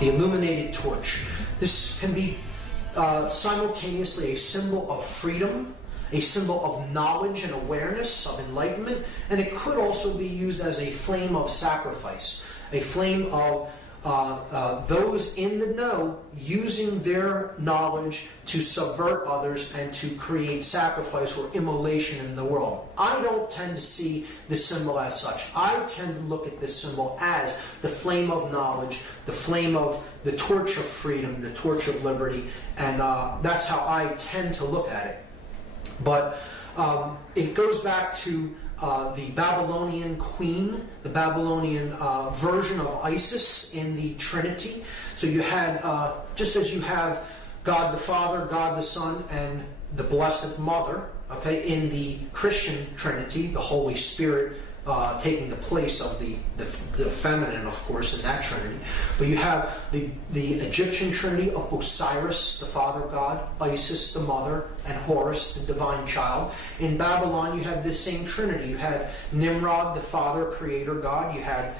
the illuminated torch. This can be simultaneously a symbol of freedom, a symbol of knowledge and awareness, of enlightenment, and it could also be used as a flame of sacrifice, a flame of those in the know using their knowledge to subvert others and to create sacrifice or immolation in the world. I don't tend to see this symbol as such. I tend to look at this symbol as the flame of knowledge, the flame of the torch of freedom, the torch of liberty, and that's how I tend to look at it. But it goes back to the Babylonian queen, the Babylonian version of Isis in the Trinity. So you had, just as you have God the Father, God the Son, and the Blessed Mother, okay, in the Christian Trinity, the Holy Spirit taking the place of the feminine, of course, in that Trinity. But you have the Egyptian Trinity of Osiris, the Father God, Isis, the Mother, and Horus, the Divine Child. In Babylon, you had this same Trinity. You had Nimrod, the Father, Creator God. You had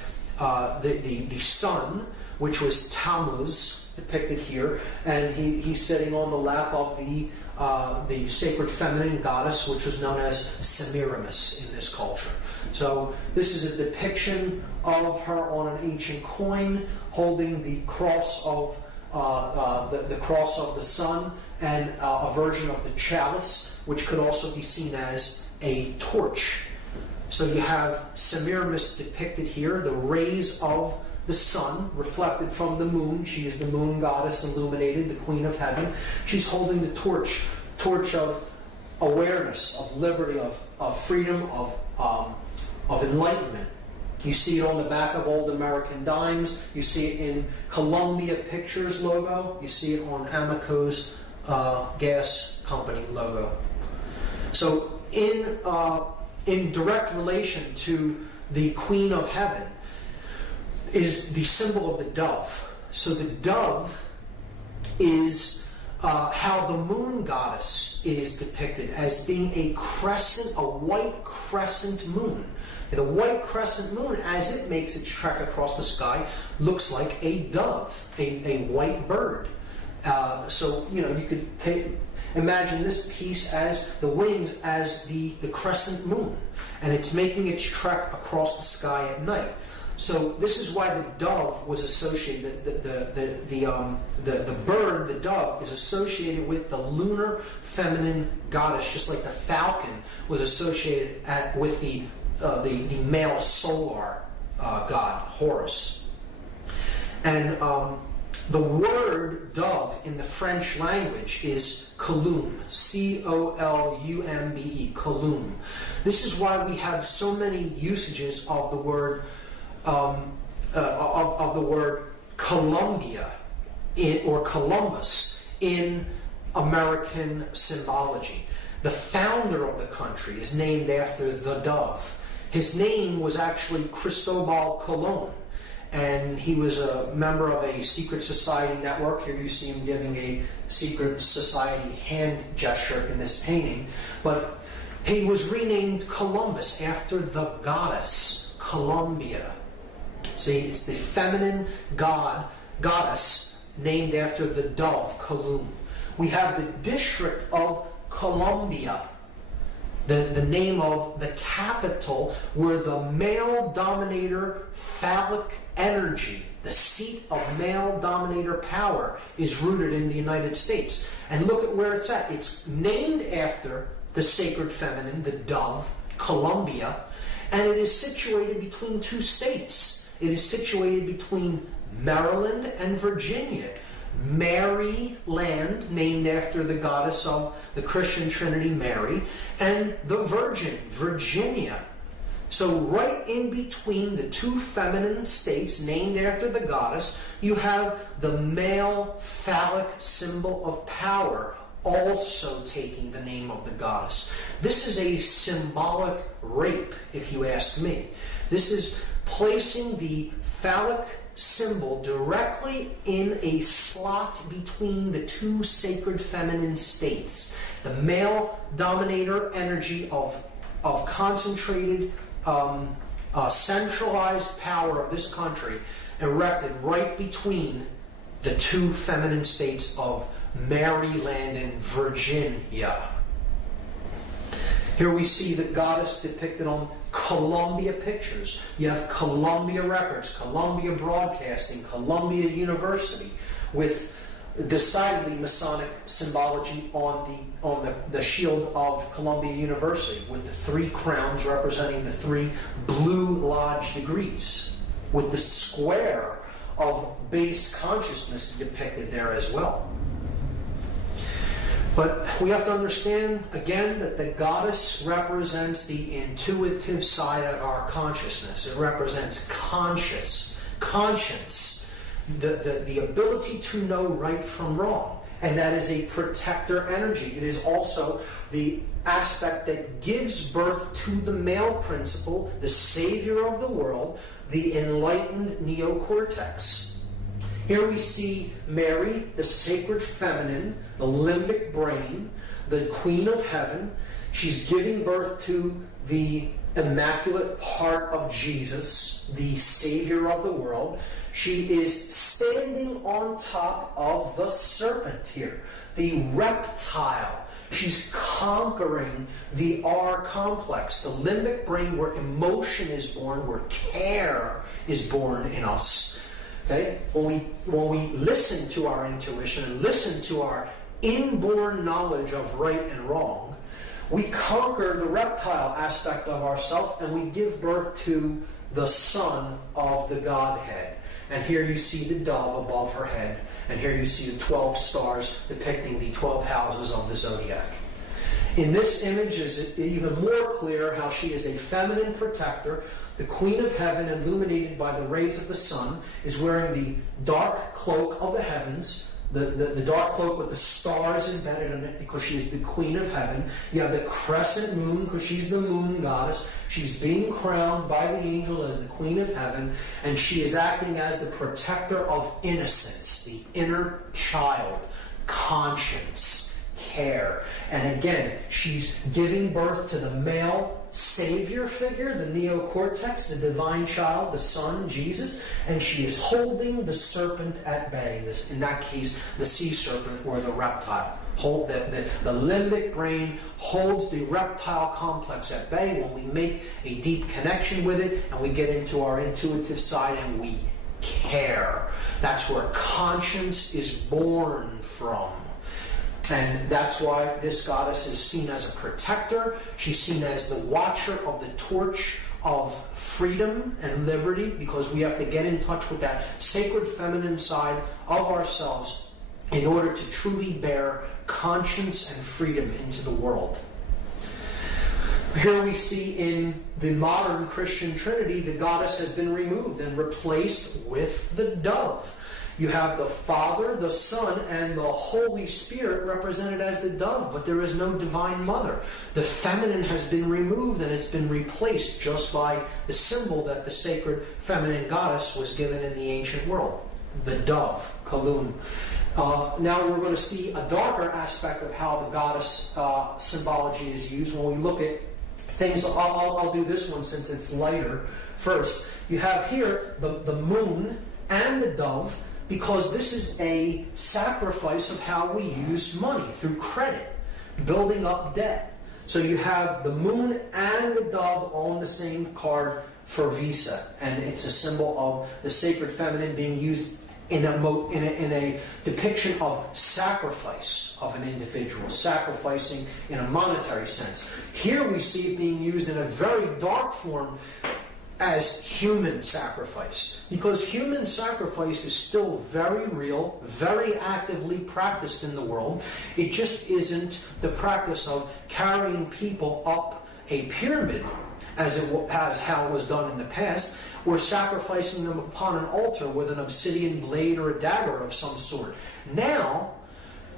the Son, which was Tammuz, depicted here, and he's sitting on the lap of the sacred feminine goddess, which was known as Semiramis in this culture. So this is a depiction of her on an ancient coin, holding the cross of the cross of the sun, and a version of the chalice, which could also be seen as a torch. So you have Semiramis depicted here, the rays of the sun reflected from the moon. She is the moon goddess illuminated, the queen of heaven. She's holding the torch of awareness, of liberty, of freedom, of enlightenment. You see it on the back of old American dimes. You see it in Columbia Pictures logo. You see it on Amoco's gas company logo. So in direct relation to the Queen of Heaven is the symbol of the dove. So the dove is how the moon goddess is depicted as being a crescent, a white crescent moon. The white crescent moon, as it makes its trek across the sky, looks like a dove, a white bird. So, you know, you could imagine this piece as the wings as the crescent moon, and it's making its trek across the sky at night. So this is why the dove was associated. The bird, the dove, is associated with the lunar feminine goddess, just like the falcon was associated with the male solar god, Horus. And the word dove in the French language is columbe, C-O-L-U-M-B-E, columbe. This is why we have so many usages of the word of the word Columbia or Columbus in American symbology. The founder of the country is named after the dove. His name was actually Cristobal Colon, and he was a member of a secret society network. Here you see him giving a secret society hand gesture in this painting. But he was renamed Columbus after the goddess Columbia. See, it's the feminine goddess named after the dove, Columbe. We have the district of Columbia, the name of the capital where the male dominator phallic energy, the seat of male dominator power, is rooted in the United States. And look at where it's at. It's named after the sacred feminine, the dove, Columbia, and it is situated between two states. It is situated between Maryland and Virginia. Maryland, named after the goddess of the Christian Trinity, Mary, and the Virgin, Virginia. So right in between the two feminine states named after the goddess, you have the male phallic symbol of power also taking the name of the goddess. This is a symbolic rape, if you ask me. This is placing the phallic symbol directly in a slot between the two sacred feminine states. The male dominator energy of concentrated, centralized power of this country erected right between the two feminine states of Maryland and Virginia. Here we see the goddess depicted on Columbia pictures. You have Columbia Records, Columbia Broadcasting, Columbia University, with decidedly Masonic symbology on the shield of Columbia University, with the three crowns representing the three Blue Lodge degrees, with the square of base consciousness depicted there as well. But we have to understand, again, that the goddess represents the intuitive side of our consciousness. It represents conscience, the ability to know right from wrong. And that is a protector energy. It is also the aspect that gives birth to the male principle, the savior of the world, the enlightened neocortex. Here we see Mary, the sacred feminine, the limbic brain, the queen of heaven. She's giving birth to the immaculate heart of Jesus, the savior of the world. She is standing on top of the serpent here, the reptile. She's conquering the R complex, the limbic brain, where emotion is born, where care is born in us. Okay? When we listen to our intuition and listen to our inborn knowledge of right and wrong, we conquer the reptile aspect of ourself and we give birth to the son of the Godhead. And here you see the dove above her head, and here you see the 12 stars depicting the 12 houses of the zodiac. In this image is even more clear how she is a feminine protector. The Queen of Heaven, illuminated by the rays of the sun, is wearing the dark cloak of the heavens, the dark cloak with the stars embedded in it, because she is the Queen of Heaven. You have the crescent moon, because she's the moon goddess. She's being crowned by the angels as the Queen of Heaven, and she is acting as the protector of innocence, the inner child, conscience, care. And again, she's giving birth to the male savior figure, the neocortex, the divine child, the son, Jesus, and she is holding the serpent at bay. In that case, the sea serpent or the reptile. The limbic brain holds the reptile complex at bay when we make a deep connection with it and we get into our intuitive side and we care. That's where conscience is born from. And that's why this goddess is seen as a protector. She's seen as the watcher of the torch of freedom and liberty, because we have to get in touch with that sacred feminine side of ourselves in order to truly bear conscience and freedom into the world. Here we see in the modern Christian Trinity, the goddess has been removed and replaced with the dove. You have the Father, the Son, and the Holy Spirit represented as the dove, but there is no divine mother. The feminine has been removed and it's been replaced just by the symbol that the sacred feminine goddess was given in the ancient world, the dove, Kalun. Now we're going to see a darker aspect of how the goddess symbology is used when we look at things. I'll do this one since it's lighter first. You have here the moon and the dove, because this is a sacrifice of how we use money, through credit, building up debt. So you have the moon and the dove on the same card for Visa, and it's a symbol of the sacred feminine being used in a depiction of sacrifice of an individual, sacrificing in a monetary sense. Here we see it being used in a very dark form as human sacrifice, because human sacrifice is still very real, very actively practiced in the world. It just isn't the practice of carrying people up a pyramid as how it was done in the past, or sacrificing them upon an altar with an obsidian blade or a dagger of some sort. Now,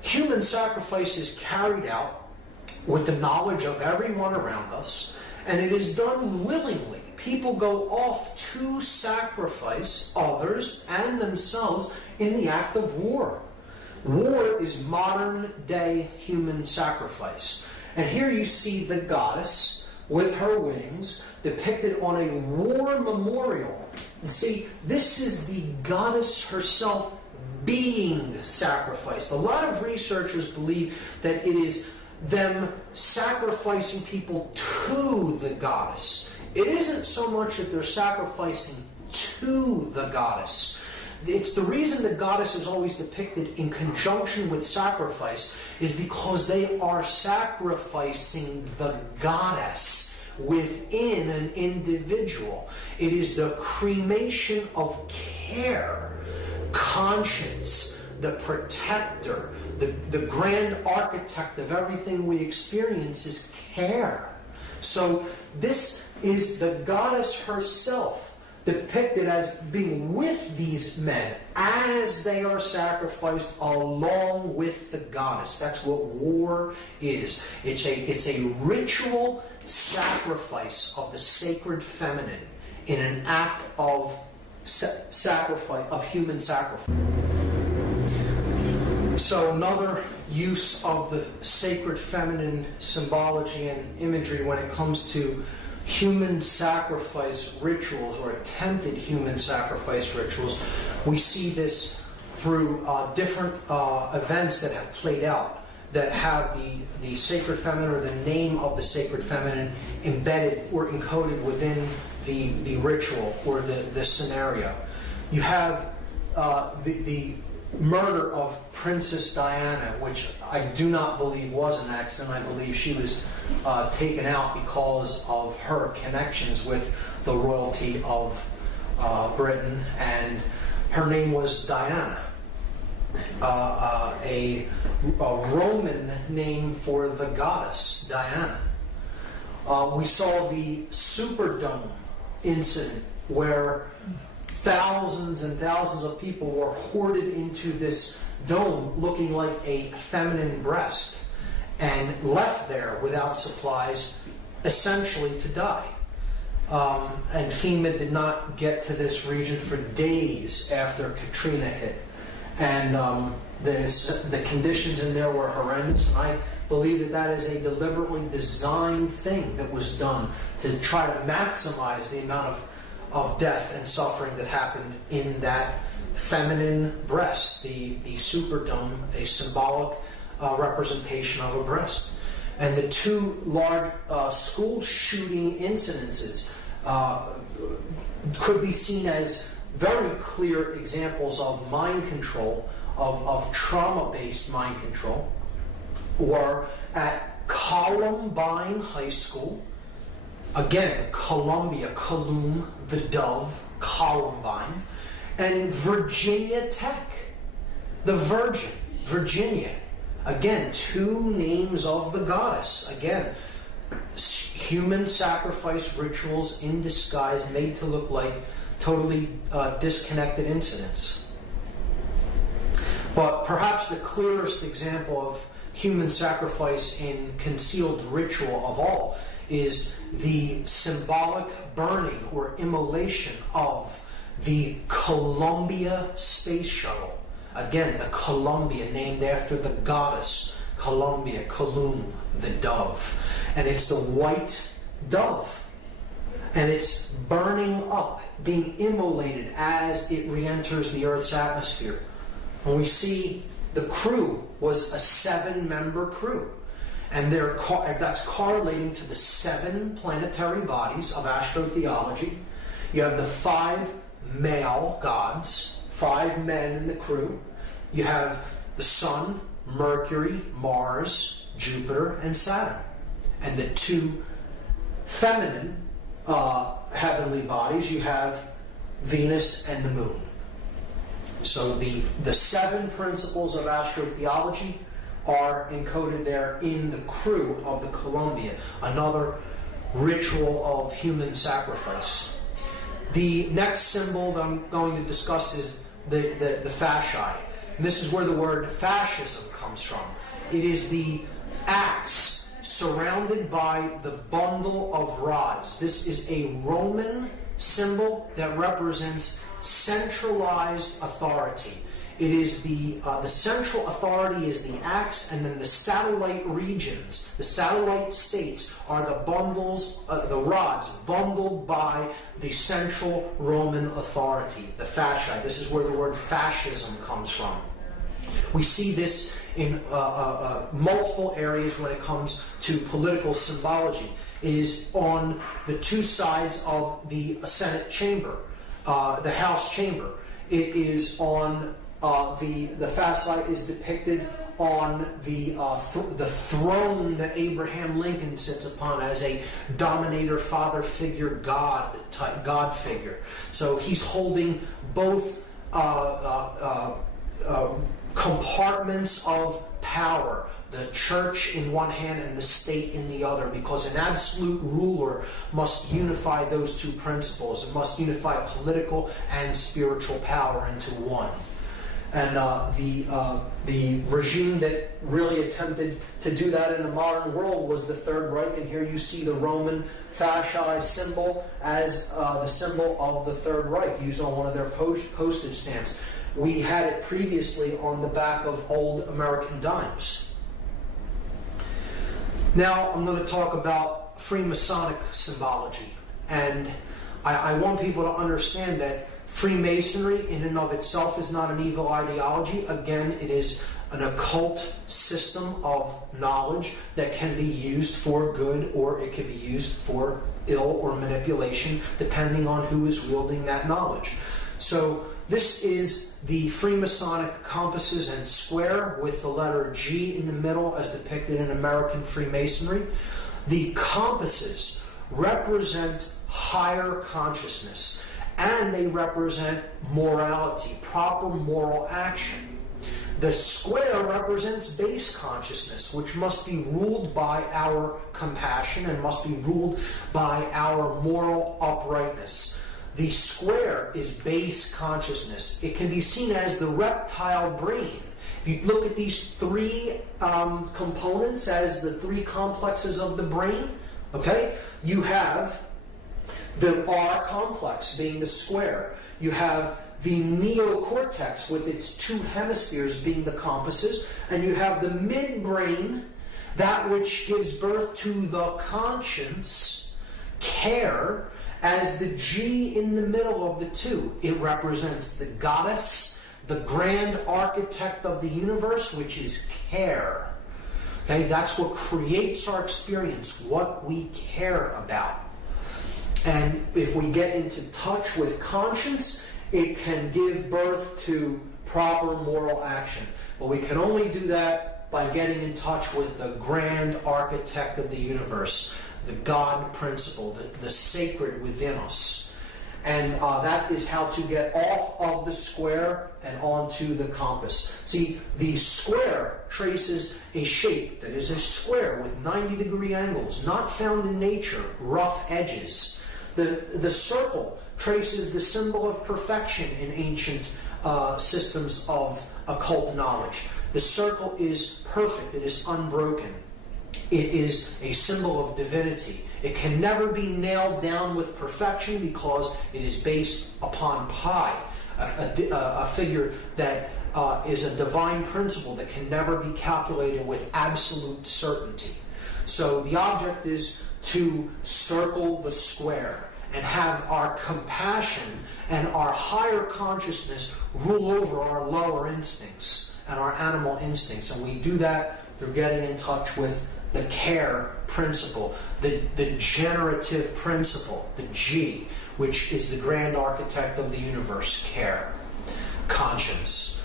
human sacrifice is carried out with the knowledge of everyone around us, and it is done willingly. People go off to sacrifice others and themselves in the act of war. War is modern day human sacrifice. And here you see the goddess with her wings depicted on a war memorial. And see, this is the goddess herself being sacrificed. A lot of researchers believe that it is them sacrificing people to the goddess. It isn't so much that they're sacrificing to the goddess. It's the reason the goddess is always depicted in conjunction with sacrifice is because they are sacrificing the goddess within an individual. It is the cremation of care, conscience, the protector, the grand architect of everything we experience is care. So this is the goddess herself depicted as being with these men as they are sacrificed along with the goddess. That's what war is. It's a ritual sacrifice of the sacred feminine in an act of sacrifice, of human sacrifice. So another use of the sacred feminine symbology and imagery when it comes to human sacrifice rituals or attempted human sacrifice rituals, we see this through different events that have played out that have the sacred feminine or the name of the sacred feminine embedded or encoded within the ritual or the scenario. You have the murder of Princess Diana, which I do not believe was an accident. I believe she was taken out because of her connections with the royalty of Britain, and her name was Diana, a Roman name for the goddess Diana. We saw the Superdome incident where thousands and thousands of people were hoarded into this dome looking like a feminine breast and left there without supplies, essentially to die. And FEMA did not get to this region for days after Katrina hit. And the conditions in there were horrendous. I believe that is a deliberately designed thing that was done to try to maximize the amount of death and suffering that happened in that feminine breast, the Superdome, a symbolic representation of a breast. And the two large school shooting incidences could be seen as very clear examples of mind control, of trauma-based mind control, or at Columbine High School. Again, Columbia, Colum, the dove, Columbine, and Virginia Tech, the Virgin, Virginia. Again, two names of the goddess. Again, human sacrifice rituals in disguise made to look like totally disconnected incidents. But perhaps the clearest example of human sacrifice in concealed ritual of all is the symbolic burning or immolation of the Columbia Space Shuttle. Again, the Columbia, named after the goddess Columbia, Colum, the dove. And it's the white dove. And it's burning up, being immolated as it re-enters the Earth's atmosphere. And we see the crew was a 7-member crew. And that's correlating to the 7 planetary bodies of astrotheology. You have the 5 male gods, 5 men in the crew. You have the Sun, Mercury, Mars, Jupiter, and Saturn. And the 2 feminine heavenly bodies, you have Venus and the Moon. So the 7 principles of astrotheology are encoded there in the crew of the Columbia, another ritual of human sacrifice. The next symbol that I'm going to discuss is the fasci. And this is where the word fascism comes from. It is the axe surrounded by the bundle of rods. This is a Roman symbol that represents centralized authority. It is the central authority is the axe, and then the satellite regions, the satellite states, are the bundles, the rods bundled by the central Roman authority, the fasci. This is where the word fascism comes from. We see this in multiple areas when it comes to political symbology. It is on the two sides of the Senate chamber, the House chamber. It is on the fasci is depicted on the throne that Abraham Lincoln sits upon as a dominator, father figure, God figure. So he's holding both compartments of power, the church in one hand and the state in the other, because an absolute ruler must unify those two principles. It must unify political and spiritual power into one. And the regime that really attempted to do that in the modern world was the Third Reich. And here you see the Roman fasci symbol as the symbol of the Third Reich, used on one of their postage stamps. We had it previously on the back of old American dimes. Now I'm going to talk about Freemasonic symbology. And I want people to understand that Freemasonry in and of itself is not an evil ideology. Again, it is an occult system of knowledge that can be used for good, or it can be used for ill or manipulation, depending on who is wielding that knowledge. So this is the Freemasonic compasses and square with the letter G in the middle as depicted in American Freemasonry. The compasses represent higher consciousness, and they represent morality, proper moral action. The square represents base consciousness, which must be ruled by our compassion and must be ruled by our moral uprightness. The square is base consciousness. It can be seen as the reptile brain. If you look at these three components as the three complexes of the brain, okay, you have the R complex being the square. You have the neocortex with its two hemispheres being the compasses, and you have the midbrain, that which gives birth to the conscience, care, as the G in the middle of the two. It represents the goddess, the grand architect of the universe, which is care. Okay, that's what creates our experience, what we care about. And if we get into touch with conscience, it can give birth to proper moral action. But we can only do that by getting in touch with the grand architect of the universe, the God principle, the sacred within us. And that is how to get off of the square and onto the compass. See, the square traces a shape that is a square with 90-degree angles, not found in nature, rough edges. The circle traces the symbol of perfection in ancient systems of occult knowledge. The circle is perfect. It is unbroken. It is a symbol of divinity. It can never be nailed down with perfection because it is based upon pi, a figure that is a divine principle that can never be calculated with absolute certainty. So the object is to circle the square and have our compassion and our higher consciousness rule over our lower instincts and our animal instincts. And we do that through getting in touch with the care principle, the generative principle, the G, which is the grand architect of the universe, care, conscience.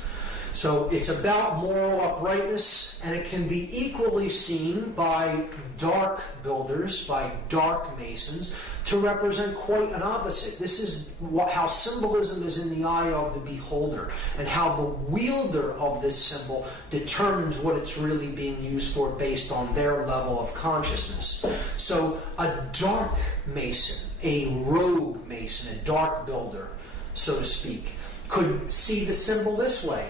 So it's about moral uprightness, and it can be equally seen by dark builders, by dark masons, to represent quite an opposite. This is how symbolism is in the eye of the beholder, and how the wielder of this symbol determines what it's really being used for based on their level of consciousness. So a dark mason, a rogue mason, a dark builder, so to speak, could see the symbol this way.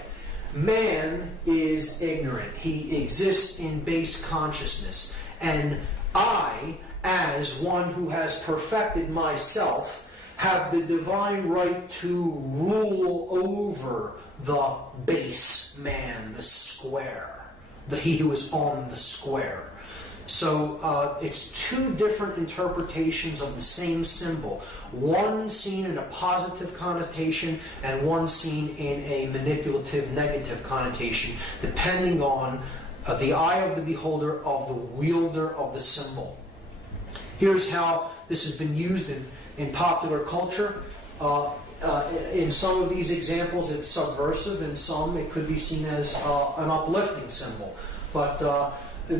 Man is ignorant. He exists in base consciousness. And I, as one who has perfected myself, have the divine right to rule over the base man, the square, he who is on the square. So it's two different interpretations of the same symbol, one seen in a positive connotation and one seen in a manipulative negative connotation, depending on the eye of the beholder, of the wielder of the symbol. Here's how this has been used in popular culture. In some of these examples it's subversive, in some it could be seen as an uplifting symbol. But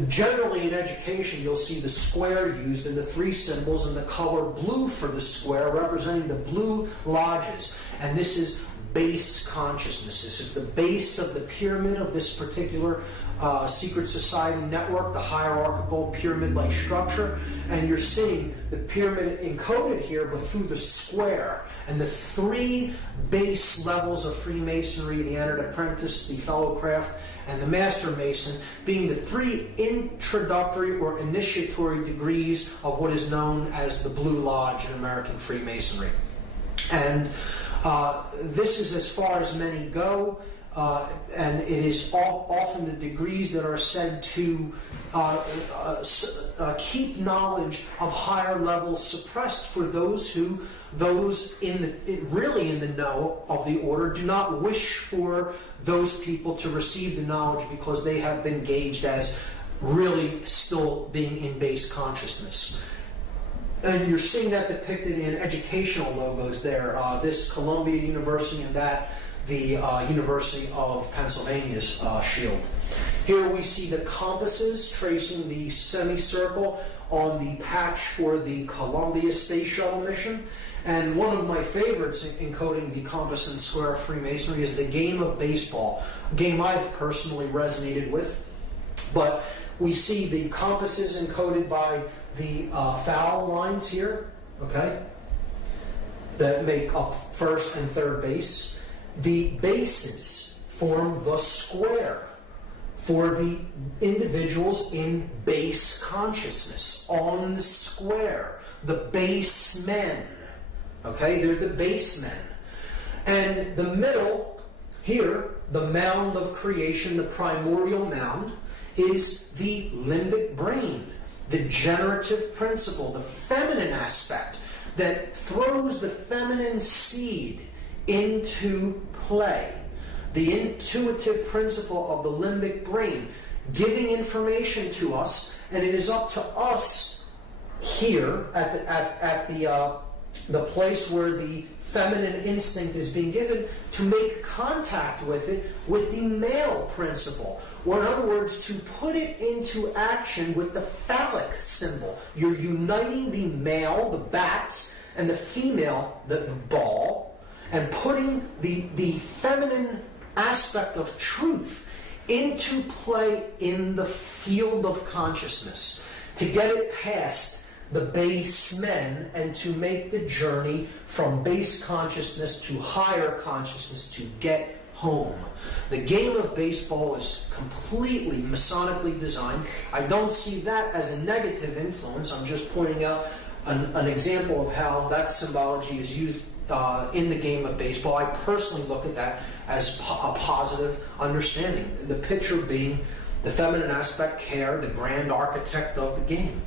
generally in education you'll see the square used and the three symbols and the color blue for the square representing the blue lodges. And this is base consciousness. This is the base of the pyramid of this particular secret society network, the hierarchical pyramid-like structure. And you're seeing the pyramid encoded here, but through the square. And the three base levels of Freemasonry, the entered apprentice, the fellow craft, and the master mason, being the three introductory or initiatory degrees of what is known as the Blue Lodge in American Freemasonry. And this is as far as many go, and it is often the degrees that are said to keep knowledge of higher levels suppressed for those really in the know of the order do not wish for those people to receive the knowledge because they have been gauged as really still being in base consciousness. And you're seeing that depicted in educational logos there. This Columbia University and that the University of Pennsylvania's shield. Here we see the compasses tracing the semicircle on the patch for the Columbia Space Shuttle mission. And one of my favorites encoding the compass and square of Freemasonry is the game of baseball, a game I've personally resonated with. But we see the compasses encoded by the foul lines here, okay, that make up first and third base. The bases form the square for the individuals in base consciousness, on the square, the base men. Okay, they're the base men. And the middle, here, the mound of creation, the primordial mound, is the limbic brain, the generative principle, the feminine aspect that throws the feminine seed into play. The intuitive principle of the limbic brain, giving information to us, and it is up to us here at the place where the feminine instinct is being given to make contact with it with the male principle. Or in other words, to put it into action with the phallic symbol. You're uniting the male, the bat, and the female, the ball, and putting the feminine aspect of truth into play in the field of consciousness to get it past the base men and to make the journey from base consciousness to higher consciousness to get home. The game of baseball is completely Masonically designed. I don't see that as a negative influence. I'm just pointing out an example of how that symbology is used in the game of baseball. I personally look at that as a positive understanding. The picture being the feminine aspect, care, the grand architect of the game.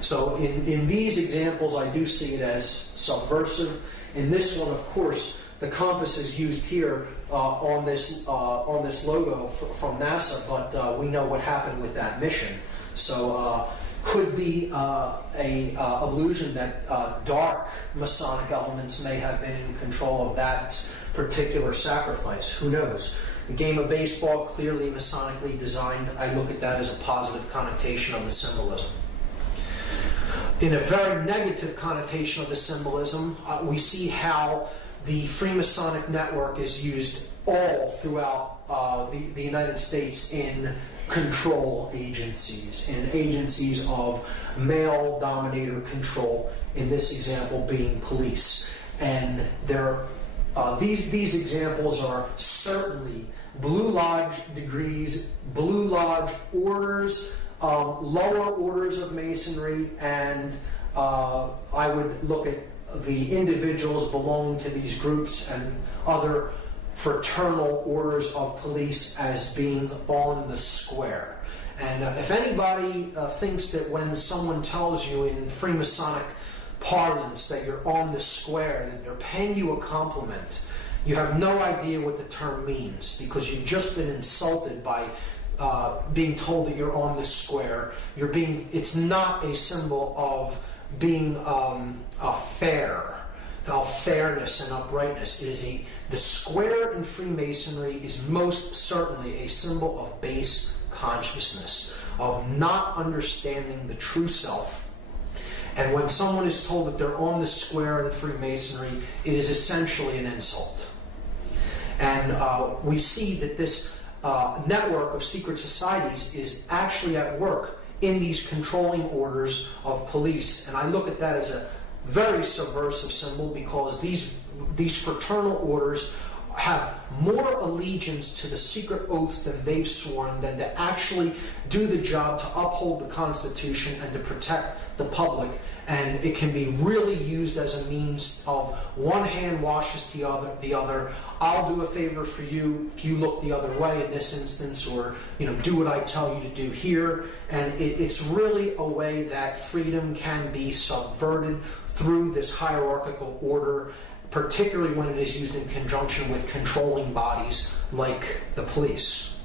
So in these examples, I do see it as subversive. In this one, of course, the compass is used here on this logo from NASA, but we know what happened with that mission. So could be a illusion that dark Masonic elements may have been in control of that particular sacrifice. Who knows? The game of baseball, clearly Masonically designed. I look at that as a positive connotation of the symbolism. In a very negative connotation of the symbolism, we see how the Freemasonic network is used all throughout the United States in control agencies, in agencies of male dominator control, in this example being police. And these examples are certainly Blue Lodge degrees, Blue Lodge orders, lower orders of Masonry, and I would look at the individuals belonging to these groups and other fraternal orders of police as being on the square. And if anybody thinks that when someone tells you in Freemasonic parlance that you're on the square, that they're paying you a compliment, you have no idea what the term means, because you've just been insulted by being told that you're on the square. It's not a symbol of being fairness and uprightness. The square in Freemasonry is most certainly a symbol of base consciousness, of not understanding the true self. And when someone is told that they're on the square in Freemasonry, it is essentially an insult. And we see that this network of secret societies is actually at work in these controlling orders of police. And I look at that as a very subversive symbol, because these fraternal orders have more allegiance to the secret oaths than they've sworn than to actually do the job to uphold the Constitution and to protect the public. And it can be really used as a means of one hand washes the other. I'll do a favor for you if you look the other way in this instance, or do what I tell you to do here. And it's really a way that freedom can be subverted through this hierarchical order, particularly when it is used in conjunction with controlling bodies like the police.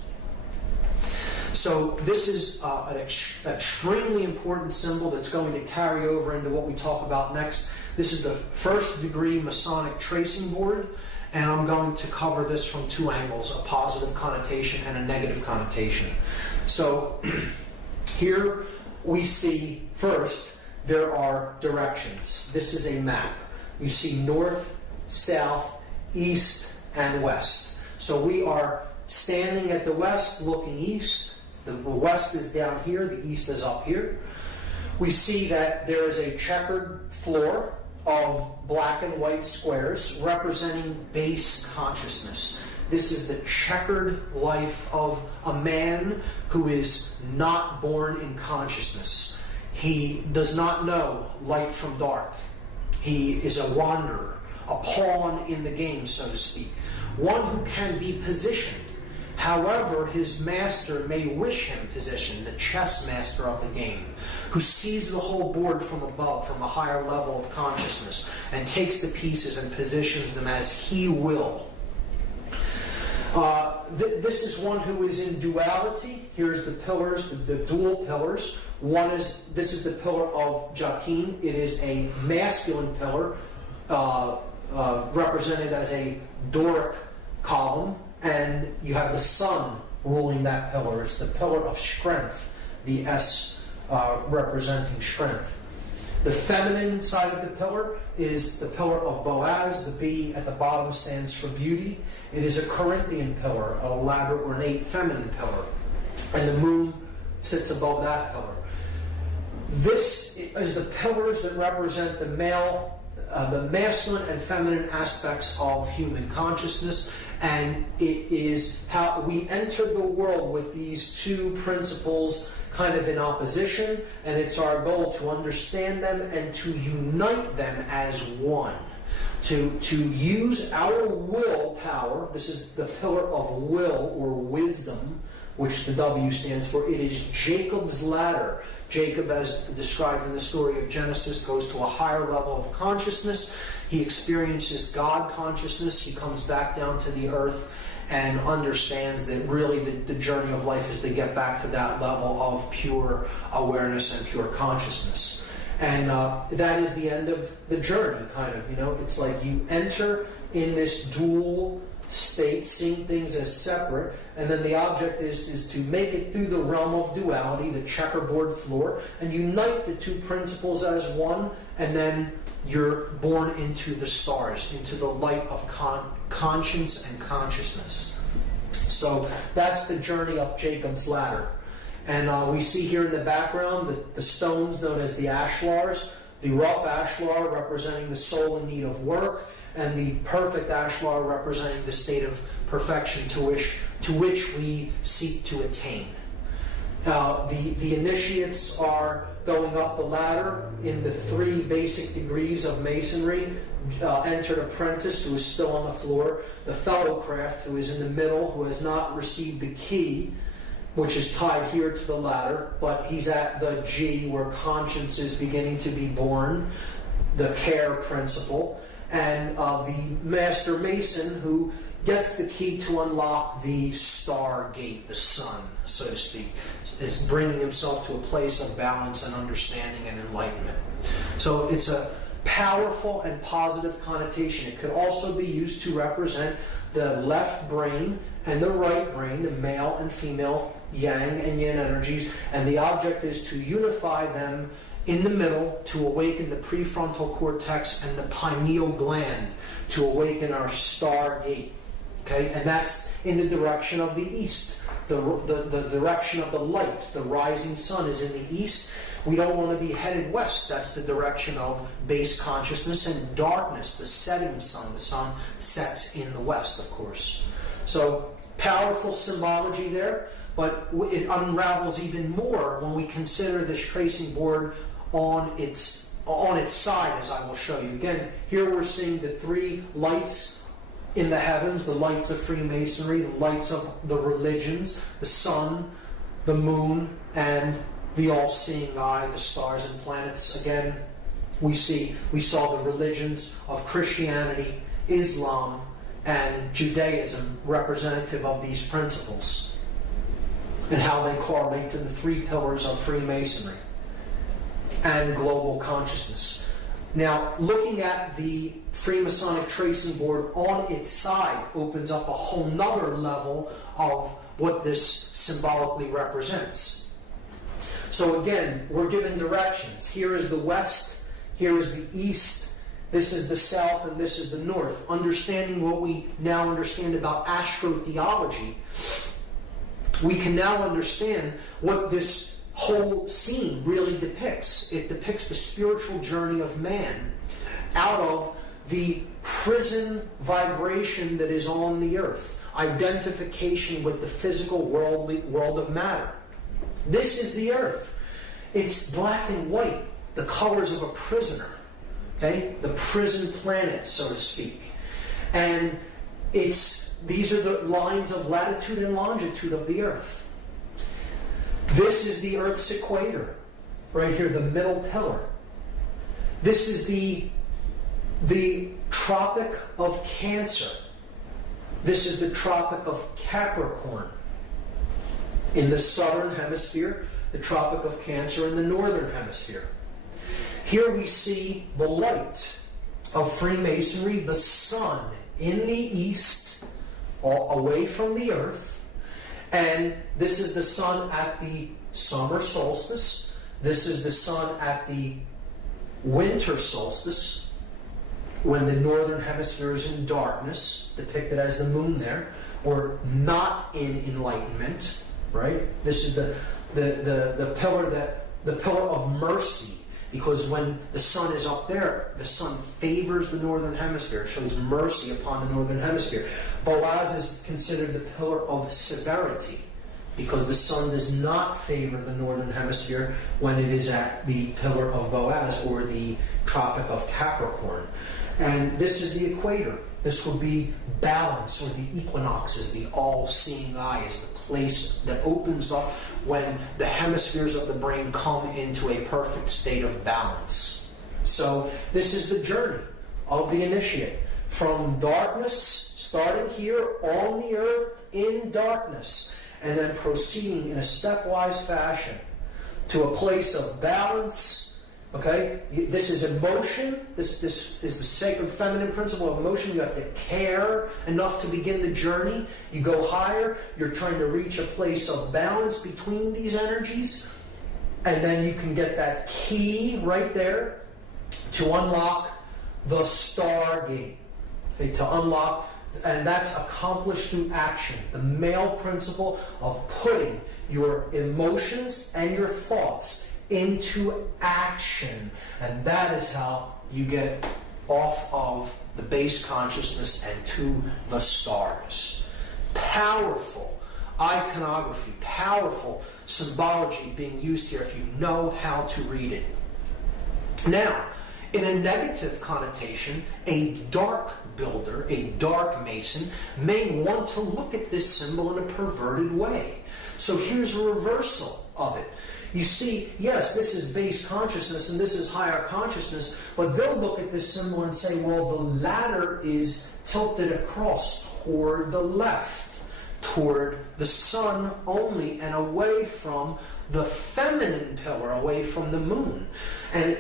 So this is an extremely important symbol that's going to carry over into what we talk about next. This is the first degree Masonic tracing board, and I'm going to cover this from two angles, a positive connotation and a negative connotation. So here we see, first, there are directions. This is a map. You see north, south, east, and west. So we are standing at the west, looking east. The west is down here, the east is up here. We see that there is a checkered floor of black and white squares representing base consciousness. This is the checkered life of a man who is not born in consciousness. He does not know light from dark. He is a wanderer, a pawn in the game, so to speak. One who can be positioned. However, his master may wish him positioned, the chess master of the game, who sees the whole board from above, from a higher level of consciousness, and takes the pieces and positions them as he will. This is one who is in duality. Here's the pillars, the dual pillars. This is the pillar of Joachim. It is a masculine pillar, represented as a Doric column, and you have the sun ruling that pillar. It's the pillar of strength, the S representing strength. The feminine side of the pillar is the pillar of Boaz. The B at the bottom stands for beauty. It is a Corinthian pillar, an elaborate, ornate, feminine pillar. And the moon sits above that pillar. This is the pillars that represent the masculine and feminine aspects of human consciousness, and it is how we enter the world with these two principles kind of in opposition, and it's our goal to understand them and to unite them as one. To use our will power. This is the pillar of will or wisdom, which the W stands for. It is Jacob's ladder. Jacob, as described in the story of Genesis, goes to a higher level of consciousness. He experiences God consciousness. He comes back down to the earth and understands that really the journey of life is to get back to that level of pure awareness and pure consciousness. And that is the end of the journey, kind of. It's like you enter in this dual state, seeing things as separate, and then the object is to make it through the realm of duality, the checkerboard floor, and unite the two principles as one, and then you're born into the stars, into the light of conscience and consciousness. So that's the journey up Jacob's ladder. And we see here in the background the stones known as the ashlars, the rough ashlar representing the soul in need of work, and the perfect ashlar representing the state of perfection to which we seek to attain. The initiates are going up the ladder in the 3 basic degrees of masonry. Entered apprentice, who is still on the floor. The fellowcraft, who is in the middle, who has not received the key, which is tied here to the ladder, but he's at the G, where conscience is beginning to be born, the care principle. And the master mason, who gets the key to unlock the star gate, the sun, so to speak, is bringing himself to a place of balance and understanding and enlightenment. So it's a powerful and positive connotation. It could also be used to represent the left brain and the right brain, the male and female yang and yin energies, and the object is to unify them in the middle to awaken the prefrontal cortex and the pineal gland, to awaken our star gate. Okay, and that's in the direction of the east. The direction of the light, the rising sun, is in the east. We don't want to be headed west. That's the direction of base consciousness, and darkness, the setting sun. The sun sets in the west, of course. So, powerful symbology there, but it unravels even more when we consider this tracing board on its side, as I will show you. Again, here we're seeing the 3 lights in the heavens, the lights of Freemasonry, the lights of the religions, the sun, the moon, and the all-seeing eye, the stars and planets. Again, we saw the religions of Christianity, Islam, and Judaism representative of these principles, and how they correlate to the 3 pillars of Freemasonry and global consciousness. Now, looking at the Freemasonic tracing board on its side opens up a whole nother level of what this symbolically represents. So again, we're given directions. Here is the west, here is the east, this is the south, and this is the north. Understanding what we now understand about astrotheology, we can now understand what this whole scene really depicts. It depicts the spiritual journey of man out of the prison vibration that is on the earth, identification with the physical world of matter. This is the earth. It's black and white, the colors of a prisoner, okay? The prison planet, so to speak. And these are the lines of latitude and longitude of the earth. This is the Earth's equator, right here, the middle pillar. This is the Tropic of Cancer. This is the Tropic of Capricorn in the southern hemisphere, the Tropic of Cancer in the northern hemisphere. Here we see the light of Freemasonry, the sun in the east, away from the earth, and this is the sun at the summer solstice. This is the sun at the winter solstice, when the northern hemisphere is in darkness, depicted as the moon there, or not in enlightenment, right? This is the pillar of mercy, because when the sun is up there, the sun favors the northern hemisphere, shows mercy upon the northern hemisphere. Boaz is considered the pillar of severity, because the sun does not favor the northern hemisphere when it is at the pillar of Boaz, or the Tropic of Capricorn. And this is the equator. This would be balance, or the equinoxes, the all-seeing eye, is the place that opens up when the hemispheres of the brain come into a perfect state of balance. So this is the journey of the initiate. From darkness, starting here on the earth in darkness, and then proceeding in a stepwise fashion to a place of balance. Okay, this is emotion. This is the sacred feminine principle of emotion. You have to care enough to begin the journey. You go higher. You're trying to reach a place of balance between these energies. And then you can get that key right there to unlock the star gate. Okay, to unlock, and that's accomplished through action. The male principle of putting your emotions and your thoughts into action, and that is how you get off of the base consciousness and to the stars. Powerful iconography, powerful symbology being used here if you know how to read it. Now, in a negative connotation, a dark builder, a dark mason, may want to look at this symbol in a perverted way. So here's a reversal of it. You see, yes, this is base consciousness and this is higher consciousness, but they'll look at this symbol and say, well, the latter is tilted across toward the left, toward the sun only, and away from the feminine pillar, away from the moon. And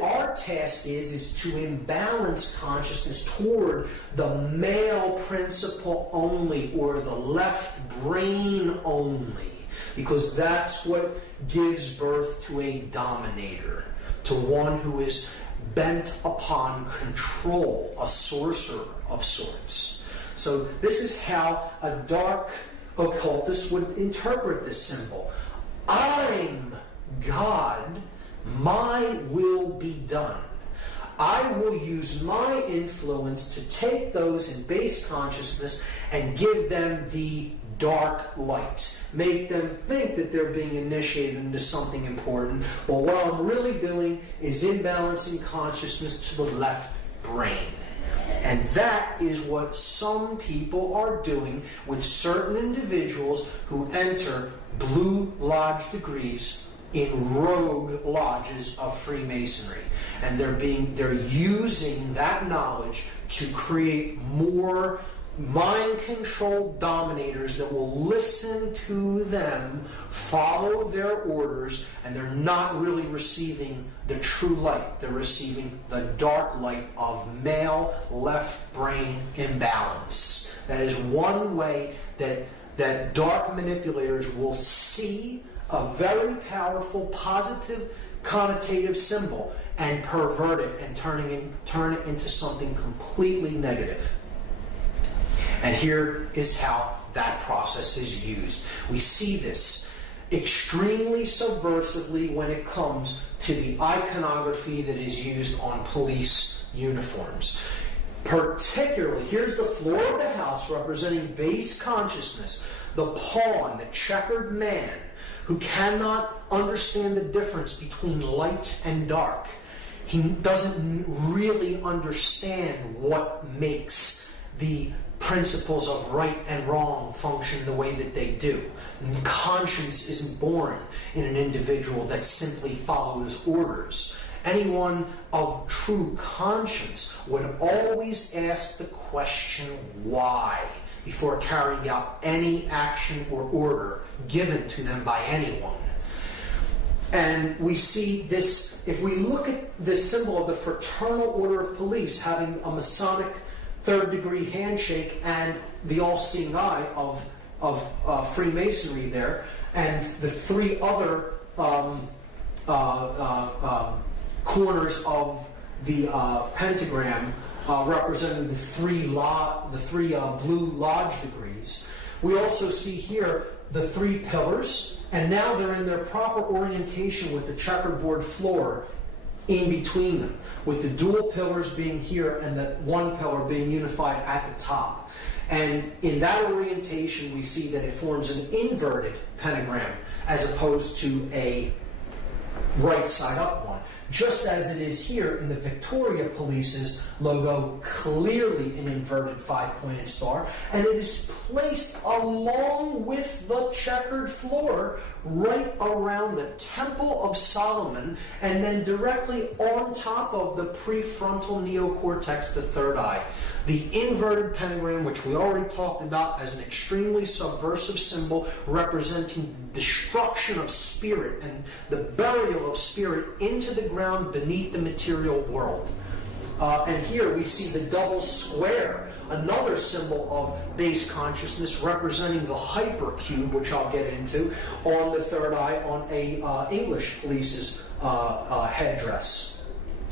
our task is to imbalance consciousness toward the male principle only, or the left brain only, because that's what gives birth to a dominator, to one who is bent upon control, a sorcerer of sorts. So this is how a dark occultist would interpret this symbol. I'm God, my will be done. I will use my influence to take those in base consciousness and give them the dark light. Make them think that they're being initiated into something important. Well, what I'm really doing is imbalancing consciousness to the left brain. And that is what some people are doing with certain individuals who enter Blue Lodge degrees in rogue lodges of Freemasonry. And they're using that knowledge to create more mind-controlled dominators that will listen to them, follow their orders, and they're not really receiving the true light. They're receiving the dark light of male left brain imbalance. That is one way that dark manipulators will see a very powerful, positive, connotative symbol and pervert it and turn it into something completely negative. And here is how that process is used. We see this extremely subversively when it comes to the iconography that is used on police uniforms. Particularly, here's the floor of the house representing base consciousness, the pawn, the checkered man, who cannot understand the difference between light and dark. He doesn't really understand what makes the principles of right and wrong function the way that they do. And conscience isn't born in an individual that simply follows orders. Anyone of true conscience would always ask the question, why, before carrying out any action or order given to them by anyone. And we see this, if we look at the symbol of the Fraternal Order of Police having a Masonic third-degree handshake and the all-seeing eye of Freemasonry there, and the three other corners of the pentagram representing the three blue lodge degrees. We also see here the three pillars, and now they're in their proper orientation with the checkerboard floor in between them, with the dual pillars being here and the one pillar being unified at the top. And in that orientation, we see that it forms an inverted pentagram as opposed to a right side up one. Just as it is here in the Victoria Police's logo, clearly an inverted five-pointed star, and it is placed along with the checkered floor right around the Temple of Solomon, and then directly on top of the prefrontal neocortex, the third eye. The inverted pentagram, which we already talked about as an extremely subversive symbol representing the destruction of spirit and the burial of spirit into the ground beneath the material world. And here we see the double square, another symbol of base consciousness representing the hypercube, which I'll get into, on the third eye on a English police's headdress.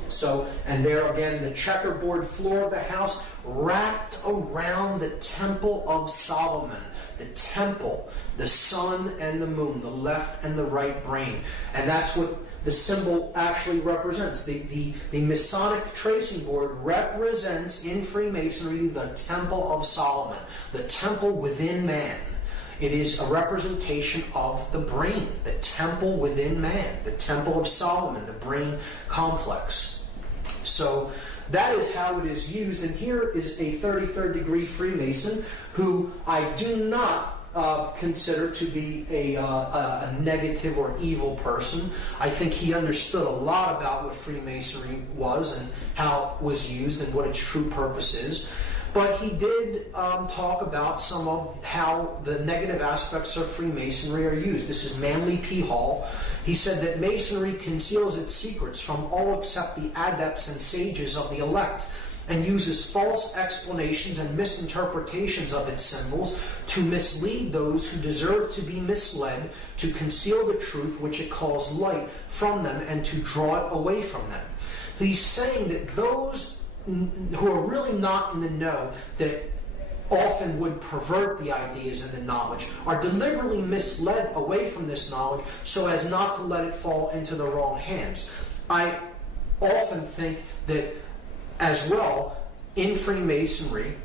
So, and there again, the checkerboard floor of the house wrapped around the Temple of Solomon. The temple, the sun and the moon, the left and the right brain. And that's what the symbol actually represents. The Masonic tracing board represents in Freemasonry the Temple of Solomon, the temple within man. It is a representation of the brain, the temple within man, the temple of Solomon, the brain complex. So that is how it is used. And here is a 33rd degree Freemason who I do not consider to be a negative or evil person. I think he understood a lot about what Freemasonry was and how it was used and what its true purpose is. But he did talk about some of how the negative aspects of Freemasonry are used. This is Manly P. Hall. He said that Masonry conceals its secrets from all except the adepts and sages of the elect, and uses false explanations and misinterpretations of its symbols to mislead those who deserve to be misled, to conceal the truth which it calls light from them, and to draw it away from them. He's saying that those who are really not in the know, that often would pervert the ideas and the knowledge, are deliberately misled away from this knowledge so as not to let it fall into the wrong hands. I often think that as well, in Freemasonry,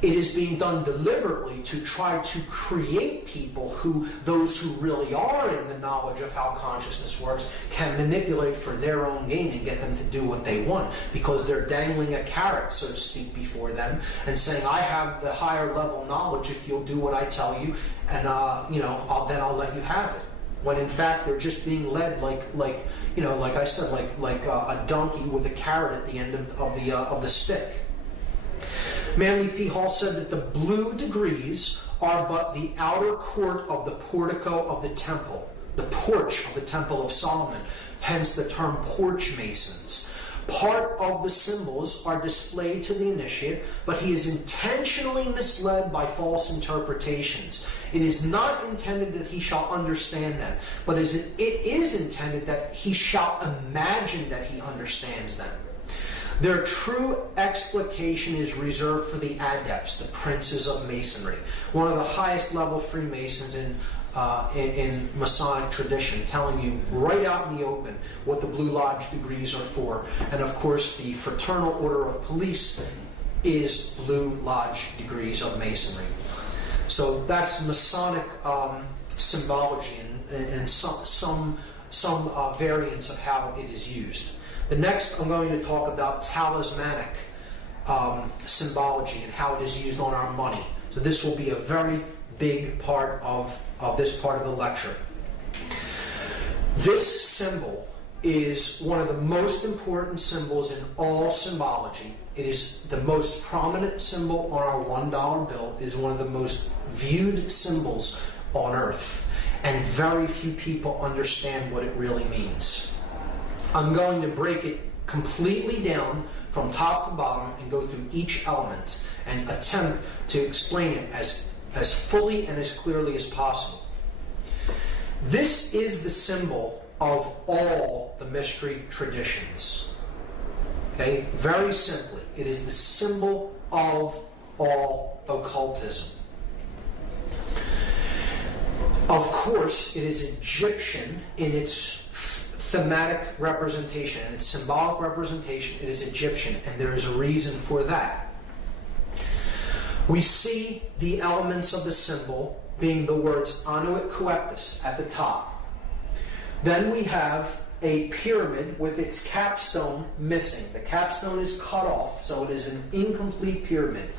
it is being done deliberately to try to create people those who really are in the knowledge of how consciousness works, can manipulate for their own gain and get them to do what they want, because they're dangling a carrot, so to speak, before them and saying, I have the higher level knowledge if you'll do what I tell you, and then I'll let you have it. When in fact they're just being led like I said, like a donkey with a carrot at the end of the stick. Manly P. Hall said that the blue degrees are but the outer court of the portico of the temple, the porch of the Temple of Solomon, hence the term porch masons. Part of the symbols are displayed to the initiate, but he is intentionally misled by false interpretations. It is not intended that he shall understand them, but it is intended that he shall imagine that he understands them. Their true explication is reserved for the adepts, the princes of Masonry, one of the highest level Freemasons in Masonic tradition, telling you right out in the open what the Blue Lodge degrees are for. And of course, the Fraternal Order of Police is Blue Lodge degrees of Masonry. So that's Masonic symbology and some variants of how it is used. The next, I'm going to talk about talismanic symbology and how it is used on our money. So this will be a very big part of this part of the lecture. This symbol is one of the most important symbols in all symbology. It is the most prominent symbol on our $1 bill. It is one of the most viewed symbols on earth, and very few people understand what it really means. I'm going to break it completely down from top to bottom and go through each element and attempt to explain it as fully and as clearly as possible. This is the symbol of all the mystery traditions. Okay? Very simply, it is the symbol of all occultism. Of course, it is Egyptian in its thematic representation and its symbolic representation. It is Egyptian, and there is a reason for that. We see the elements of the symbol being the words Anuit Coepus at the top. Then we have a pyramid with its capstone missing. The capstone is cut off, so it is an incomplete pyramid.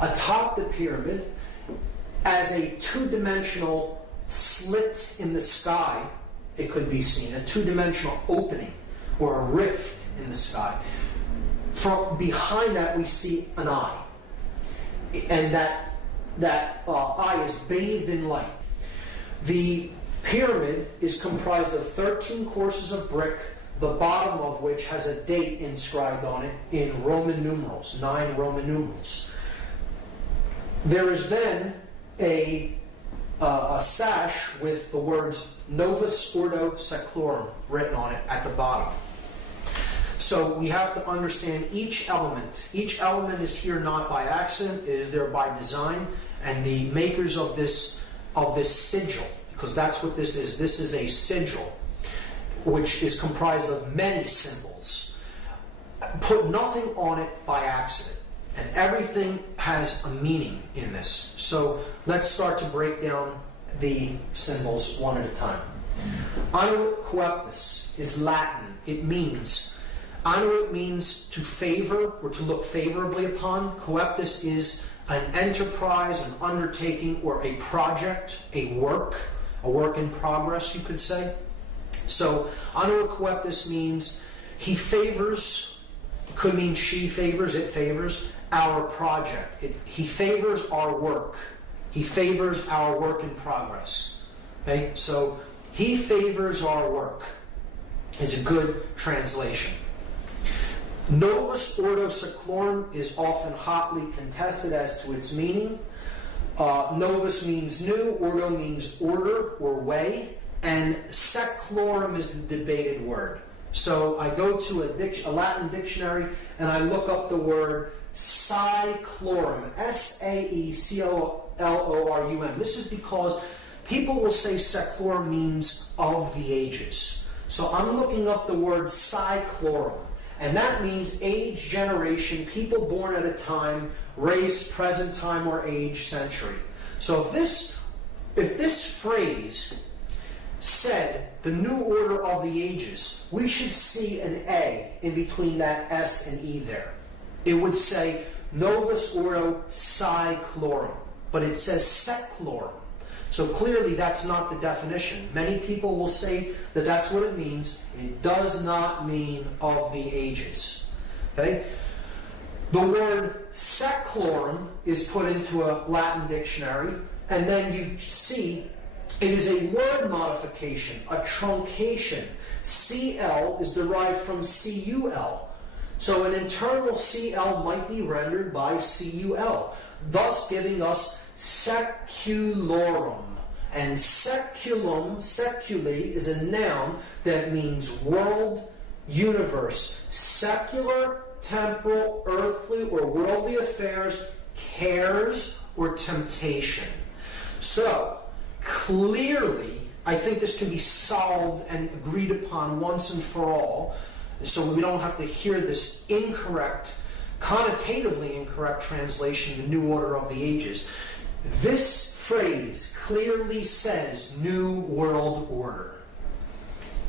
Atop the pyramid, as a two-dimensional slit in the sky, it could be seen, a two-dimensional opening or a rift in the sky. From behind that, we see an eye, and that eye is bathed in light. The pyramid is comprised of 13 courses of brick, the bottom of which has a date inscribed on it in Roman numerals, 9 Roman numerals. There is then a sash with the words Novus Ordo Seclorum written on it at the bottom. So we have to understand each element. Each element is here not by accident, it is there by design, and the makers of this sigil, because that's what this is. This is a sigil, which is comprised of many symbols. Put nothing on it by accident. And everything has a meaning in this. So let's start to break down the symbols one at a time. Annuit coeptis is Latin. It means, annuit means to favor or to look favorably upon. Coeptis is an enterprise, an undertaking, or a project, a work in progress, you could say. So annuit coeptis means he favors, it could mean she favors, it favors our project. He favors our work. He favors our work in progress. Okay, so he favors our work is a good translation. Novus Ordo Seclorum is often hotly contested as to its meaning. Novus means new, Ordo means order or way, and Seclorum is the debated word. So I go to a Latin dictionary and I look up the word Saeclorum, S-A-E-C-L-O-R-U-M. This is because people will say Seclorum means of the ages. So I'm looking up the word Saeclorum, and that means age, generation, people born at a time, race, present time, or age, century. So if this phrase said the new order of the ages, we should see an A in between that S and E there. It would say Novus Ordo Saeclorum, but it says Seclorum. So clearly that's not the definition. Many people will say that that's what it means. It does not mean of the ages. Okay? The word Seclorum is put into a Latin dictionary, and then you see it is a word modification, a truncation. CL is derived from CUL. So an internal CL might be rendered by CUL, thus giving us seculorum. And seculum, seculi, is a noun that means world, universe, secular, temporal, earthly, or worldly affairs, cares, or temptation. So, clearly, I think this can be solved and agreed upon once and for all, so we don't have to hear this incorrect, connotatively incorrect translation, the new order of the ages. This phrase clearly says New World Order.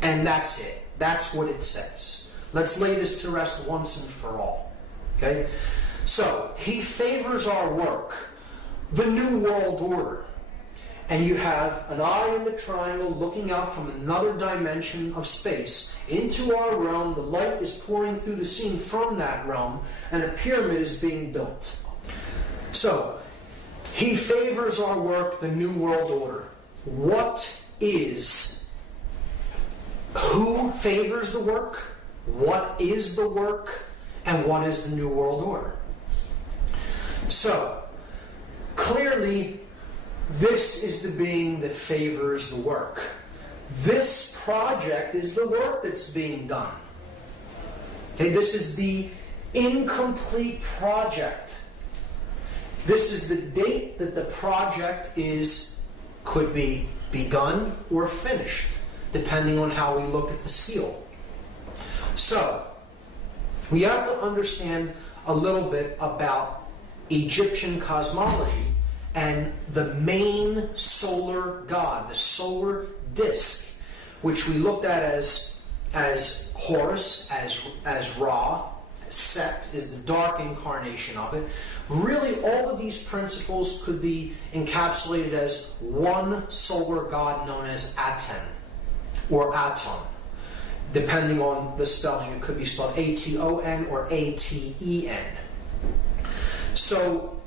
And that's it. That's what it says. Let's lay this to rest once and for all. Okay? So, he favors our work, the New World Order. And you have an eye in the triangle looking out from another dimension of space into our realm. The light is pouring through the scene from that realm, and a pyramid is being built. So, he favors our work, the New World Order. Who favors the work? What is the work? And what is the New World Order? So, clearly, this is the being that favors the work. This project is the work that's being done. Okay, this is the incomplete project. This is the date that the project could be begun or finished, depending on how we look at the seal. So, we have to understand a little bit about Egyptian cosmology and the main solar god, the solar disk, which we looked at as Horus, as Ra. Set is the dark incarnation of it. Really, all of these principles could be encapsulated as one solar god known as Aten, or Aton. Depending on the spelling, it could be spelled A-T-O-N or A-T-E-N. So,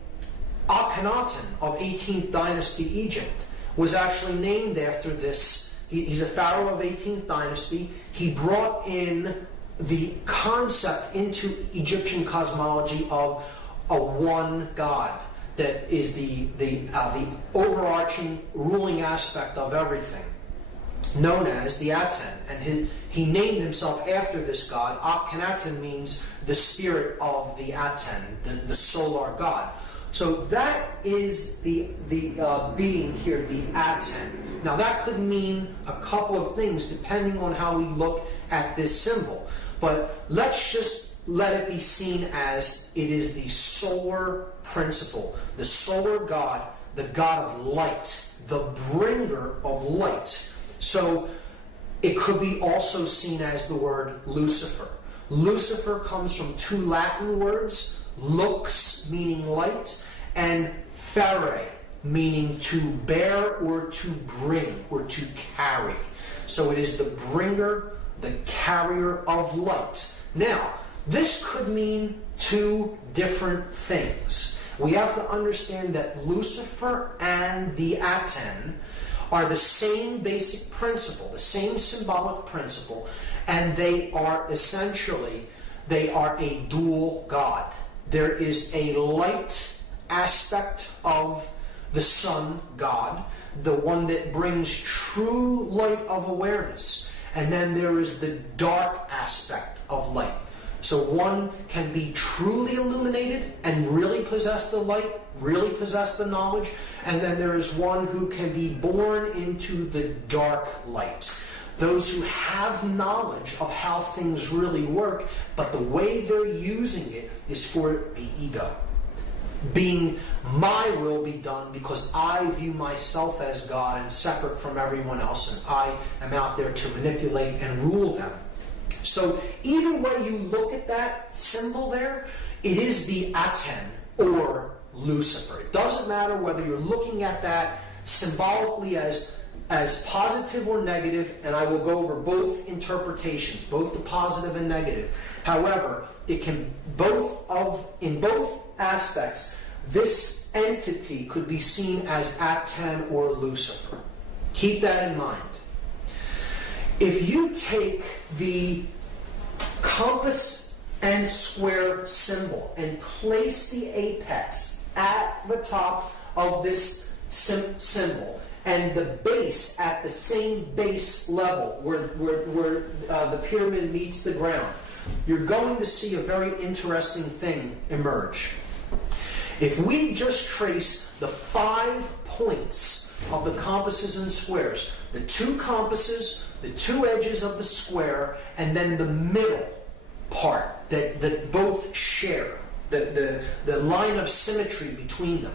Akhenaten of 18th dynasty Egypt was actually named after this. He's a pharaoh of 18th dynasty. He brought in the concept into Egyptian cosmology of a one God that is the overarching ruling aspect of everything, known as the Aten. And he named himself after this god. Akhenaten means the spirit of the Aten, the solar god. So that is the being here, the Aten. Now that could mean a couple of things depending on how we look at this symbol. But let's just let it be seen as it is the solar principle, the solar God, the God of light, the bringer of light. So it could be also seen as the word Lucifer. Lucifer comes from two Latin words, lux, meaning light, and fere, meaning to bear or to bring or to carry. So it is the bringer, the carrier of light. Now, this could mean two different things. We have to understand that Lucifer and the Aten are the same basic principle, the same symbolic principle, and they are essentially, they are a dual God. There is a light aspect of the sun God, the one that brings true light of awareness. And then there is the dark aspect of light. So one can be truly illuminated and really possess the light, really possess the knowledge. And then there is one who can be born into the dark light. Those who have knowledge of how things really work, but the way they're using it is for the ego. Being my will be done because I view myself as God and separate from everyone else, and I am out there to manipulate and rule them. So either way you look at that symbol there, it is the Aten or Lucifer. It doesn't matter whether you're looking at that symbolically as positive or negative, and I will go over both interpretations, both the positive and negative. However, it can in both aspects, this entity could be seen as Aten or Lucifer. Keep that in mind. If you take the compass and square symbol and place the apex at the top of this symbol and the base at the same base level where the pyramid meets the ground, you're going to see a very interesting thing emerge. If we just trace the 5 points of the compasses and squares, the 2 compasses, the 2 edges of the square, and then the middle part that both share, the line of symmetry between them.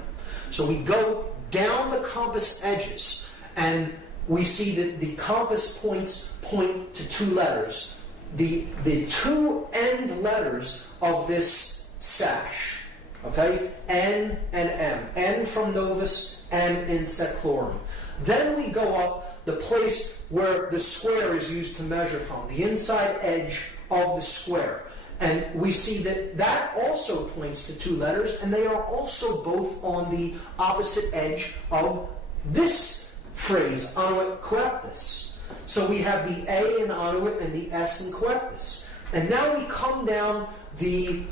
So we go down the compass edges, and we see that the compass points point to 2 letters. The 2 end letters of this sash. Okay? N and M. N from Novus, M in Seclorum. Then we go up the place where the square is used to measure from, the inside edge of the square. And we see that also points to 2 letters, and they are also both on the opposite edge of this phrase, Annuit Coeptus. So we have the A in Annuit and the S in Coeptus. And now we come down the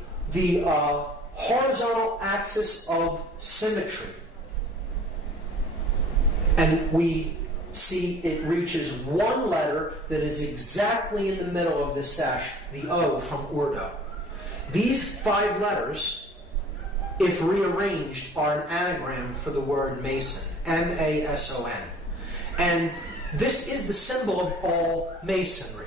horizontal axis of symmetry. And we see it reaches 1 letter that is exactly in the middle of this sash, the O from Urdu. These 5 letters, if rearranged, are an anagram for the word Mason, M-A-S-O-N. And this is the symbol of all Masonry.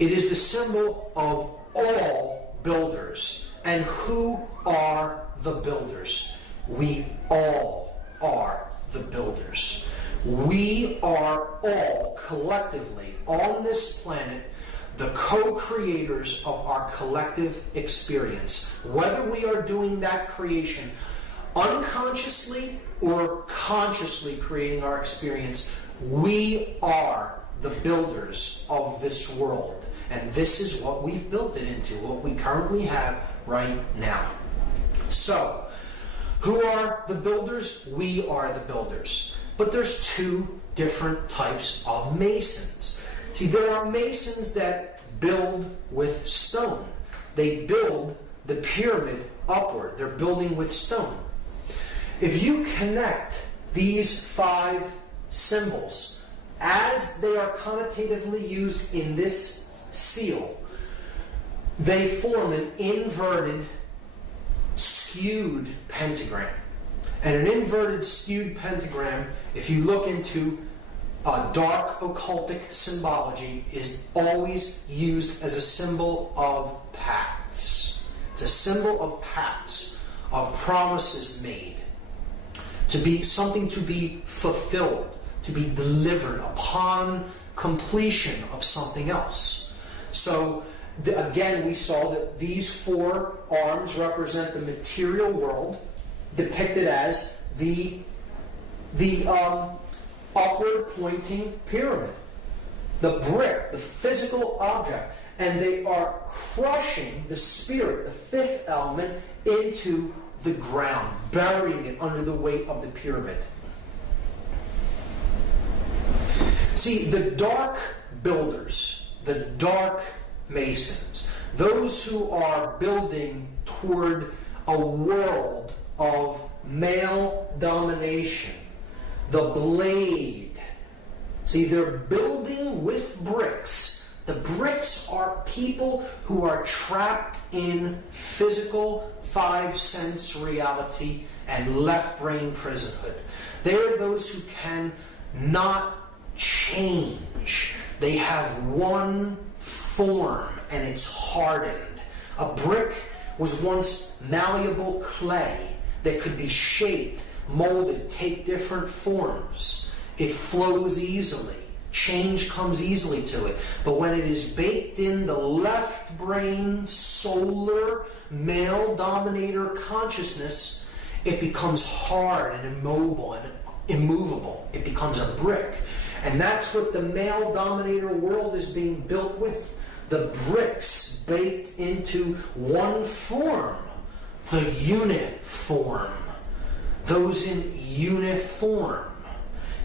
It is the symbol of all builders. And who are the builders? We all are the builders. We are all collectively on this planet the co-creators of our collective experience. Whether we are doing that creation unconsciously or consciously creating our experience, we are the builders of this world. And this is what we've built it into, what we currently have right now. So, who are the builders? We are the builders. But there's 2 different types of Masons. See, there are Masons that build with stone. They build the pyramid upward. They're building with stone. If you connect these 5 symbols as they are connotatively used in this seal, they form an inverted, skewed pentagram. And an inverted, skewed pentagram, if you look into dark occultic symbology is always used as a symbol of pacts. It's a symbol of pacts, of promises made, to be something to be fulfilled, to be delivered upon completion of something else. So again, we saw that these four arms represent the material world, depicted as the upward pointing pyramid, the brick, the physical object, and they are crushing the spirit, the fifth element, into the ground, burying it under the weight of the pyramid. See, the dark builders, the dark masons, those who are building toward a world of male domination, the blade. See, they're building with bricks. The bricks are people who are trapped in physical 5 sense reality and left brain prisonhood. They are those who can not change. They have one form and it's hardened. A brick was once malleable clay that could be shaped, molded, take different forms. It flows easily. Change comes easily to it. But when it is baked in the left brain, solar, male dominator consciousness, it becomes hard and immobile and immovable. It becomes a brick. And that's what the male dominator world is being built with. The bricks baked into one form, the unit form. Those in uniform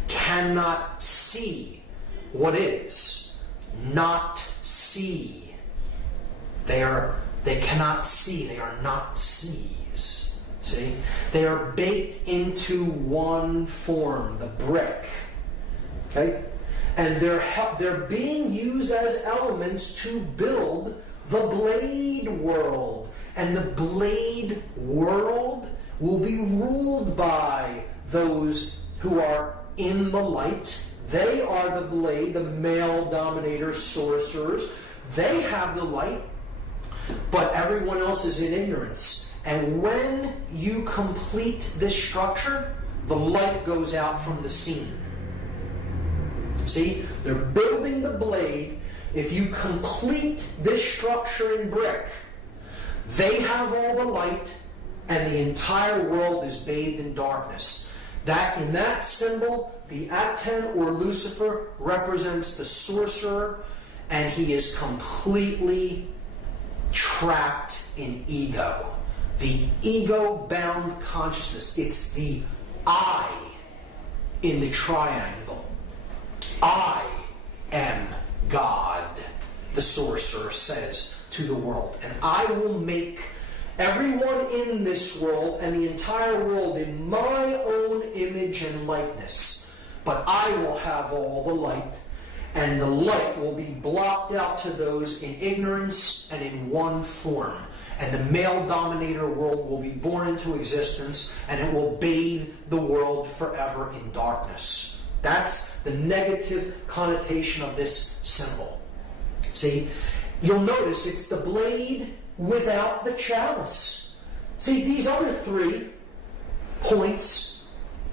cannot see what is, not see. They cannot see. They are not sees. See? They are baked into one form, the brick. Okay? And they're being used as elements to build the blade world. And the blade world will be ruled by those who are in the light. They are the blade, the male dominator sorcerers. They have the light, but everyone else is in ignorance. And when you complete this structure, the light goes out from the scene. See, they're building the blade. If you complete this structure in brick, they have all the light, and the entire world is bathed in darkness. That in that symbol, the Aten or Lucifer represents the sorcerer, and he is completely trapped in ego. The ego-bound consciousness. It's the I in the triangle. I am God, the sorcerer says to the world. And I will make everyone in this world and the entire world in my own image and likeness. But I will have all the light, and the light will be blocked out to those in ignorance and in one form. And the male dominator world will be born into existence, and it will bathe the world forever in darkness. That's the negative connotation of this symbol. See, you'll notice it's the blade without the chalice. See, these other 3 points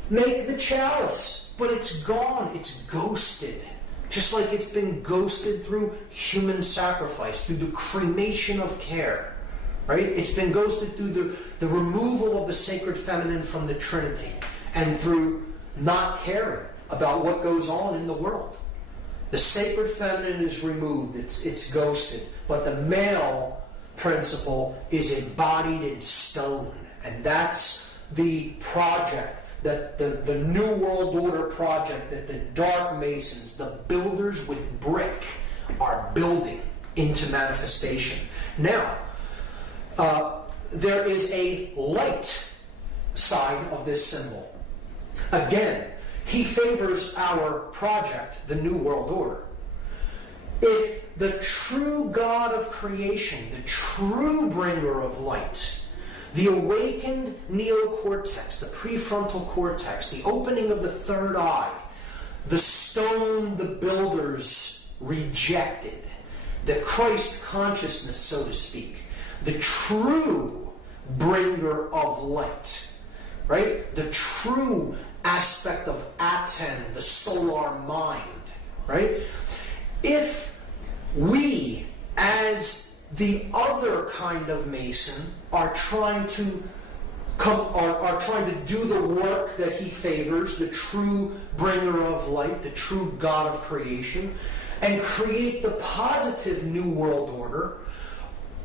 make the chalice, but it's gone. It's ghosted. Just like it's been ghosted through human sacrifice, through the cremation of care. Right? It's been ghosted through the removal of the sacred feminine from the Trinity, and through not caring about what goes on in the world. The sacred feminine is removed. It's ghosted. But the male principle is embodied in stone. And that's the project, that the New World Order project that the Dark Masons, the builders with brick, are building into manifestation. Now, there is a light side of this symbol. Again, he favors our project, the New World Order. If the true God of creation, the true bringer of light, the awakened neocortex, the prefrontal cortex, the opening of the third eye, the stone the builders rejected, the Christ consciousness, so to speak, the true bringer of light, right? The true aspect of Aten, the solar mind, right? If we, as the other kind of Mason, are trying to do the work that he favors, the true bringer of light, the true God of creation, and create the positive New World Order,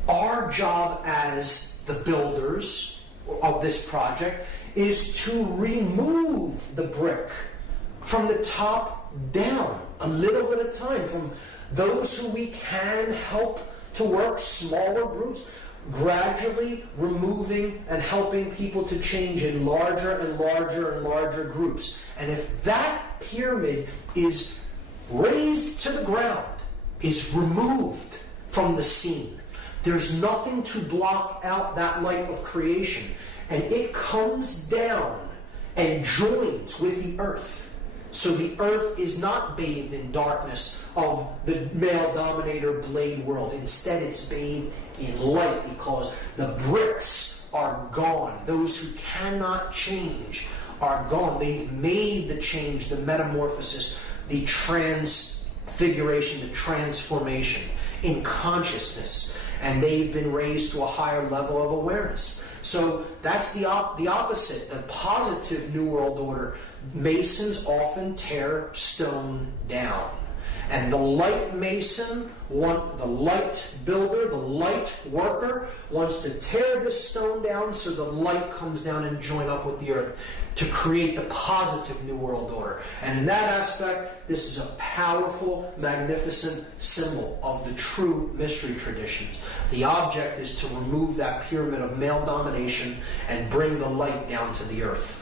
our job as the builders of this project is to remove the brick from the top down, a little at a time, from those who we can help to work, smaller groups, gradually removing and helping people to change in larger and larger and larger groups. And if that pyramid is razed to the ground, is removed from the scene, there's nothing to block out that light of creation. And it comes down and joins with the earth. So the earth is not bathed in darkness of the male dominator blade world. Instead, it's bathed in light because the bricks are gone. Those who cannot change are gone. They've made the change, the metamorphosis, the transfiguration, the transformation in consciousness. And they've been raised to a higher level of awareness. So that's the opposite, the positive New World Order. Masons often tear stone down. And the light Mason, the light builder, the light worker, wants to tear the stone down so the light comes down and join up with the earth to create the positive New World Order. And in that aspect, this is a powerful, magnificent symbol of the true mystery traditions. The object is to remove that pyramid of male domination and bring the light down to the earth.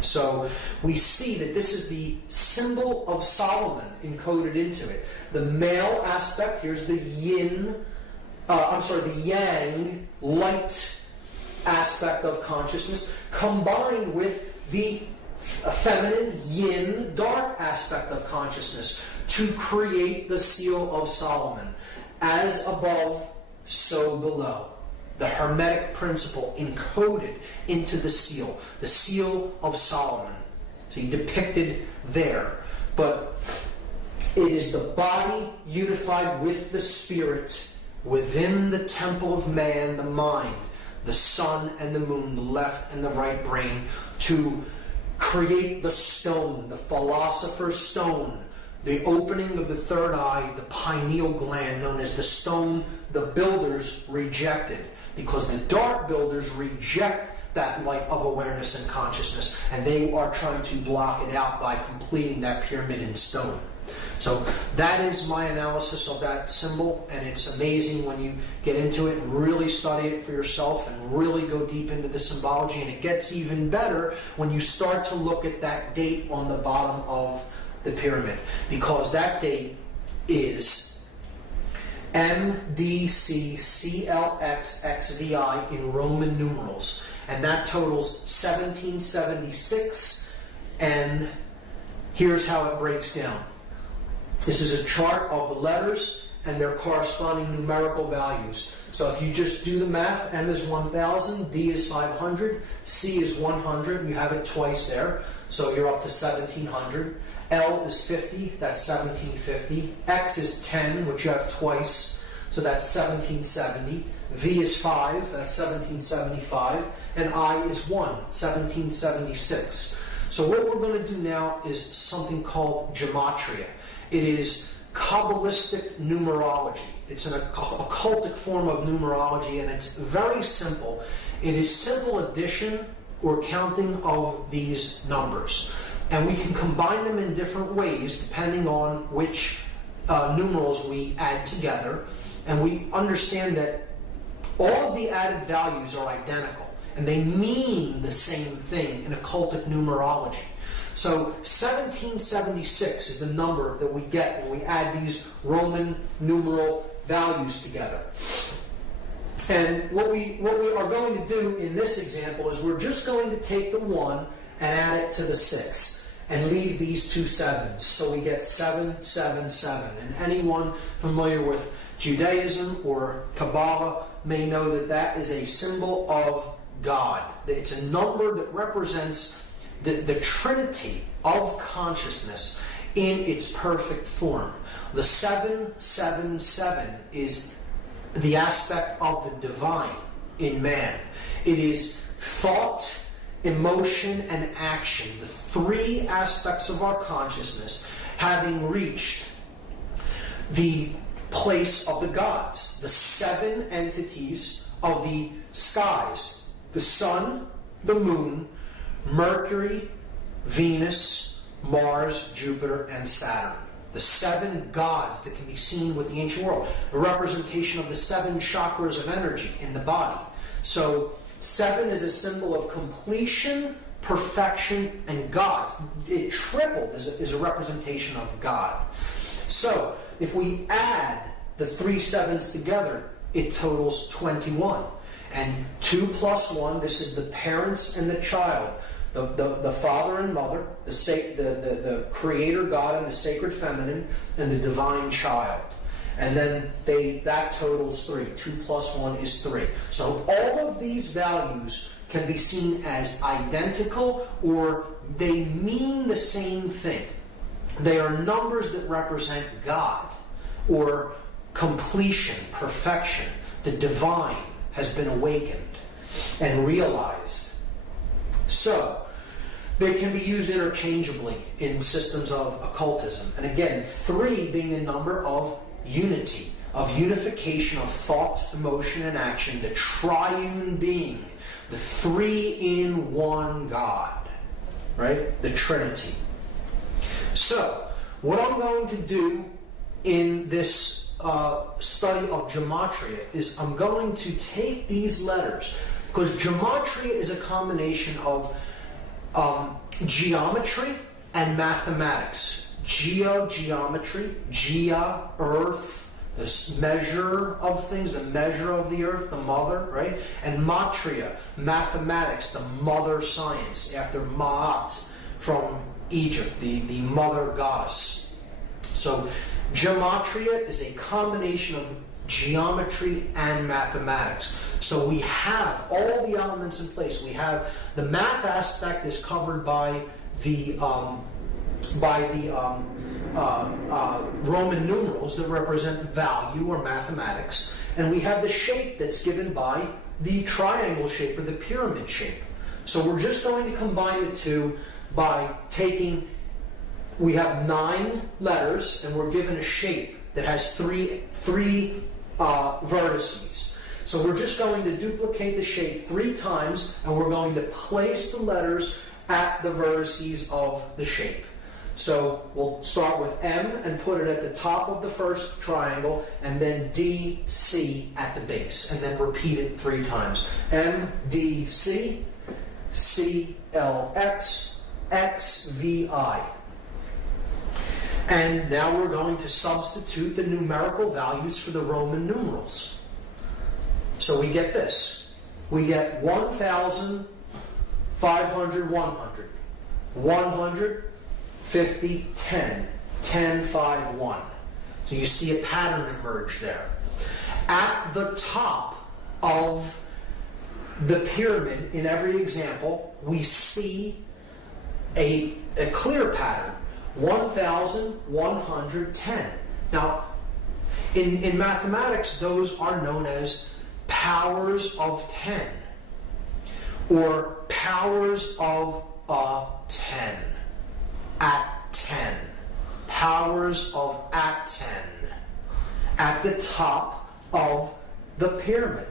So we see that this is the symbol of Solomon encoded into it. The male aspect, here's the the yang, light aspect of consciousness, combined with the feminine yin, dark aspect of consciousness to create the seal of Solomon. As above, so below. The Hermetic principle encoded into the seal of Solomon. So depicted there. But it is the body unified with the spirit within the temple of man, the mind, the sun and the moon, the left and the right brain, to create the stone, the philosopher's stone, the opening of the third eye, the pineal gland, known as the stone the builders rejected. Because the dark builders reject that light of awareness and consciousness, and they are trying to block it out by completing that pyramid in stone. So that is my analysis of that symbol, and it's amazing when you get into it and really study it for yourself and really go deep into the symbology. And it gets even better when you start to look at that date on the bottom of the pyramid, because that date is MDCCLXXVI in Roman numerals, and that totals 1776. And here's how it breaks down. This is a chart of the letters and their corresponding numerical values. So if you just do the math, M is 1000, D is 500, C is 100, you have it twice there, so you're up to 1700. L is 50, that's 1750. X is 10, which you have twice, so that's 1770. V is 5, that's 1775. And I is 1, 1776. So what we're going to do now is something called gematria. It is Kabbalistic numerology. It's an occultic form of numerology, and it's very simple. It is simple addition or counting of these numbers. And we can combine them in different ways depending on which numerals we add together. And we understand that all of the added values are identical, and they mean the same thing in occultic numerology. So 1776 is the number that we get when we add these Roman numeral values together. And what we are going to do in this example is we're just going to take the 1 and add it to the 6. and leave these two sevens. So we get 7, 7, 7. And anyone familiar with Judaism or Kabbalah may know that that is a symbol of God. It's a number that represents the Trinity of consciousness in its perfect form. The 777 is the aspect of the divine in man. It is thought, emotion, and action, the three aspects of our consciousness, having reached the place of the gods, the 7 entities of the skies: the sun, the moon, Mercury, Venus, Mars, Jupiter, and Saturn. The 7 gods that can be seen with the ancient world, a representation of the 7 chakras of energy in the body. So 7 is a symbol of completion, perfection, and God. It tripled is a representation of God. So if we add the 3 sevens together, it totals 21. And 2 plus 1, this is the parents and the child, the father and mother, the creator God and the sacred feminine, and the divine child. And then that totals 3. 2 plus 1 is 3. So all of these values can be seen as identical, or they mean the same thing. They are numbers that represent God, or completion, perfection. The divine has been awakened and realized. So they can be used interchangeably in systems of occultism. And again, 3 being a number of unity, of unification of thought, emotion, and action, the triune being, the 3-in-1 God, right? The Trinity. So, what I'm going to do in this study of gematria is I'm going to take these letters, because gematria is a combination of geometry and mathematics. Geometry, earth, the measure of things, the measure of the earth, the mother, right? And matria, mathematics, the mother science, after Ma'at from Egypt, the mother goddess. So gematria is a combination of geometry and mathematics. So we have all the elements in place. We have the math aspect is covered by the Roman numerals that represent value or mathematics, and we have the shape that's given by the triangle shape or the pyramid shape. So we're just going to combine the two by taking, we have 9 letters, and we're given a shape that has three vertices. So we're just going to duplicate the shape 3 times, and we're going to place the letters at the vertices of the shape. So we'll start with M and put it at the top of the first triangle, and then D, C at the base, and then repeat it 3 times. M, D, C, C, L, X, X, V, I. And now we're going to substitute the numerical values for the Roman numerals. So we get this. We get 1,000, 500, 100. 100, 50, 10. 10, 5, 1. So you see a pattern emerge there. At the top of the pyramid, in every example, we see a clear pattern. 1,110. Now, in mathematics, those are known as powers of 10, or powers of 10, at 10, powers of at 10, at the top of the pyramid.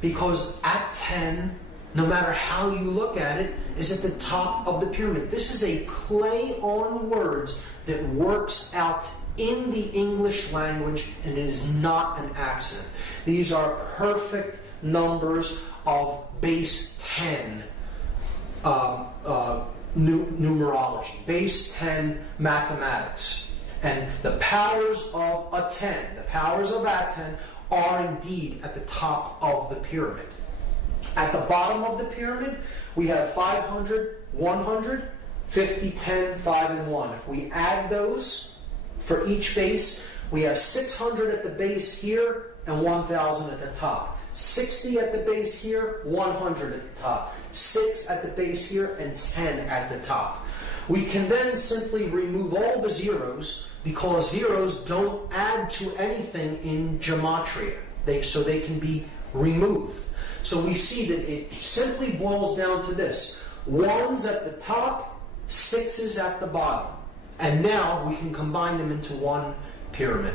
Because at 10, no matter how you look at it, is at the top of the pyramid. This is a play on words that works out in the English language, and it is not an accident. These are perfect numbers of base 10 numerology, base 10 mathematics. And the powers of a 10, the powers of at 10, are indeed at the top of the pyramid. At the bottom of the pyramid, we have 500, 100, 50, 10, 5, and 1. If we add those for each base, we have 600 at the base here and 1,000 at the top. 60 at the base here, 100 at the top. 6 at the base here, and 10 at the top. We can then simply remove all the zeros because zeros don't add to anything in gematria. So they can be removed. So we see that it simply boils down to this. 1's at the top, 6's at the bottom. And now we can combine them into one pyramid.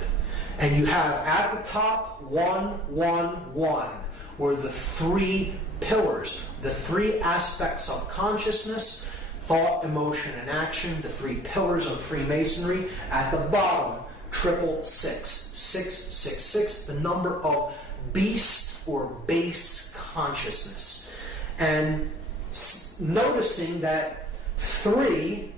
And you have at the top 1, 1, 1, where the three pillars, the three aspects of consciousness, thought, emotion, and action, the three pillars of Freemasonry. At the bottom, 666, 666, the number of beast or base consciousness. And noticing that 3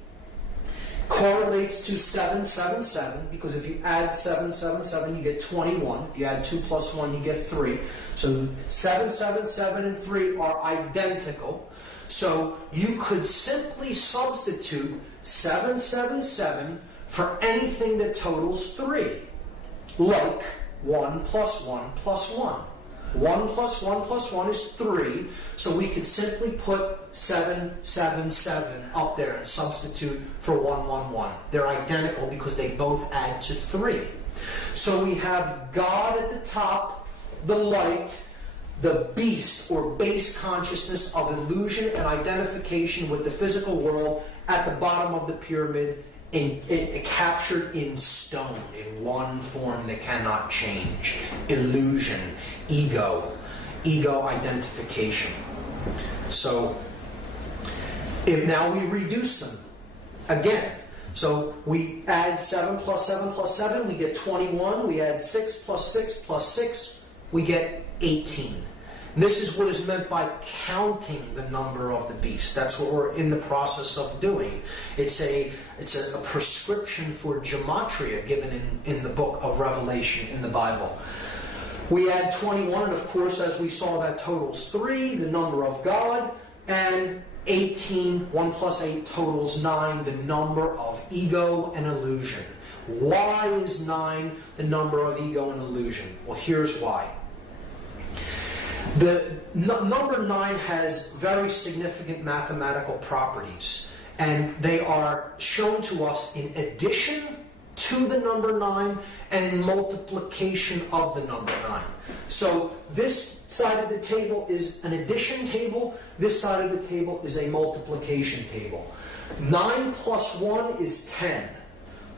correlates to 777, because if you add 777, you get 21. If you add 2 plus 1, you get 3. So 777 and 3 are identical. So you could simply substitute 777 for anything that totals 3. Like 1 plus 1 plus 1. 1 plus 1 plus 1 is 3, so we could simply put 777 up there and substitute for 111. They're identical because they both add to 3. So we have God at the top, the light, the beast or base consciousness of illusion and identification with the physical world at the bottom of the pyramid, captured in stone, in one form that cannot change. Illusion, ego identification. So, if now we reduce them again. So we add 7 plus 7 plus 7, we get 21. We add 6 plus 6 plus 6, we get 18. And this is what is meant by counting the number of the beast. That's what we're in the process of doing. It's a prescription for gematria given in the book of Revelation in the Bible. We add 21, and of course, as we saw, that totals 3, the number of God, and 18, 1 plus 8 totals 9, the number of ego and illusion. Why is 9 the number of ego and illusion? Well, here's why. The number 9 has very significant mathematical properties, and they are shown to us in addition to the number 9 and in multiplication of the number 9. So this side of the table is an addition table, this side of the table is a multiplication table. 9 plus 1 is 10.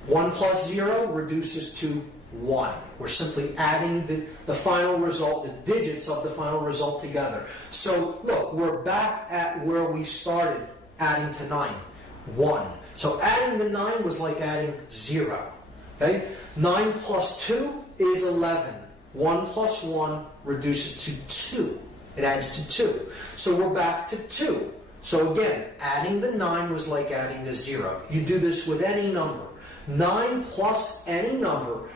1 plus 0 reduces to 1. We're simply adding the final result, the digits of the final result together. So look, we're back at where we started adding to 9. 1. So adding the 9 was like adding 0. Okay? 9 plus 2 is 11. 1 plus 1 reduces to 2. It adds to 2. So we're back to 2. So again, adding the 9 was like adding a 0. You do this with any number. 9 plus any number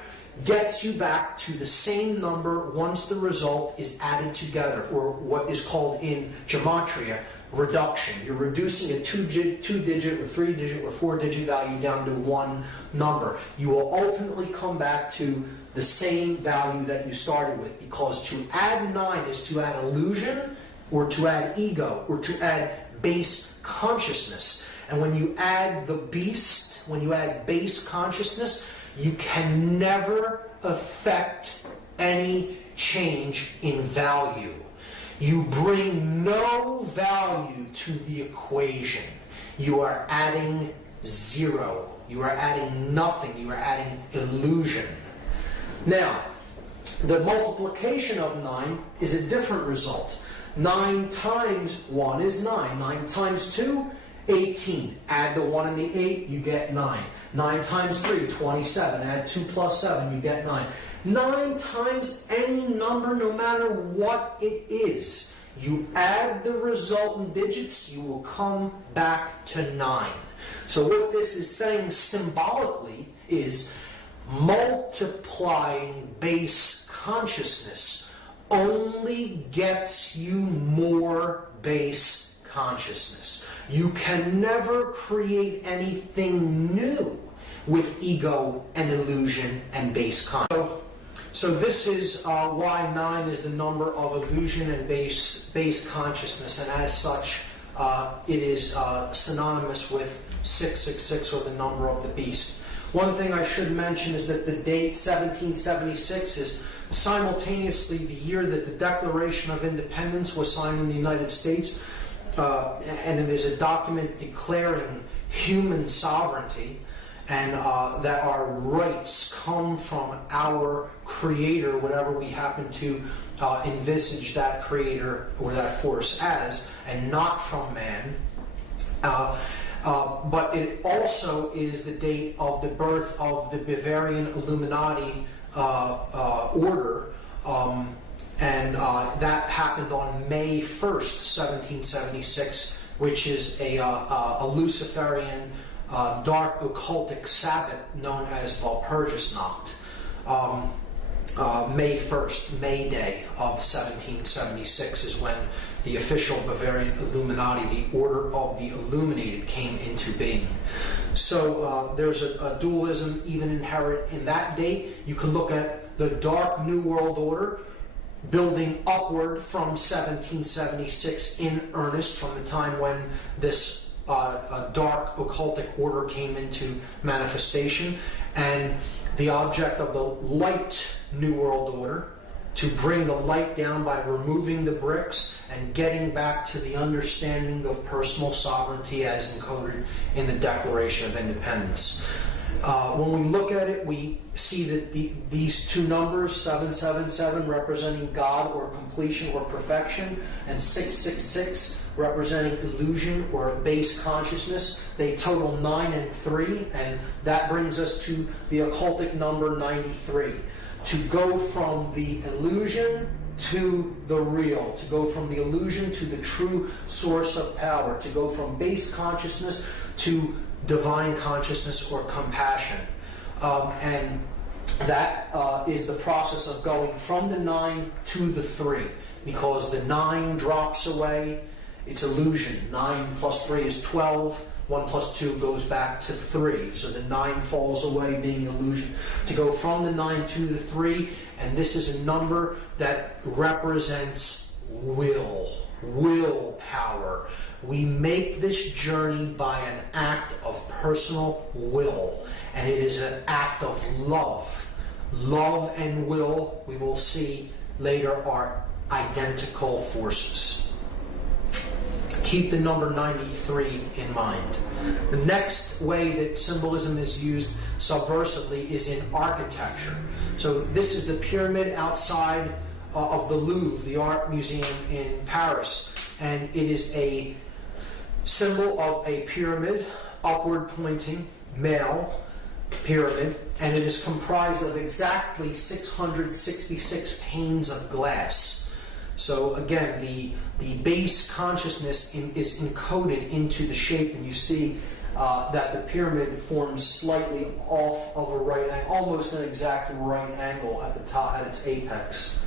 gets you back to the same number once the result is added together, or what is called in gematria reduction. You're reducing a 2-digit or 3-digit or 4-digit value down to one number. You will ultimately come back to the same value that you started with, because to add 9 is to add illusion, or to add ego, or to add base consciousness. And when you add the beast, when you add base consciousness, you can never affect any change in value. You bring no value to the equation. You are adding 0. You are adding nothing. You are adding illusion. Now, the multiplication of 9 is a different result. 9 times 1 is 9. 9 times 2, 18. Add the 1 and the 8, you get 9. 9 times 3, 27. Add 2 plus 7, you get 9. 9 times any number, no matter what it is. You add the resultant digits, you will come back to 9. So what this is saying symbolically is multiplying base consciousness only gets you more base consciousness. You can never create anything new with ego and illusion and base consciousness. So this is why 9 is the number of illusion and base consciousness, and as such, it is synonymous with 666, or the number of the beast. One thing I should mention is that the date 1776 is simultaneously the year that the Declaration of Independence was signed in the United States, and it is a document declaring human sovereignty, and that our rights come from our Creator, whatever we happen to envisage that Creator or that force as, and not from man. But it also is the date of the birth of the Bavarian Illuminati order, and that happened on May 1st, 1776, which is a Luciferian dark occultic Sabbath known as Walpurgisnacht. May 1st, May Day of 1776 is when the official Bavarian Illuminati, the Order of the Illuminated, came into being. So there's a dualism even inherent in that date. You can look at the Dark New World Order building upward from 1776 in earnest, from the time when this dark occultic order came into manifestation, and the object of the Light New World Order, to bring the light down by removing the bricks and getting back to the understanding of personal sovereignty as encoded in the Declaration of Independence. When we look at it, we see that these two numbers, 777 representing God or completion or perfection, and 666 representing illusion or base consciousness, they total 9 and 3, and that brings us to the occultic number 93. To go from the illusion to the real, to go from the illusion to the true source of power, to go from base consciousness to divine consciousness or compassion. And that is the process of going from the 9 to the 3, because the 9 drops away, it's illusion. 9 plus 3 is 12. 1 plus 2 goes back to 3. So the 9 falls away, being illusion. To go from the 9 to the 3, and this is a number that represents willpower. We make this journey by an act of personal will, and it is an act of love. Love and will, we will see later, are identical forces. Keep the number 93 in mind. The next way that symbolism is used subversively is in architecture. So this is the pyramid outside of the Louvre, the art museum in Paris, and it is a symbol of a pyramid, upward pointing, male pyramid, and it is comprised of exactly 666 panes of glass. So again, the base consciousness is encoded into the shape, and you see that the pyramid forms slightly off of a right angle, almost an exact right angle at the top, at its apex.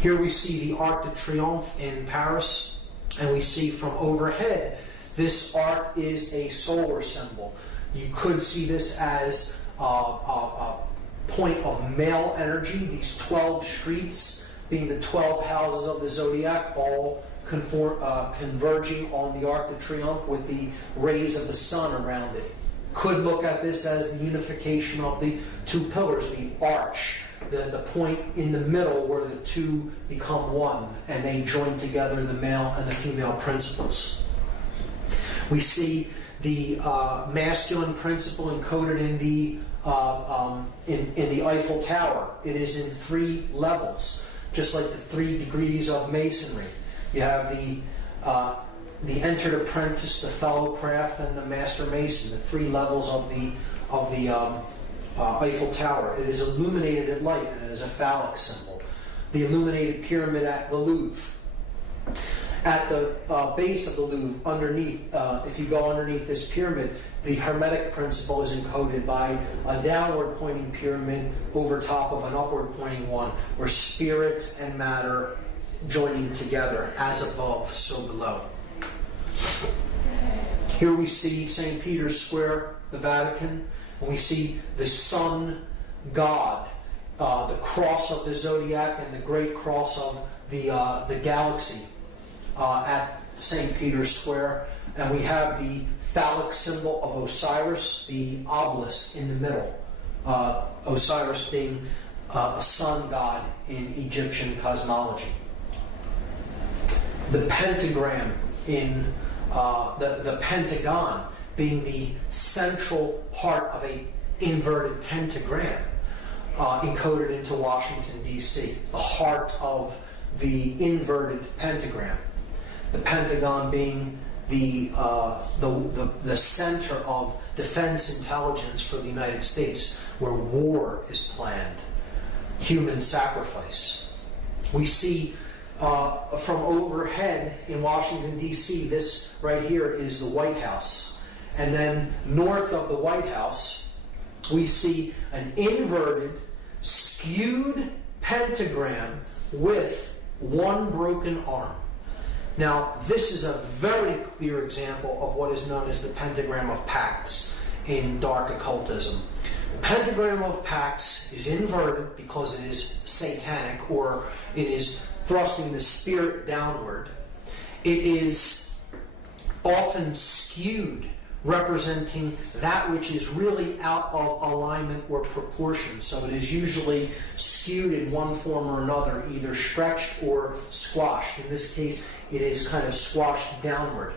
Here we see the Arc de Triomphe in Paris, and we see from overhead, this arc is a solar symbol. You could see this as a point of male energy, these 12 streets being the 12 houses of the zodiac, all converging on the Arc de Triomphe with the rays of the sun around it. Could look at this as the unification of the two pillars, the arch, the point in the middle where the two become one, and they join together the male and the female principles. We see the masculine principle encoded in the Eiffel Tower. It is in 3 levels. Just like the 3 degrees of masonry. You have the entered apprentice, the fellow craft, and the master mason, the 3 levels of the Eiffel Tower. It is illuminated at light, and it is a phallic symbol. The illuminated pyramid at the Louvre. At the base of the Louvre, underneath, if you go underneath this pyramid, the Hermetic principle is encoded by a downward pointing pyramid over top of an upward pointing one, where spirit and matter joining together, as above, so below. Here we see St. Peter's Square, the Vatican, and we see the sun god, the cross of the zodiac and the great cross of the galaxy at St. Peter's Square. And we have the phallic symbol of Osiris, the obelisk in the middle. Osiris being a sun god in Egyptian cosmology. The pentagram in the pentagon being the central part of a inverted pentagram encoded into Washington, D.C., the heart of the inverted pentagram. The Pentagon being the center of defense intelligence for the United States, where war is planned, human sacrifice. We see from overhead in Washington, D.C., this right here is the White House. And then north of the White House, we see an inverted, skewed pentagram with one broken arm. Now, this is a very clear example of what is known as the pentagram of Pax in dark occultism. The pentagram of Pax is inverted because it is satanic, or it is thrusting the spirit downward. It is often skewed, representing that which is really out of alignment or proportion. So it is usually skewed in one form or another, either stretched or squashed. In this case, it is kind of squashed downward.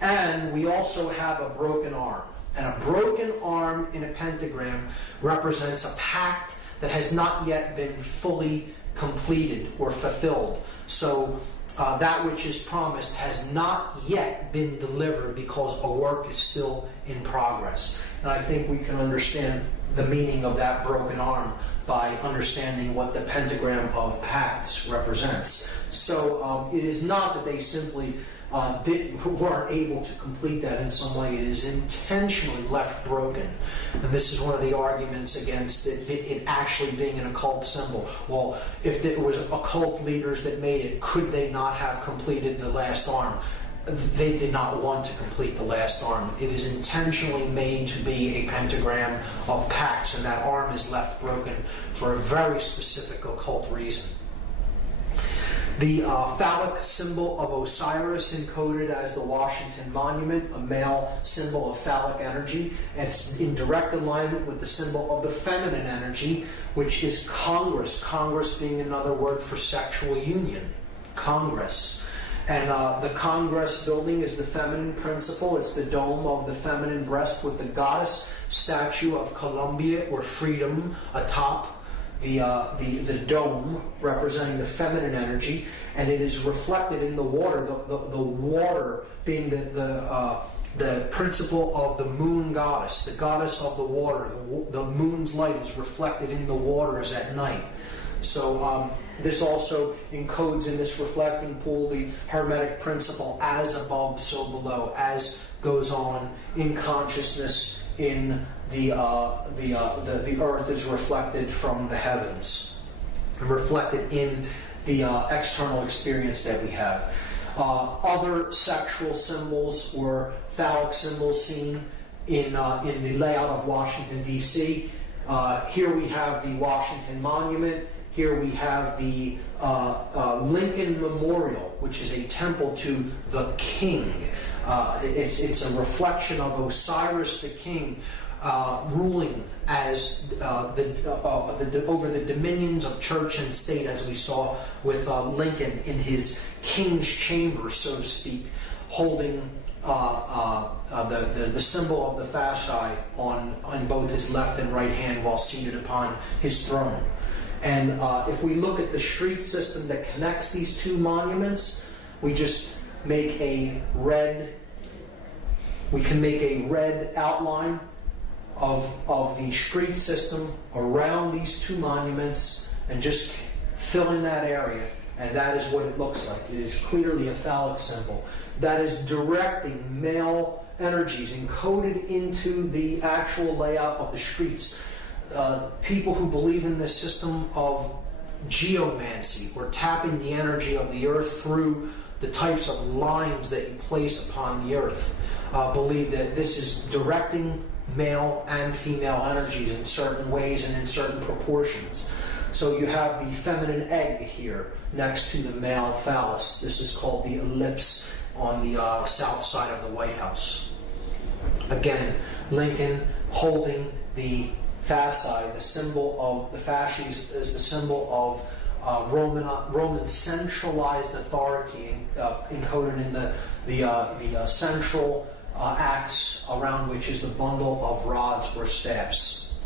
And we also have a broken arm. And a broken arm in a pentagram represents a pact that has not yet been fully completed or fulfilled. So that which is promised has not yet been delivered because a work is still in progress. And I think we can understand the meaning of that broken arm by understanding what the pentagram of Pax represents. So it is not that they simply weren't able to complete that in some way. It is intentionally left broken. And this is one of the arguments against it actually being an occult symbol. Well, if there was occult leaders that made it, could they not have completed the last arm? They did not want to complete the last arm. It is intentionally made to be a pentagram of Pax, and that arm is left broken for a very specific occult reason. The phallic symbol of Osiris, encoded as the Washington Monument, a male symbol of phallic energy, and it's in direct alignment with the symbol of the feminine energy, which is Congress. Congress being another word for sexual union. Congress. And the Congress building is the feminine principle. It's the dome of the feminine breast with the goddess statue of Columbia, or freedom, atop the dome, representing the feminine energy, and it is reflected in the water. The water being the principle of the moon goddess, the goddess of the water. The moon's light is reflected in the waters at night. So this also encodes in this reflecting pool the Hermetic principle, as above, so below, as goes on in consciousness in the earth is reflected from the heavens, and reflected in the external experience that we have. Other sexual symbols or phallic symbols seen in the layout of Washington, D.C. Here we have the Washington Monument. Here we have the Lincoln Memorial, which is a temple to the king. It's a reflection of Osiris the king, ruling as over the dominions of church and state, as we saw with Lincoln in his king's chamber, so to speak, holding the symbol of the fasci on both his left and right hand while seated upon his throne. And if we look at the street system that connects these two monuments, we just make a red. We can make a red outline of the street system around these two monuments and just fill in that area, and that is what it looks like. It is clearly a phallic symbol that is directing male energies encoded into the actual layout of the streets. People who believe in this system of geomancy, or tapping the energy of the earth through the types of lines that you place upon the earth, believe that this is directing male and female energies in certain ways and in certain proportions. So you have the feminine egg here next to the male phallus. This is called the ellipse on the south side of the White House. Again, Lincoln holding the fasci, the symbol of the fasces is the symbol of Roman centralized authority encoded in the central axe around which is the bundle of rods or staffs.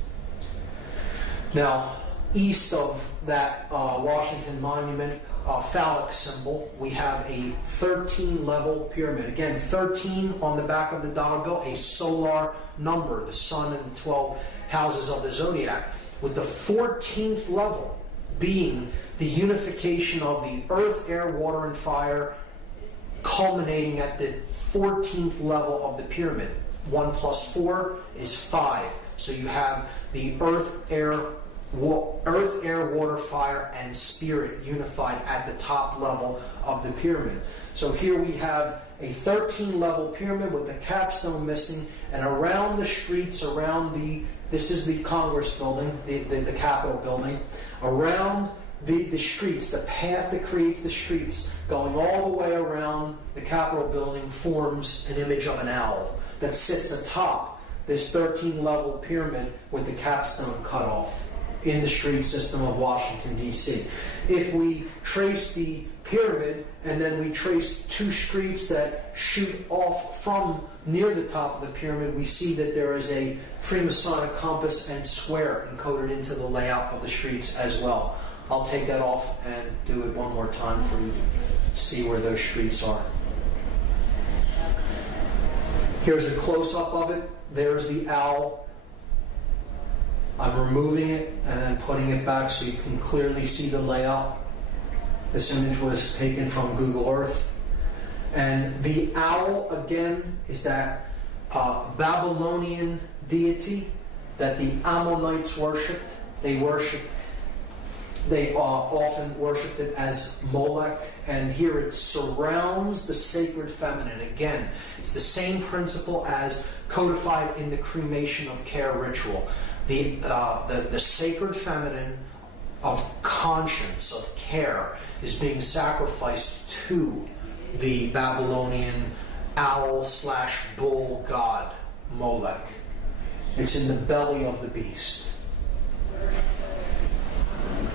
Now, east of that Washington Monument phallic symbol, we have a 13-level pyramid. Again, 13 on the back of the dollar bill, a solar number, the sun and the 12 houses of the zodiac, with the 14th level being the unification of the earth, air, water, and fire, culminating at the 14th level of the pyramid. 1 plus 4 is 5. So you have the earth, air, water, fire, and spirit unified at the top level of the pyramid. So here we have a 13-level pyramid with the capstone missing, and around the streets, this is the Congress building, the Capitol building, around the streets, the path that creates the streets, going all the way around the Capitol building, forms an image of an owl that sits atop this 13-level pyramid with the capstone cut off in the street system of Washington, D.C. If we trace the pyramid and then we trace two streets that shoot off from near the top of the pyramid, we see that there is a Freemasonic compass and square encoded into the layout of the streets as well. I'll take that off and do it one more time for you to see where those streets are. Here's a close-up of it. There's the owl. I'm removing it and then putting it back so you can clearly see the layout. This image was taken from Google Earth. And the owl, again, is that Babylonian deity that the Ammonites worshipped. They often worshipped it as Molech, and here it surrounds the sacred feminine. Again, it's the same principle as codified in the cremation of care ritual. The sacred feminine of conscience, of care, is being sacrificed to the Babylonian owl/bull god, Molech. It's in the belly of the beast.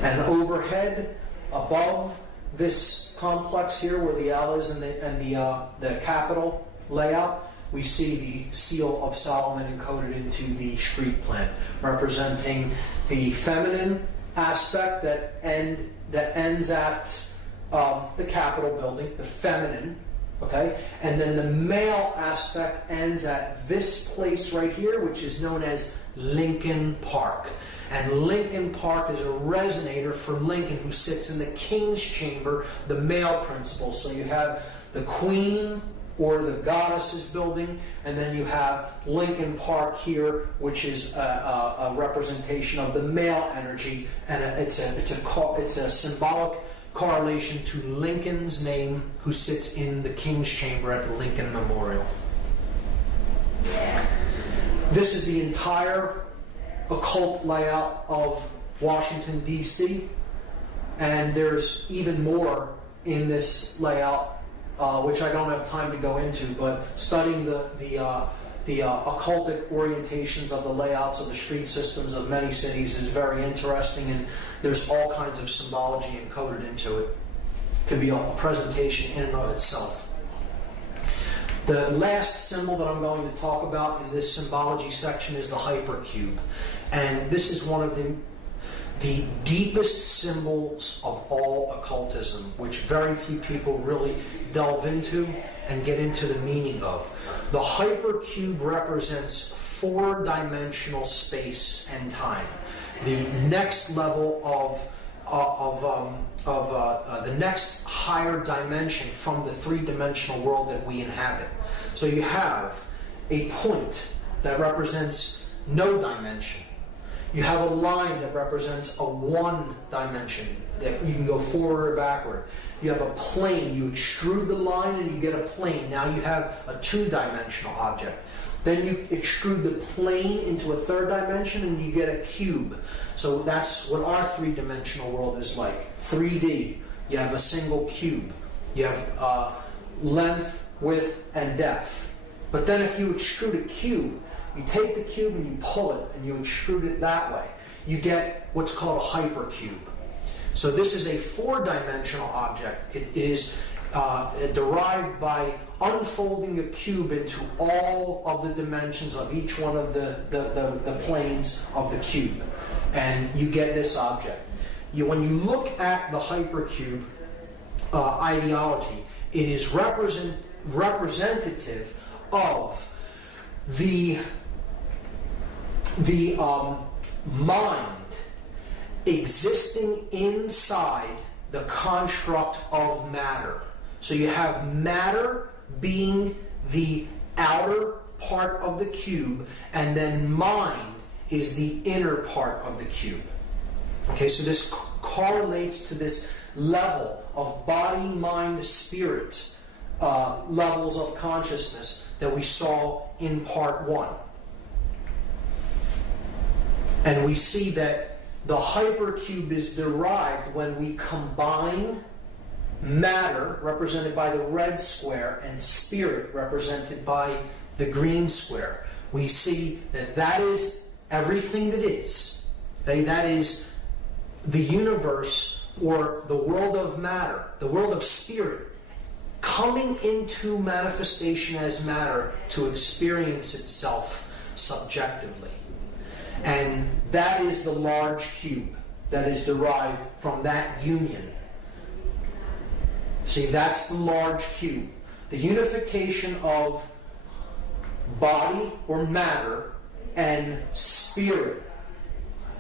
And overhead, above this complex here, where the owl is and the Capitol layout, we see the seal of Solomon encoded into the street plan, representing the feminine aspect that ends at the Capitol building, the feminine, okay, and then the male aspect ends at this place right here, which is known as Lincoln Park. And Lincoln Park is a resonator for Lincoln, who sits in the King's Chamber, the male principle. So you have the Queen or the Goddess's building, and then you have Lincoln Park here, which is a representation of the male energy, and it's a symbolic correlation to Lincoln's name, who sits in the King's Chamber at the Lincoln Memorial. This is the entire occult layout of Washington, D.C., and there's even more in this layout, which I don't have time to go into, but studying the occultic orientations of the layouts of the street systems of many cities is very interesting, and there's all kinds of symbology encoded into it. It can be a presentation in and of itself. The last symbol that I'm going to talk about in this symbology section is the hypercube. And this is one of the deepest symbols of all occultism, which very few people really delve into and get into the meaning of. The hypercube represents 4-dimensional space and time. The next level the next higher dimension from the 3-dimensional world that we inhabit. So you have a point that represents no dimension. You have a line that represents a one dimension, that you can go forward or backward. You have a plane, you extrude the line and you get a plane. Now you have a two-dimensional object. Then you extrude the plane into a third dimension and you get a cube. So that's what our three-dimensional world is like. 3D, you have a single cube. You have length, width, and depth. But then if you extrude a cube, you take the cube and you pull it and you extrude it that way. You get what's called a hypercube. So this is a four-dimensional object. It is derived by unfolding a cube into all of the dimensions of each one of the planes of the cube. And you get this object. When you look at the hypercube ideology, it is representative of the mind existing inside the construct of matter. So you have matter being the outer part of the cube, and then mind is the inner part of the cube. Okay, so this correlates to this level of body, mind, spirit levels of consciousness that we saw in part 1. And we see that the hypercube is derived when we combine matter, represented by the red square, and spirit, represented by the green square. We see that that is everything that is. That is the universe, or the world of matter, the world of spirit, coming into manifestation as matter to experience itself subjectively. And that is the large cube that is derived from that union. See, that's the large cube. The unification of body or matter and spirit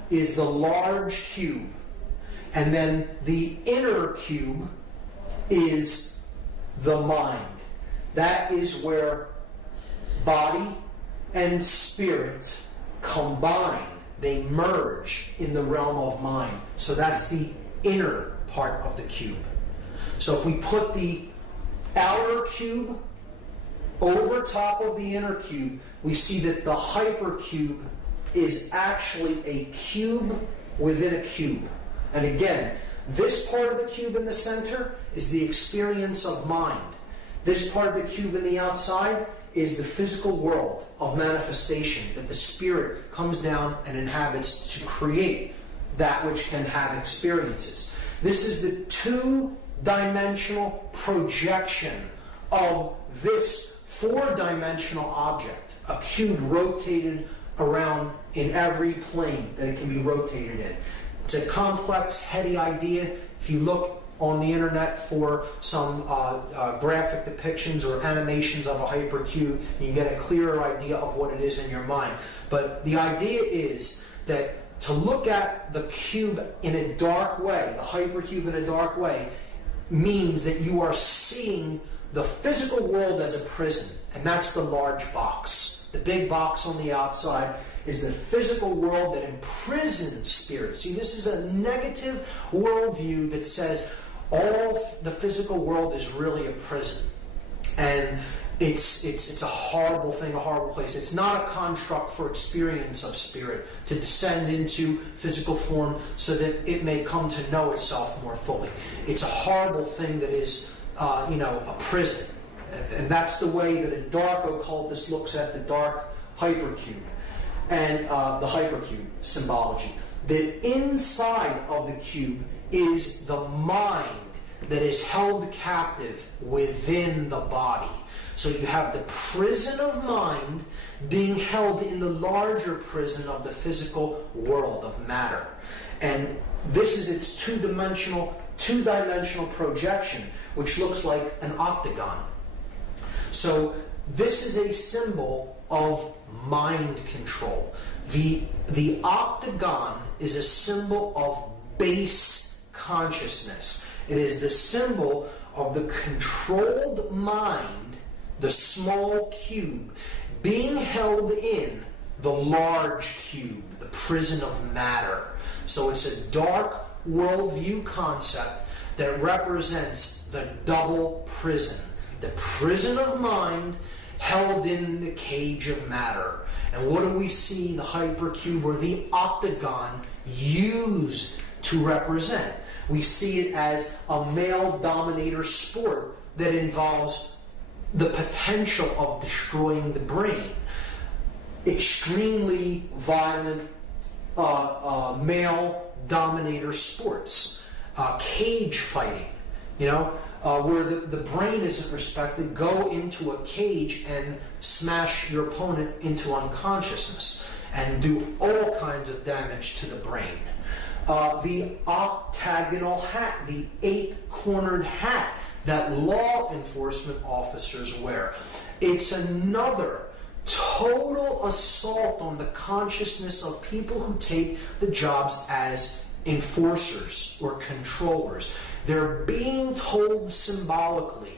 is the large cube. And then the inner cube is the mind. That is where body and spirit combine. They merge in the realm of mind. So that's the inner part of the cube. So if we put the outer cube over top of the inner cube, we see that the hypercube is actually a cube within a cube. And again, this part of the cube in the center is the experience of mind. This part of the cube in the outside is the physical world of manifestation that the spirit comes down and inhabits to create that which can have experiences. This is the two-dimensional projection of this four-dimensional object, a cube rotated around in every plane that it can be rotated in. It's a complex, heady idea. If you look on the internet for some graphic depictions or animations of a hypercube, you can get a clearer idea of what it is in your mind. But the idea is that to look at the cube in a dark way, the hypercube in a dark way, means that you are seeing the physical world as a prison. And that's the large box. The big box on the outside is the physical world that imprisons spirit. See, this is a negative worldview that says all the physical world is really a prison. And it's a horrible thing, a horrible place. It's not a construct for experience of spirit to descend into physical form so that it may come to know itself more fully. It's a horrible thing that is, a prison. And that's the way that a dark occultist looks at the dark hypercube and the hypercube symbology. The inside of the cube is the mind that is held captive within the body. So you have the prison of mind being held in the larger prison of the physical world of matter. And this is its two-dimensional projection, which looks like an octagon. So this is a symbol of mind control. The octagon is a symbol of base consciousness. It is the symbol of the controlled mind, the small cube, being held in the large cube, the prison of matter. So it's a dark worldview concept that represents the double prison, the prison of mind held in the cage of matter. And what do we see the hypercube or the octagon used to represent? We see it as a male dominator sport that involves the potential of destroying the brain. Extremely violent male dominator sports, cage fighting, where the brain isn't respected. Go into a cage and smash your opponent into unconsciousness and do all kinds of damage to the brain. The octagonal hat, the 8-cornered hat that law enforcement officers wear. It's another total assault on the consciousness of people who take the jobs as enforcers or controllers. They're being told symbolically,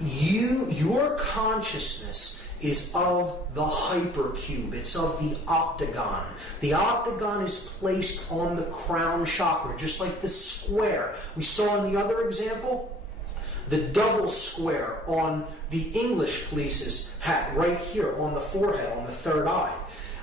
your consciousness is of the hypercube. It's of the octagon. The octagon is placed on the crown chakra, just like the square. We saw in the other example, the double square on the English police's hat, right here on the forehead, on the third eye.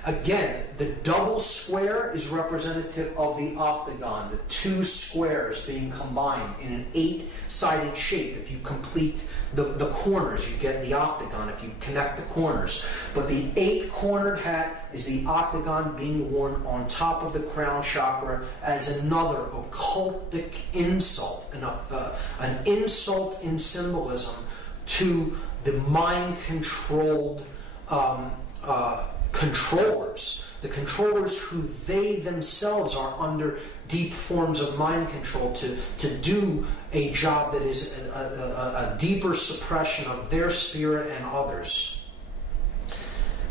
Again, the double square is representative of the octagon, the two squares being combined in an 8-sided shape. If you complete the corners, you get the octagon if you connect the corners. But the 8-cornered hat is the octagon being worn on top of the crown chakra as another occultic insult, an insult in symbolism to the mind-controlled controllers, the controllers who they themselves are under deep forms of mind control to do a job that is a deeper suppression of their spirit and others.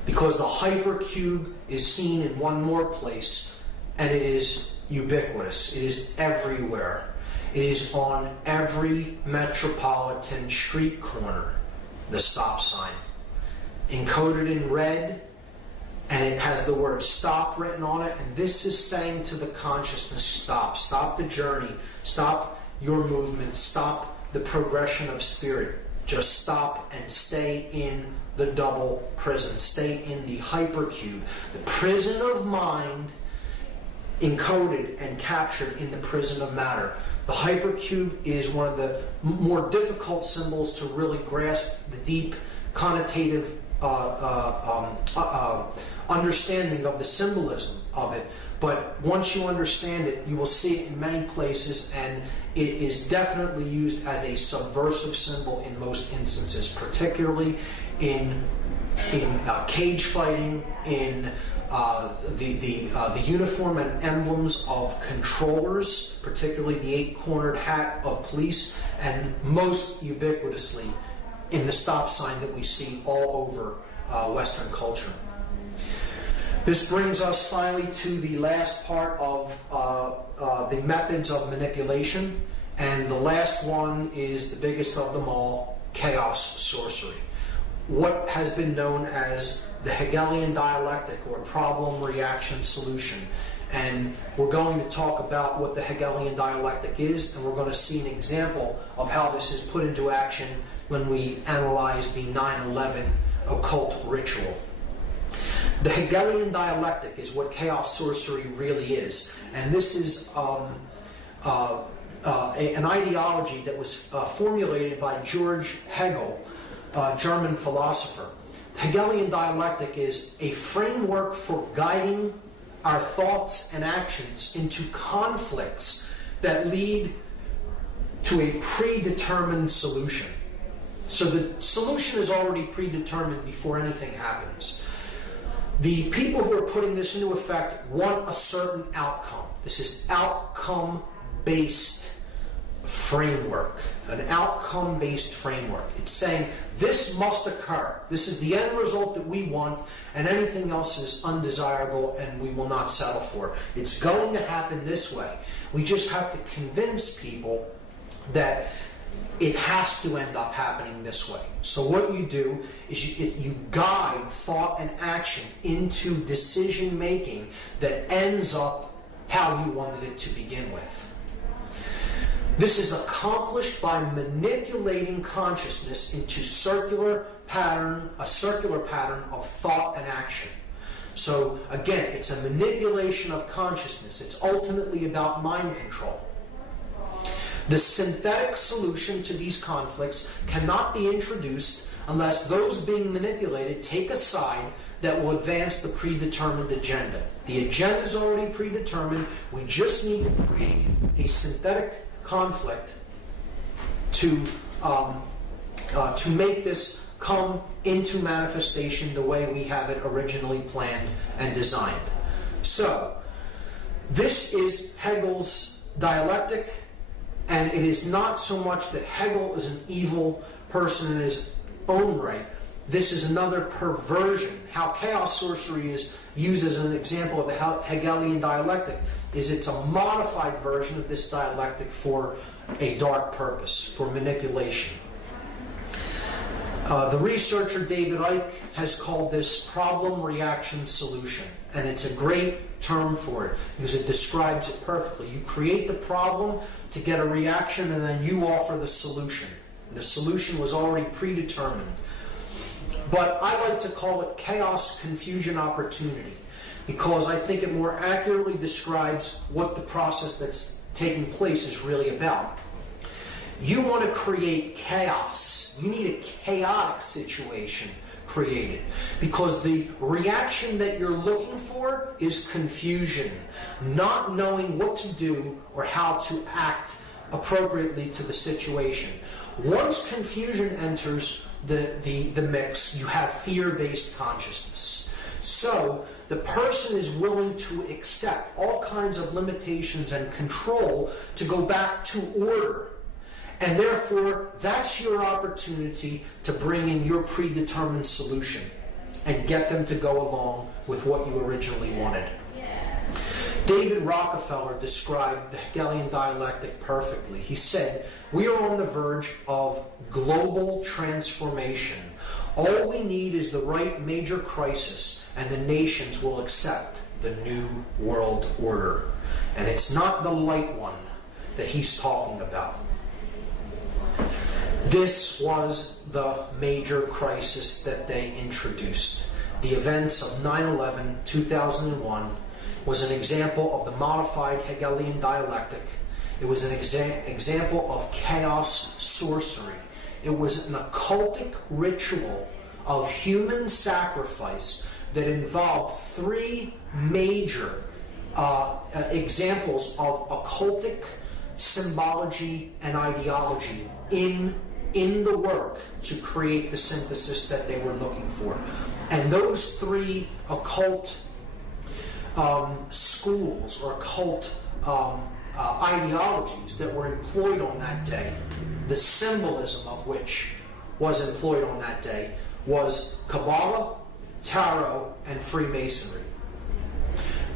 Because the hypercube is seen in one more place, and it is ubiquitous. It is everywhere. It is on every metropolitan street corner, the stop sign. Encoded in red, and it has the word stop written on it, and this is saying to the consciousness, stop. Stop the journey. Stop your movement. Stop the progression of spirit. Just stop and stay in the double prison. Stay in the hypercube. The prison of mind encoded and captured in the prison of matter. The hypercube is one of the more difficult symbols to really grasp the deep connotative understanding of the symbolism of it. But once you understand it, you will see it in many places, and it is definitely used as a subversive symbol in most instances, particularly in cage fighting, in the uniform and emblems of controllers, particularly the 8-cornered hat of police, and most ubiquitously in the stop sign that we see all over Western culture. This brings us finally to the last part of the methods of manipulation, and the last one is the biggest of them all, chaos sorcery. What has been known as the Hegelian dialectic, or problem, reaction, solution. And we're going to talk about what the Hegelian dialectic is, and we're going to see an example of how this is put into action when we analyze the 9/11 occult ritual. The Hegelian dialectic is what chaos sorcery really is, and this is an ideology that was formulated by George Hegel, a German philosopher. The Hegelian dialectic is a framework for guiding our thoughts and actions into conflicts that lead to a predetermined solution. So the solution is already predetermined before anything happens. The people who are putting this into effect want a certain outcome. This is outcome-based framework, an outcome-based framework. It's saying this must occur. This is the end result that we want, and anything else is undesirable and we will not settle for. It's going to happen this way. We just have to convince people that it has to end up happening this way. So what you do is you guide thought and action into decision making that ends up how you wanted it to begin with. This is accomplished by manipulating consciousness into a circular pattern of thought and action. So again, it's a manipulation of consciousness. It's ultimately about mind control. The synthetic solution to these conflicts cannot be introduced unless those being manipulated take a side that will advance the predetermined agenda. The agenda is already predetermined. We just need to create a synthetic conflict to make this come into manifestation the way we have it originally planned and designed. So, this is Hegel's dialectic. And it is not so much that Hegel is an evil person in his own right. This is another perversion. How chaos sorcery is used as an example of the Hegelian dialectic is it's a modified version of this dialectic for a dark purpose, for manipulation. The researcher David Icke has called this problem-reaction solution. And it's a great term for it because it describes it perfectly. You create the problem to get a reaction, and then you offer the solution. The solution was already predetermined. But I like to call it chaos, confusion, opportunity, because I think it more accurately describes what the process that's taking place is really about. You want to create chaos. You need a chaotic situation created, because the reaction that you're looking for is confusion, not knowing what to do or how to act appropriately to the situation. Once confusion enters the mix, you have fear-based consciousness. So the person is willing to accept all kinds of limitations and control to go back to order. And therefore, that's your opportunity to bring in your predetermined solution and get them to go along with what you originally wanted. David Rockefeller described the Hegelian dialectic perfectly. He said, "We are on the verge of global transformation. All we need is the right major crisis, and the nations will accept the new world order." And it's not the light one that he's talking about. This was the major crisis that they introduced. The events of 9/11, 2001 was an example of the modified Hegelian dialectic. It was an example of chaos sorcery. It was an occultic ritual of human sacrifice that involved three major examples of occultic symbology and ideology in the work to create the synthesis that they were looking for. And those three occult schools or occult ideologies that were employed on that day, the symbolism of which was employed on that day, was Kabbalah, Tarot, and Freemasonry.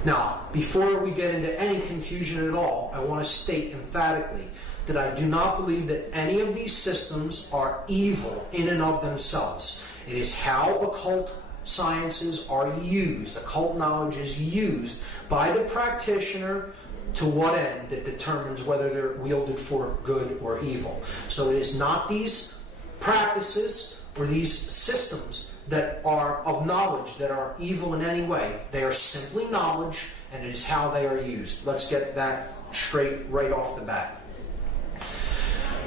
Now, before we get into any confusion at all, I want to state emphatically that I do not believe that any of these systems are evil in and of themselves. It is how occult sciences are used, occult knowledge is used by the practitioner to what end that determines whether they're wielded for good or evil. So it is not these practices or these systems that are of knowledge that are evil in any way. They are simply knowledge, and it is how they are used. Let's get that straight right off the bat.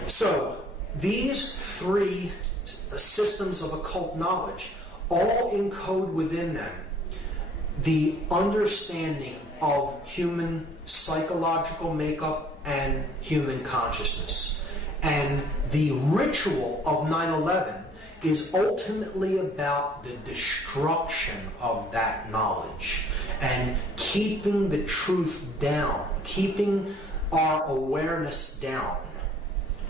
So, these three systems of occult knowledge all encode within them the understanding of human psychological makeup and human consciousness. And the ritual of 9/11 is ultimately about the destruction of that knowledge and keeping the truth down, keeping our awareness down,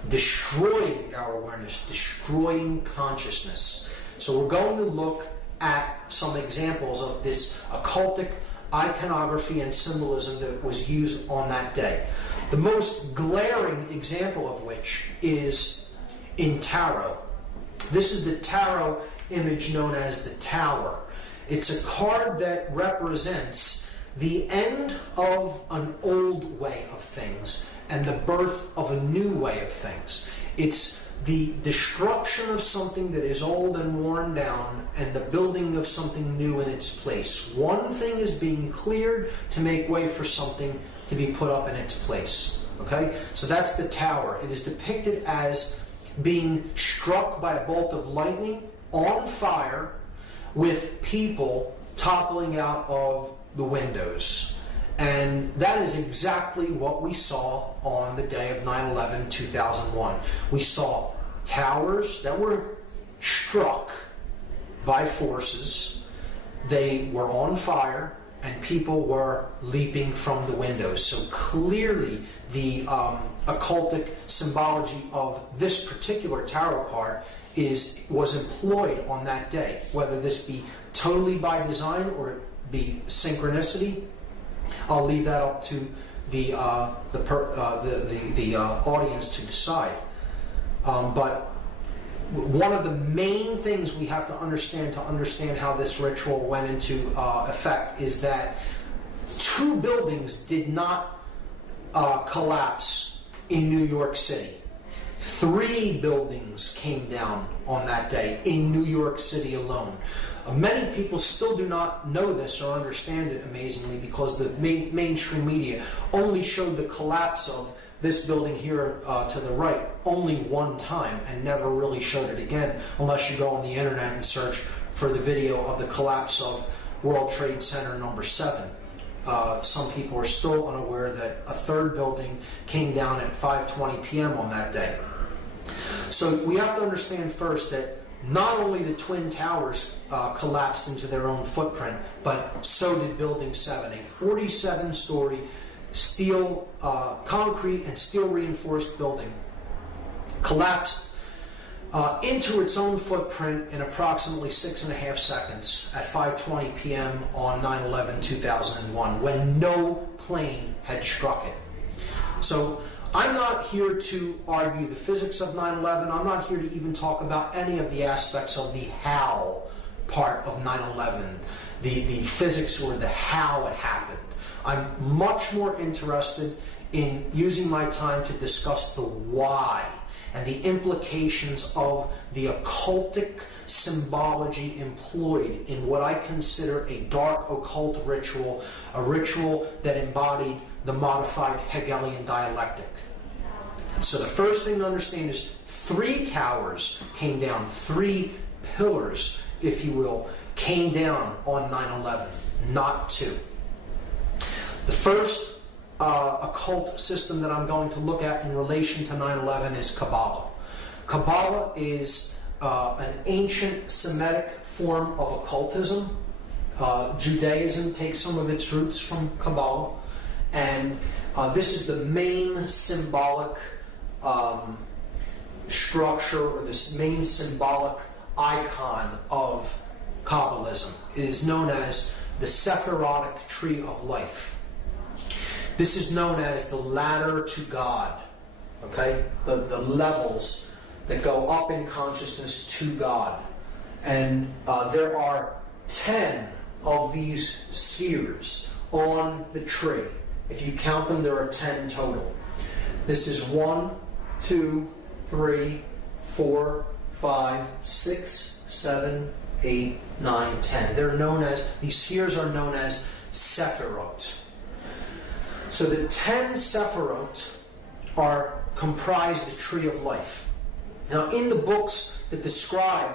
destroying our awareness, destroying consciousness. So we're going to look at some examples of this occultic iconography and symbolism that was used on that day. The most glaring example of which is in tarot. This is the tarot image known as the Tower. It's a card that represents the end of an old way of things and the birth of a new way of things. It's the destruction of something that is old and worn down and the building of something new in its place. One thing is being cleared to make way for something to be put up in its place. Okay? So that's the Tower. It is depicted as being struck by a bolt of lightning, on fire, with people toppling out of the windows. And that is exactly what we saw on the day of 9/11, 2001. We saw towers that were struck by forces. They were on fire, and people were leaping from the windows. So clearly the occultic symbology of this particular tarot card was employed on that day. Whether this be totally by design or it be synchronicity, I'll leave that up to the audience to decide. But one of the main things we have to understand how this ritual went into effect is that 2 buildings did not collapse in New York City. 3 buildings came down on that day in New York City alone. Many people still do not know this or understand it, amazingly, because the mainstream media only showed the collapse of this building here to the right only one time and never really showed it again, unless you go on the internet and search for the video of the collapse of World Trade Center number 7. Some people are still unaware that a 3rd building came down at 5:20 p.m. on that day. So we have to understand first that not only the Twin Towers collapsed into their own footprint, but so did Building 7, a 47-story steel, concrete and steel reinforced building, collapsed into its own footprint in approximately 6.5 seconds at 5:20 p.m. on 9/11/2001, when no plane had struck it. So I'm not here to argue the physics of 9/11. I'm not here to even talk about any of the aspects of the how part of 9/11, the physics or the how it happened. I'm much more interested in using my time to discuss the why and the implications of the occultic symbology employed in what I consider a dark occult ritual, a ritual that embodied the modified Hegelian dialectic. And so the first thing to understand is 3 towers came down, 3 pillars, if you will, came down on 9/11, not 2. The first occult system that I'm going to look at in relation to 9/11 is Kabbalah. Kabbalah is an ancient Semitic form of occultism. Judaism takes some of its roots from Kabbalah, and this is the main symbolic structure, or this main symbolic icon of Kabbalism. It is known as the Sephirotic Tree of Life. This is known as the ladder to God, okay? The levels that go up in consciousness to God. And there are 10 of these spheres on the tree. If you count them, there are 10 total. This is 1, 2, 3, 4, 5, 6, 7, 8, 9, 10. They're known as, these spheres are known as Sephirot. So the 10 Sephirot comprise the Tree of Life. Now, in the books that describe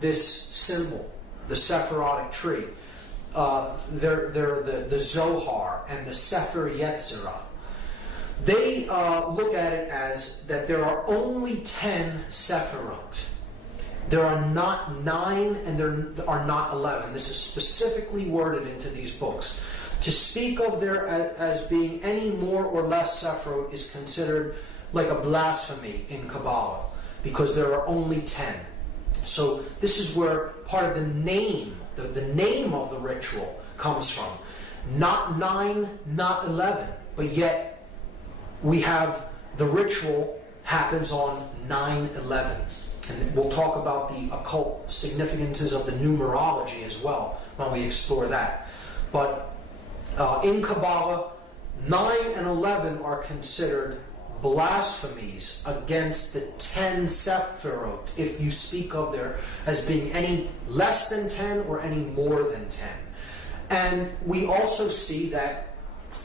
this symbol, the Sephirotic tree, they're the Zohar and the Sefer Yetzirah. They look at it as that there are only 10 Sephirot. There are not 9 and there are not 11. This is specifically worded into these books. To speak of there as being any more or less Sephirot is considered like a blasphemy in Kabbalah, because there are only 10. So this is where part of the name, the name of the ritual comes from. Not 9, not 11, but yet we have the ritual happens on 9/11. And we'll talk about the occult significances of the numerology as well when we explore that. But in Kabbalah, 9 and 11 are considered blasphemies against the 10 Sephirot, if you speak of there as being any less than 10 or any more than 10. And we also see that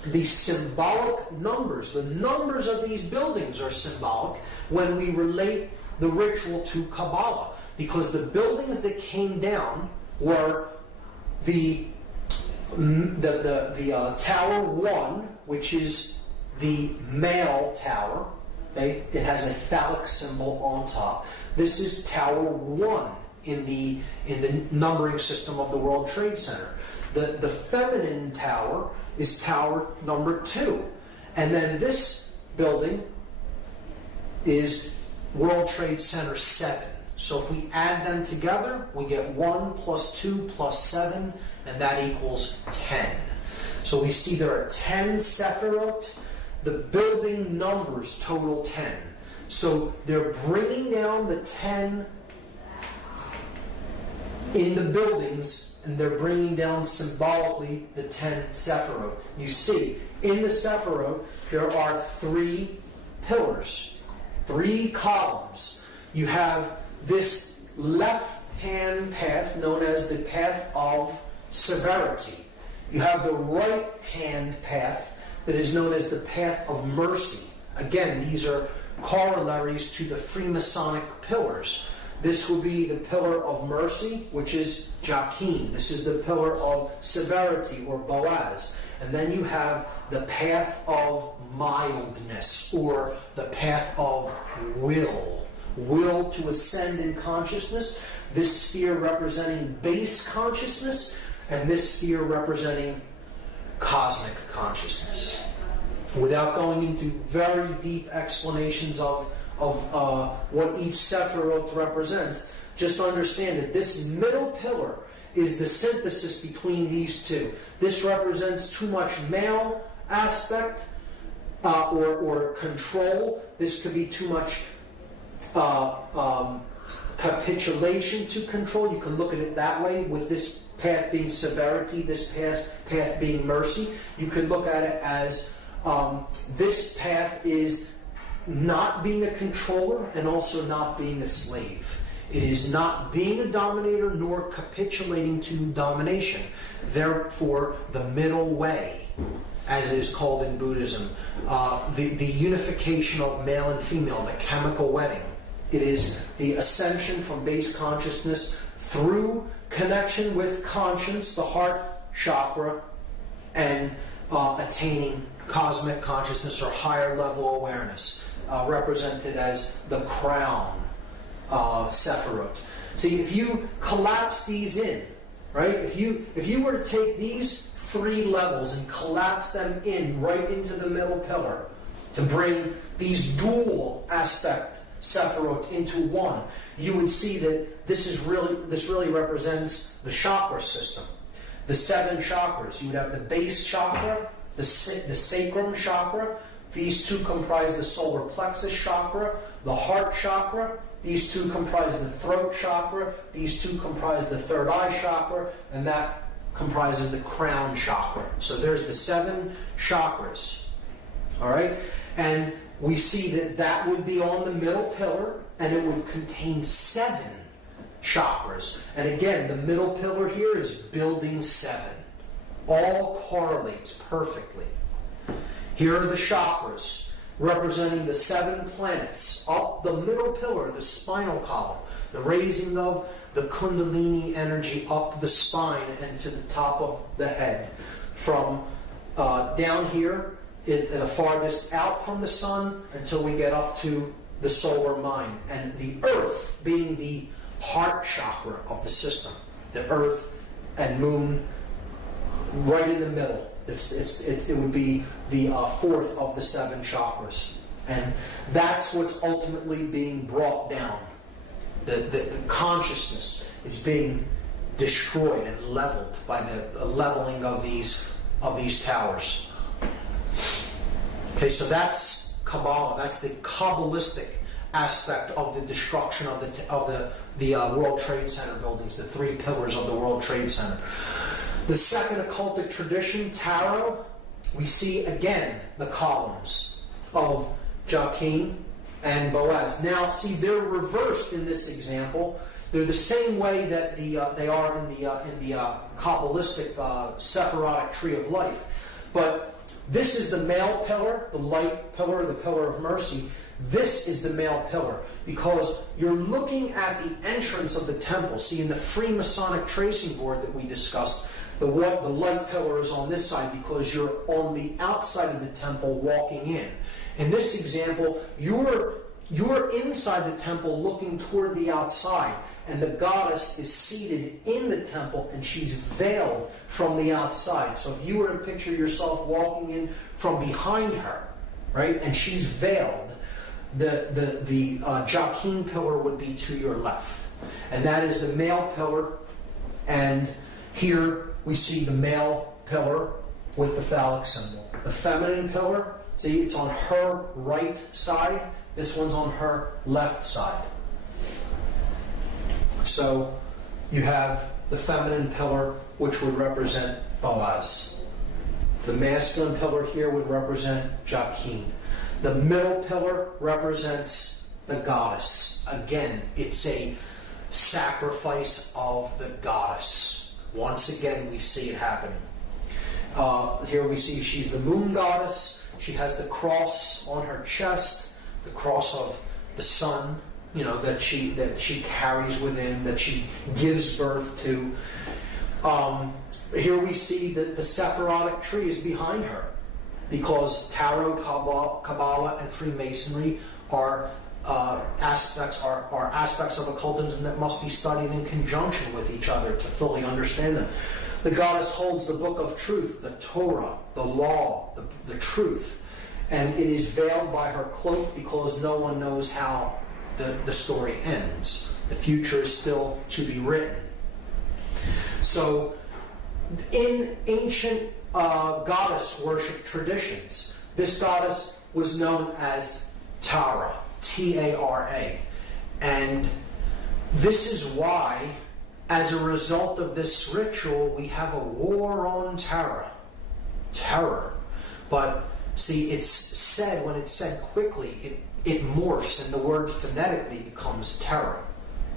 the symbolic numbers, the numbers of these buildings are symbolic when we relate the ritual to Kabbalah, because the buildings that came down were the Tower 1, which is the male tower. Okay? It has a phallic symbol on top. This is Tower 1 in the numbering system of the World Trade Center. The feminine tower is Tower number 2. And then this building is World Trade Center 7. So if we add them together, we get 1 plus 2 plus 7, and that equals 10. So we see there are 10 Sephirot. The building numbers total 10. So they're bringing down the 10 in the buildings, and they're bringing down symbolically the 10 Sephirot. You see, in the Sephirot, there are 3 pillars, 3 columns. You have this left-hand path known as the path of severity. You have the right-hand path that is known as the path of mercy. Again, these are corollaries to the Freemasonic pillars. This will be the pillar of mercy, which is Joachim. This is the pillar of severity, or Boaz. And then you have the path of mildness, or the path of will. Will to ascend in consciousness. This sphere representing base consciousness, and this sphere representing cosmic consciousness. Without going into very deep explanations of what each Sephirot represents, just understand that this middle pillar is the synthesis between these two. This represents too much male aspect or control. This could be too much capitulation to control. You can look at it that way, with this path being severity, this path being mercy. You could look at it as this path is not being a controller and also not being a slave. It is not being a dominator nor capitulating to domination. Therefore, the middle way, as it is called in Buddhism, the unification of male and female, the chemical wedding. It is the ascension from base consciousness through connection with conscience, the heart chakra, and attaining cosmic consciousness or higher level awareness, represented as the crown Sephirot. See, if you collapse these in, right? If you were to take these 3 levels and collapse them in right into the middle pillar to bring these dual aspect Sephirot into one, you would see that this really represents the chakra system. The 7 chakras. You would have the base chakra, the sacrum chakra. These 2 comprise the solar plexus chakra, the heart chakra. These 2 comprise the throat chakra. These 2 comprise the third eye chakra, and that comprises the crown chakra. So there's the 7 chakras. All right? And we see that would be on the middle pillar, and it would contain 7 chakras. And again, the middle pillar here is building 7. All correlates perfectly. Here are the chakras, representing the 7 planets. Up the middle pillar, the spinal column, the raising of the Kundalini energy up the spine and to the top of the head. From down here, the farthest out from the sun until we get up to the solar mind. And the earth being the heart chakra of the system. The earth and moon right in the middle. It would be the 4th of the 7 chakras. And that's what's ultimately being brought down. The consciousness is being destroyed and leveled by the leveling of these towers. Okay, so that's Kabbalah. That's the Kabbalistic aspect of the destruction of the World Trade Center buildings, the 3 pillars of the World Trade Center. The second occultic tradition, tarot, we see again the columns of Jachin and Boaz. Now, see, they're reversed in this example. They're the same way that they are in the Kabbalistic Sephirotic tree of life. But this is the male pillar, the light pillar, the pillar of mercy. This is the male pillar, because you're looking at the entrance of the temple. See, in the Freemasonic tracing board that we discussed, the light pillar is on this side because you're on the outside of the temple walking in. In this example, you're inside the temple looking toward the outside, and the goddess is seated in the temple, and she's veiled from the outside. So if you were to picture yourself walking in from behind her, right, and she's veiled, the Jachin pillar would be to your left. And that is the male pillar, and here we see the male pillar with the phallic symbol. The feminine pillar, see, it's on her right side. This one's on her left side. So you have the feminine pillar, which would represent Boaz. The masculine pillar here would represent Jachin. The middle pillar represents the goddess. Again, it's a sacrifice of the goddess. Once again, we see it happening. Here we see she's the moon goddess. She has the cross on her chest, the cross of the sun, that she carries within, that she gives birth to. Here we see that the Sephirotic tree is behind her, because tarot, Kabbalah, and Freemasonry are aspects of occultism that must be studied in conjunction with each other to fully understand them. The goddess holds the book of truth, the Torah, the law, the truth, and it is veiled by her cloak because no one knows how the story ends. The future is still to be written. So, in ancient goddess worship traditions, this goddess was known as Tara, T-A-R-A. And this is why, as a result of this ritual, we have a war on terror. But see, it's said, when it's said quickly, it morphs, and the word phonetically becomes terror.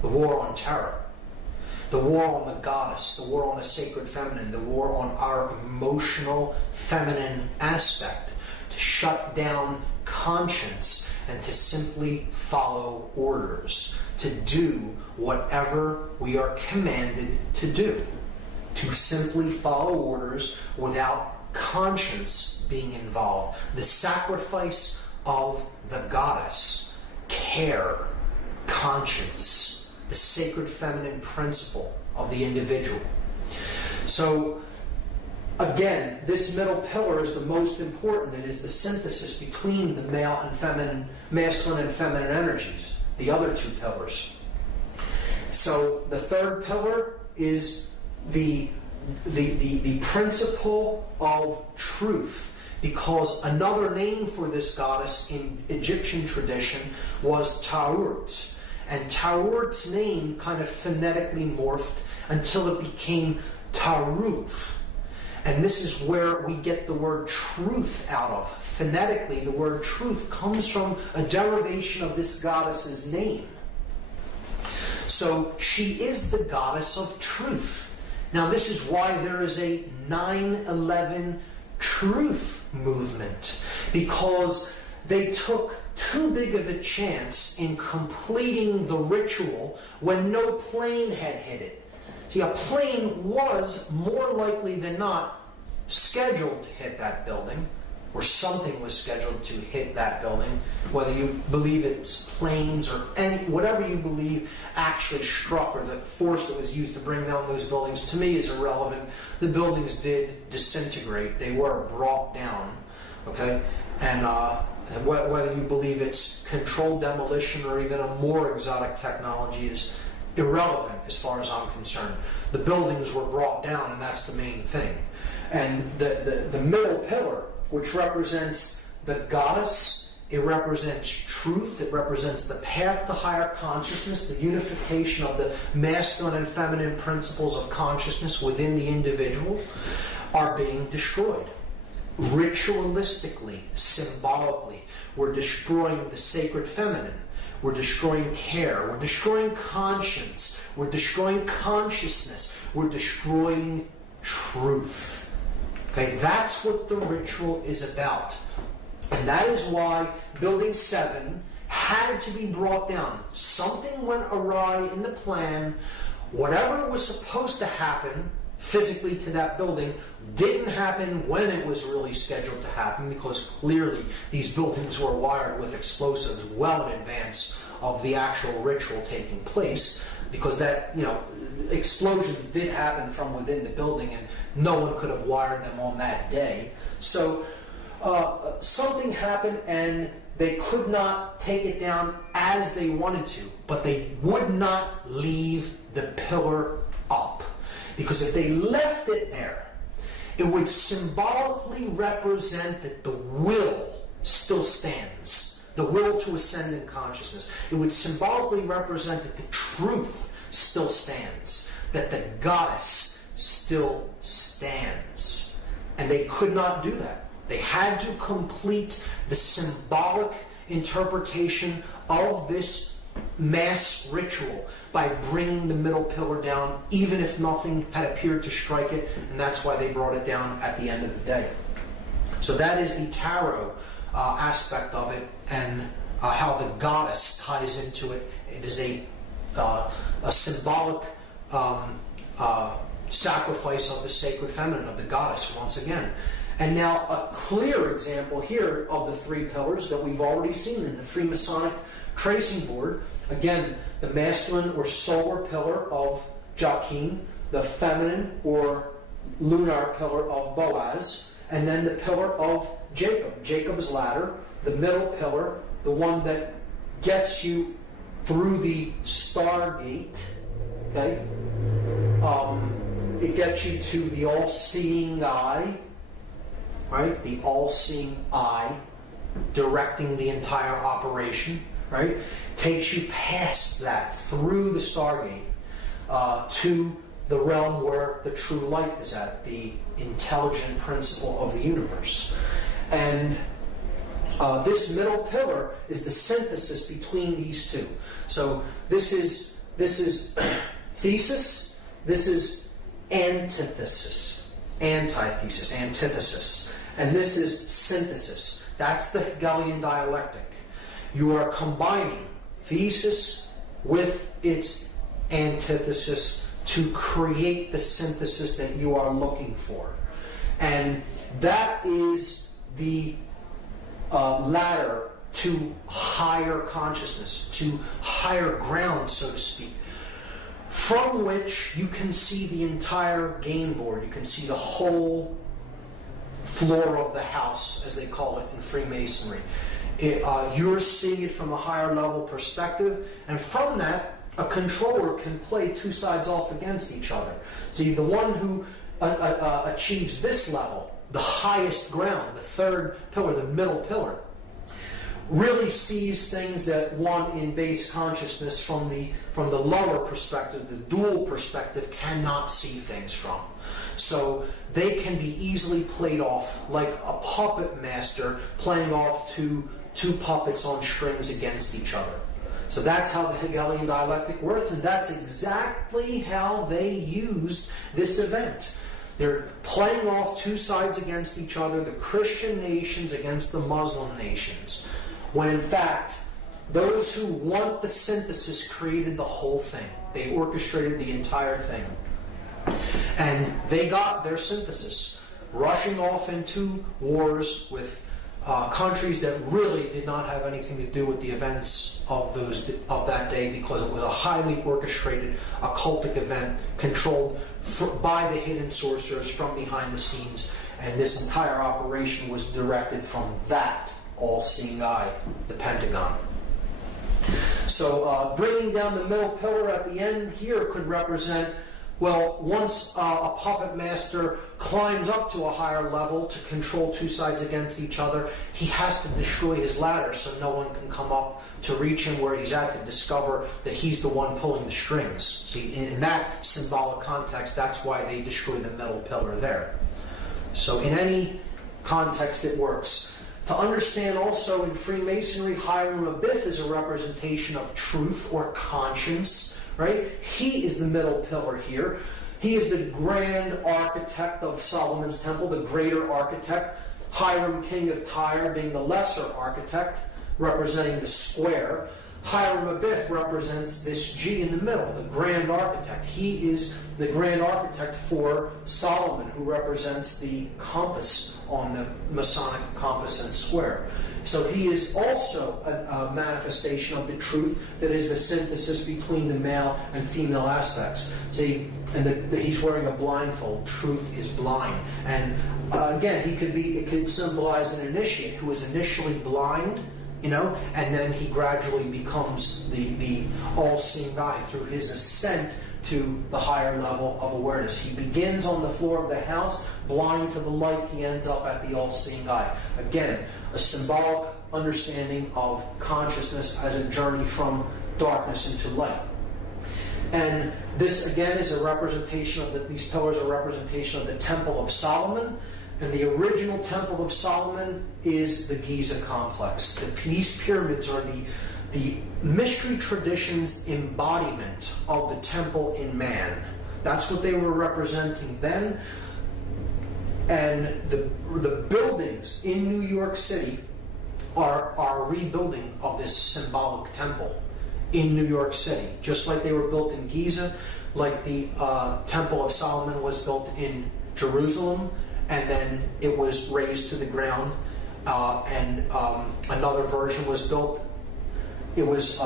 The war on terror. The war on the goddess, the war on the sacred feminine, the war on our emotional feminine aspect, to shut down conscience and to simply follow orders, to do whatever we are commanded to do, to simply follow orders without conscience being involved. The sacrifice of the goddess, care, conscience, the sacred feminine principle of the individual. So, again, this middle pillar is the most important. It is the synthesis between the masculine and feminine energies, the other two pillars. So the third pillar is the principle of truth, because another name for this goddess in Egyptian tradition was Taurt. And Taurt's name kind of phonetically morphed until it became Taruth. And this is where we get the word truth out of. Phonetically, the word truth comes from a derivation of this goddess's name. So she is the goddess of truth. Now this is why there is a 9/11 truth movement, because they took too big of a chance in completing the ritual when no plane had hit it. See, a plane was more likely than not scheduled to hit that building, or something was scheduled to hit that building, whether you believe it's planes or whatever you believe actually struck, or the force that was used to bring down those buildings, to me is irrelevant. The buildings did disintegrate. They were brought down, okay? And whether you believe it's controlled demolition or even a more exotic technology is irrelevant as far as I'm concerned. The buildings were brought down, and that's the main thing. And the middle pillar, which represents the goddess it represents truth, it represents the path to higher consciousness, the unification of the masculine and feminine principles of consciousness within the individual, are being destroyed. Ritualistically, symbolically, we're destroying the sacred feminine. We're destroying care. We're destroying conscience. We're destroying consciousness. We're destroying truth. Okay, that's what the ritual is about. And that is why Building 7 had to be brought down. Something went awry in the plan. Whatever was supposed to happen physically to that building didn't happen when it was really scheduled to happen, because clearly these buildings were wired with explosives well in advance of the actual ritual taking place, because that, explosions did happen from within the building and no one could have wired them on that day. So something happened and they could not take it down as they wanted to, but they would not leave the pillar up. Because if they left it there, it would symbolically represent that the will still stands. The will to ascend in consciousness. It would symbolically represent that the truth still stands. That the goddess still stands. And they could not do that. They had to complete the symbolic interpretation of this mass ritual by bringing the middle pillar down, even if nothing had appeared to strike it, and that's why they brought it down at the end of the day. So that is the tarot aspect of it, and how the goddess ties into it. It is a symbolic sacrifice of the sacred feminine, of the goddess, once again. And now a clear example here of the three pillars that we've already seen in the Freemasonic tracing board. Again, the masculine or solar pillar of Joachim, the feminine or lunar pillar of Boaz, and then the pillar of Jacob, Jacob's ladder, the middle pillar, the one that gets you through the stargate. Okay, it gets you to the all-seeing eye, right? The all-seeing eye, directing the entire operation. Right? Takes you past that, through the stargate, to the realm where the true light is at, the intelligent principle of the universe. And this middle pillar is the synthesis between these two. So this is thesis, this is antithesis, antithesis, antithesis. And this is synthesis. That's the Hegelian dialectic. You are combining thesis with its antithesis to create the synthesis that you are looking for. And that is the ladder to higher consciousness, to higher ground, so to speak, from which you can see the entire game board. You can see the whole floor of the house, as they call it in Freemasonry. You're seeing it from a higher level perspective, and from that, a controller can play two sides off against each other. See, the one who achieves this level, the highest ground, the third pillar, the middle pillar, really sees things that one in base consciousness from the lower perspective, the dual perspective, cannot see things from. So they can be easily played off like a puppet master playing off two puppets on strings against each other. So that's how the Hegelian dialectic works, and that's exactly how they used this event. They're playing off two sides against each other, the Christian nations against the Muslim nations, when in fact, those who want the synthesis created the whole thing. They orchestrated the entire thing. And they got their synthesis, rushing off into wars with countries that really did not have anything to do with the events of that day, because it was a highly orchestrated occultic event controlled by the hidden sorcerers from behind the scenes, and this entire operation was directed from that all-seeing eye, the Pentagon. So bringing down the middle pillar at the end here could represent Well, once a puppet master climbs up to a higher level to control two sides against each other, he has to destroy his ladder so no one can come up to reach him where he's at to discover that he's the one pulling the strings. See, in that symbolic context, that's why they destroy the middle pillar there. So in any context, it works. To understand also in Freemasonry, Hiram Abiff is a representation of truth or conscience. Right? He is the middle pillar here. He is the grand architect of Solomon's temple, the greater architect. Hiram, king of Tyre, being the lesser architect, representing the square. Hiram Abiff represents this G in the middle, the grand architect. He is the grand architect for Solomon, who represents the compass on the Masonic compass and square. So he is also a manifestation of the truth that is the synthesis between the male and female aspects. See, and he's wearing a blindfold. Truth is blind. And again, it could symbolize an initiate who is initially blind, and then he gradually becomes the all-seeing guy through his ascent to the higher level of awareness. He begins on the floor of the house, blind to the light. He ends up at the all-seeing eye. Again, a symbolic understanding of consciousness as a journey from darkness into light. And this, again, is a representation of these pillars are a representation of the Temple of Solomon. And the original Temple of Solomon is the Giza complex. These pyramids are the mystery tradition's embodiment of the temple in man. That's what they were representing then. And the buildings in New York City are a rebuilding of this symbolic temple in New York City. Just like they were built in Giza, like the Temple of Solomon was built in Jerusalem, and then it was razed to the ground, and another version was built. It was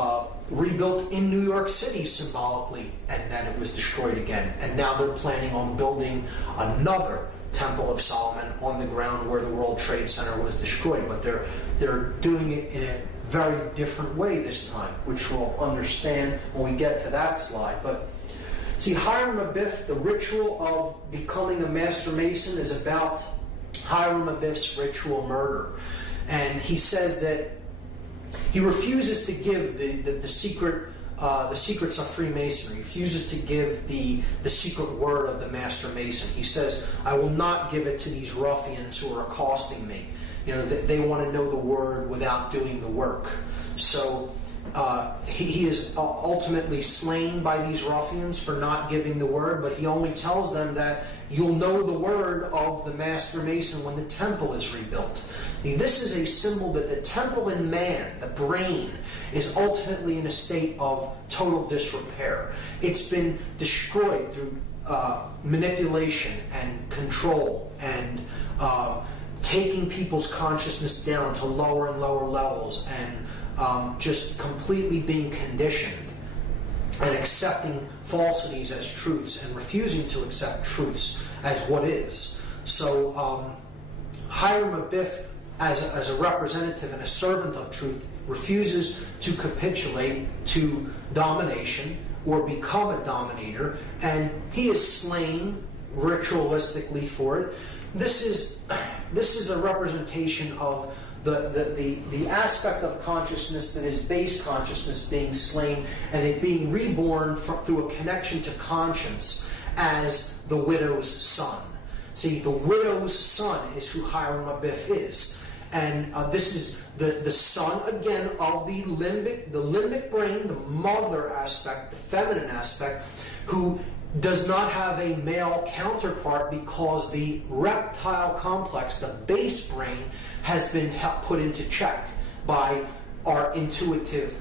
rebuilt in New York City symbolically, and then it was destroyed again. And now they're planning on building another Temple of Solomon on the ground where the World Trade Center was destroyed. But they're doing it in a very different way this time, which we'll understand when we get to that slide. But see, Hiram Abiff, the ritual of becoming a Master Mason is about Hiram Abiff's ritual murder. And he says that he refuses to give the secrets of Freemasonry. He refuses to give the secret word of the Master Mason. He says, I will not give it to these ruffians who are accosting me. They want to know the word without doing the work. So he is ultimately slain by these ruffians for not giving the word, but he only tells them that you'll know the word of the Master Mason when the temple is rebuilt. This is a symbol that the temple in man, the brain, is ultimately in a state of total disrepair. It's been destroyed through manipulation and control and taking people's consciousness down to lower and lower levels and just completely being conditioned and accepting falsities as truths and refusing to accept truths as what is. So Hiram Abiff, as a representative and a servant of truth, refuses to capitulate to domination or become a dominator, and he is slain ritualistically for it. This is a representation of the aspect of consciousness that is base consciousness being slain and it being reborn through a connection to conscience as the widow's son. See, the widow's son is who Hiram Abiff is. And this is the son, again, of the limbic brain, the mother aspect, the feminine aspect, who does not have a male counterpart because the reptile complex, the base brain, has been put into check by our intuitive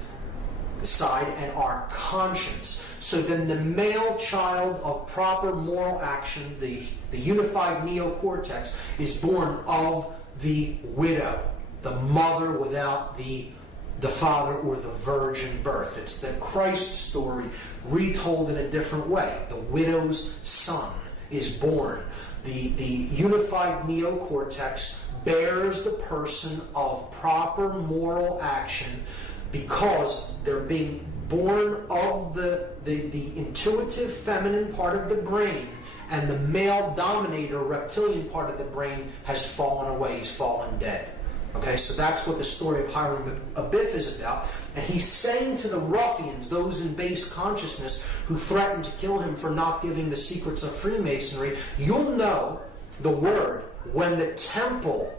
side and our conscience. So then the male child of proper moral action, the unified neocortex, is born of the widow, the mother without the father or the virgin birth. It's the Christ story retold in a different way. The widow's son is born. The unified neocortex bears the person of proper moral action because they're being born of the intuitive feminine part of the brain, and the male dominator reptilian part of the brain has fallen away. He's fallen dead. Okay, so that's what the story of Hiram Abiff is about. And he's saying to the ruffians, those in base consciousness who threatened to kill him for not giving the secrets of Freemasonry, you'll know the word when the temple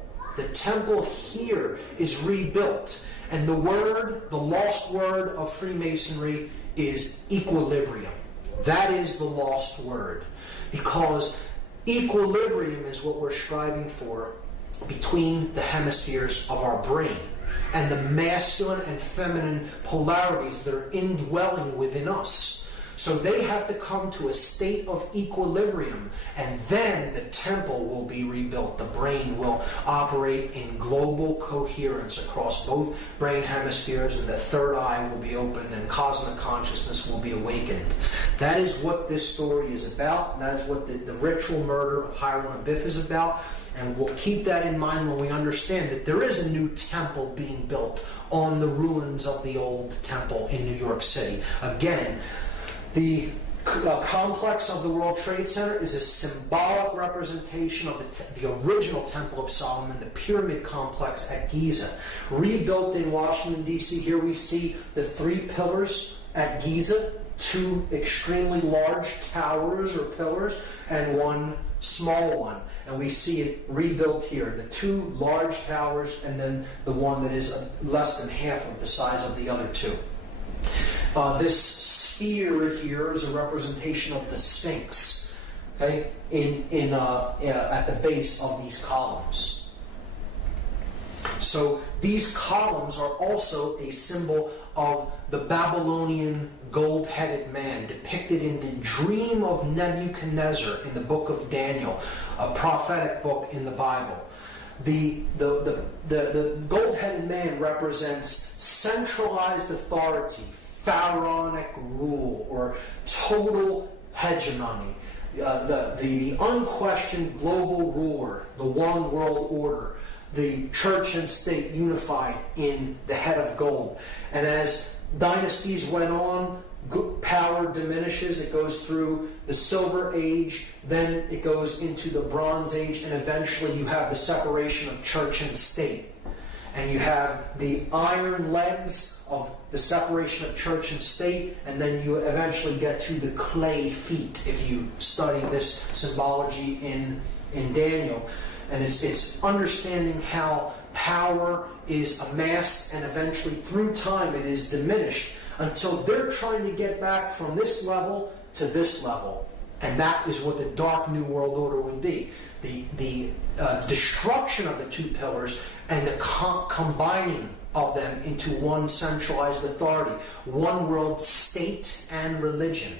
here is rebuilt. And the word, the lost word of Freemasonry is equilibrium. That is the lost word. Because equilibrium is what we're striving for between the hemispheres of our brain and the masculine and feminine polarities that are indwelling within us. So they have to come to a state of equilibrium, and then the temple will be rebuilt. The brain will operate in global coherence across both brain hemispheres, and the third eye will be opened, and cosmic consciousness will be awakened. That is what this story is about, and that is what the ritual murder of Hiram Abiff is about. And we'll keep that in mind when we understand that there is a new temple being built on the ruins of the old temple in New York City. Again, the complex of the World Trade Center is a symbolic representation of the original Temple of Solomon, the pyramid complex at Giza. Rebuilt in Washington, D.C., here we see the 3 pillars at Giza, 2 extremely large towers or pillars, and 1 small one. And we see it rebuilt here, the 2 large towers and then the one that is less than half of the size of the other 2. This sphere here is a representation of the Sphinx, okay, at the base of these columns. So these columns are also a symbol of the Babylonian gold-headed man depicted in the dream of Nebuchadnezzar in the book of Daniel, a prophetic book in the Bible. The gold-headed man represents centralized authority, pharaonic rule, or total hegemony, the unquestioned global ruler, the one world order, the church and state unified in the head of gold. And as dynasties went on, power diminishes. It goes through the Silver Age, then it goes into the Bronze Age, and eventually you have the separation of church and state. And you have the iron legs of the separation of church and state, and then you eventually get to the clay feet if you study this symbology in Daniel. And it's understanding how power is amassed, and eventually through time it is diminished until they're trying to get back from this level to this level. And that is what the Dark New World Order would be. The destruction of the 2 pillars and the combining of them into one centralized authority, one world state and religion.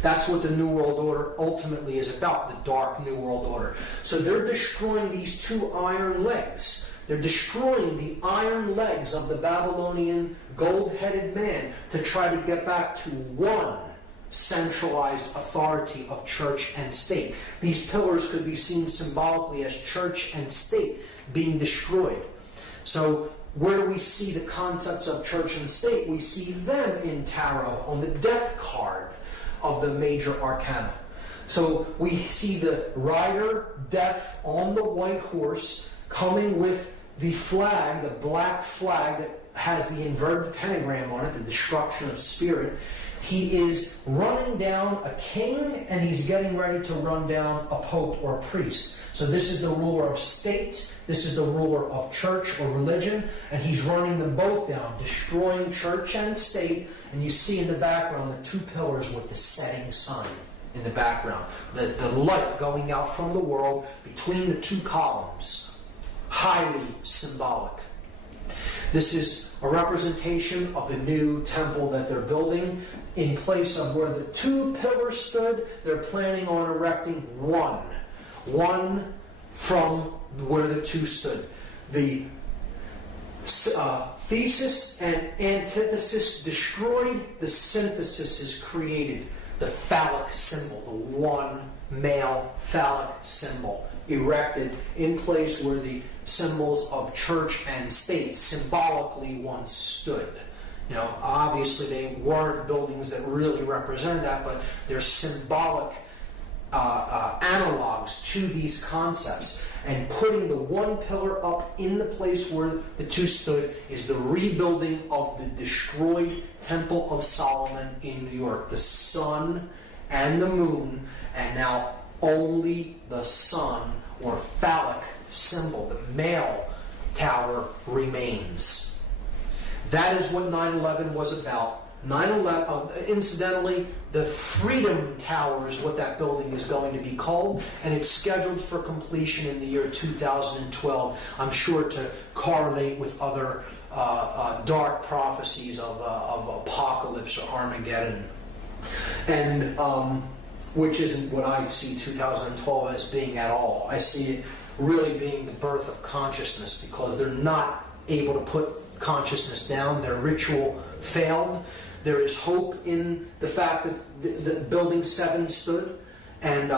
That's what the New World Order ultimately is about, the Dark New World Order. So they're destroying these 2 iron legs. They're destroying the iron legs of the Babylonian gold-headed man to try to get back to one centralized authority of church and state. These pillars could be seen symbolically as church and state being destroyed. So where do we see the concepts of church and state? We see them in tarot on the death card of the major arcana. So we see the rider, death, on the white horse, coming with the flag, the black flag that has the inverted pentagram on it, the destruction of spirit. He is running down a king, and he's getting ready to run down a pope or a priest. So this is the ruler of state, this is the ruler of church or religion, and he's running them both down, destroying church and state. And you see in the background the 2 pillars with the setting sun in the background. The light going out from the world between the 2 columns. Highly symbolic. This is a representation of the new temple that they're building. In place of where the 2 pillars stood, they're planning on erecting one from where the 2 stood. The thesis and antithesis destroyed, the synthesis is created. The phallic symbol, the one male phallic symbol erected in place where the symbols of church and state symbolically once stood. You know, obviously they weren't buildings that really represent that, but they're symbolic analogs to these concepts. And putting the one pillar up in the place where the two stood is the rebuilding of the destroyed Temple of Solomon in New York. The sun and the moon, and now only the sun, or phallic symbol, the male tower, remains. That is what 9/11 was about. 9/11, incidentally, the Freedom Tower is what that building is going to be called, and it's scheduled for completion in the year 2012. I'm sure to correlate with other dark prophecies of apocalypse or Armageddon, and which isn't what I see 2012 as being at all. I see it really being the birth of consciousness, because they're not able to put consciousness down. Their ritual failed. There is hope in the fact that the Building 7 stood, and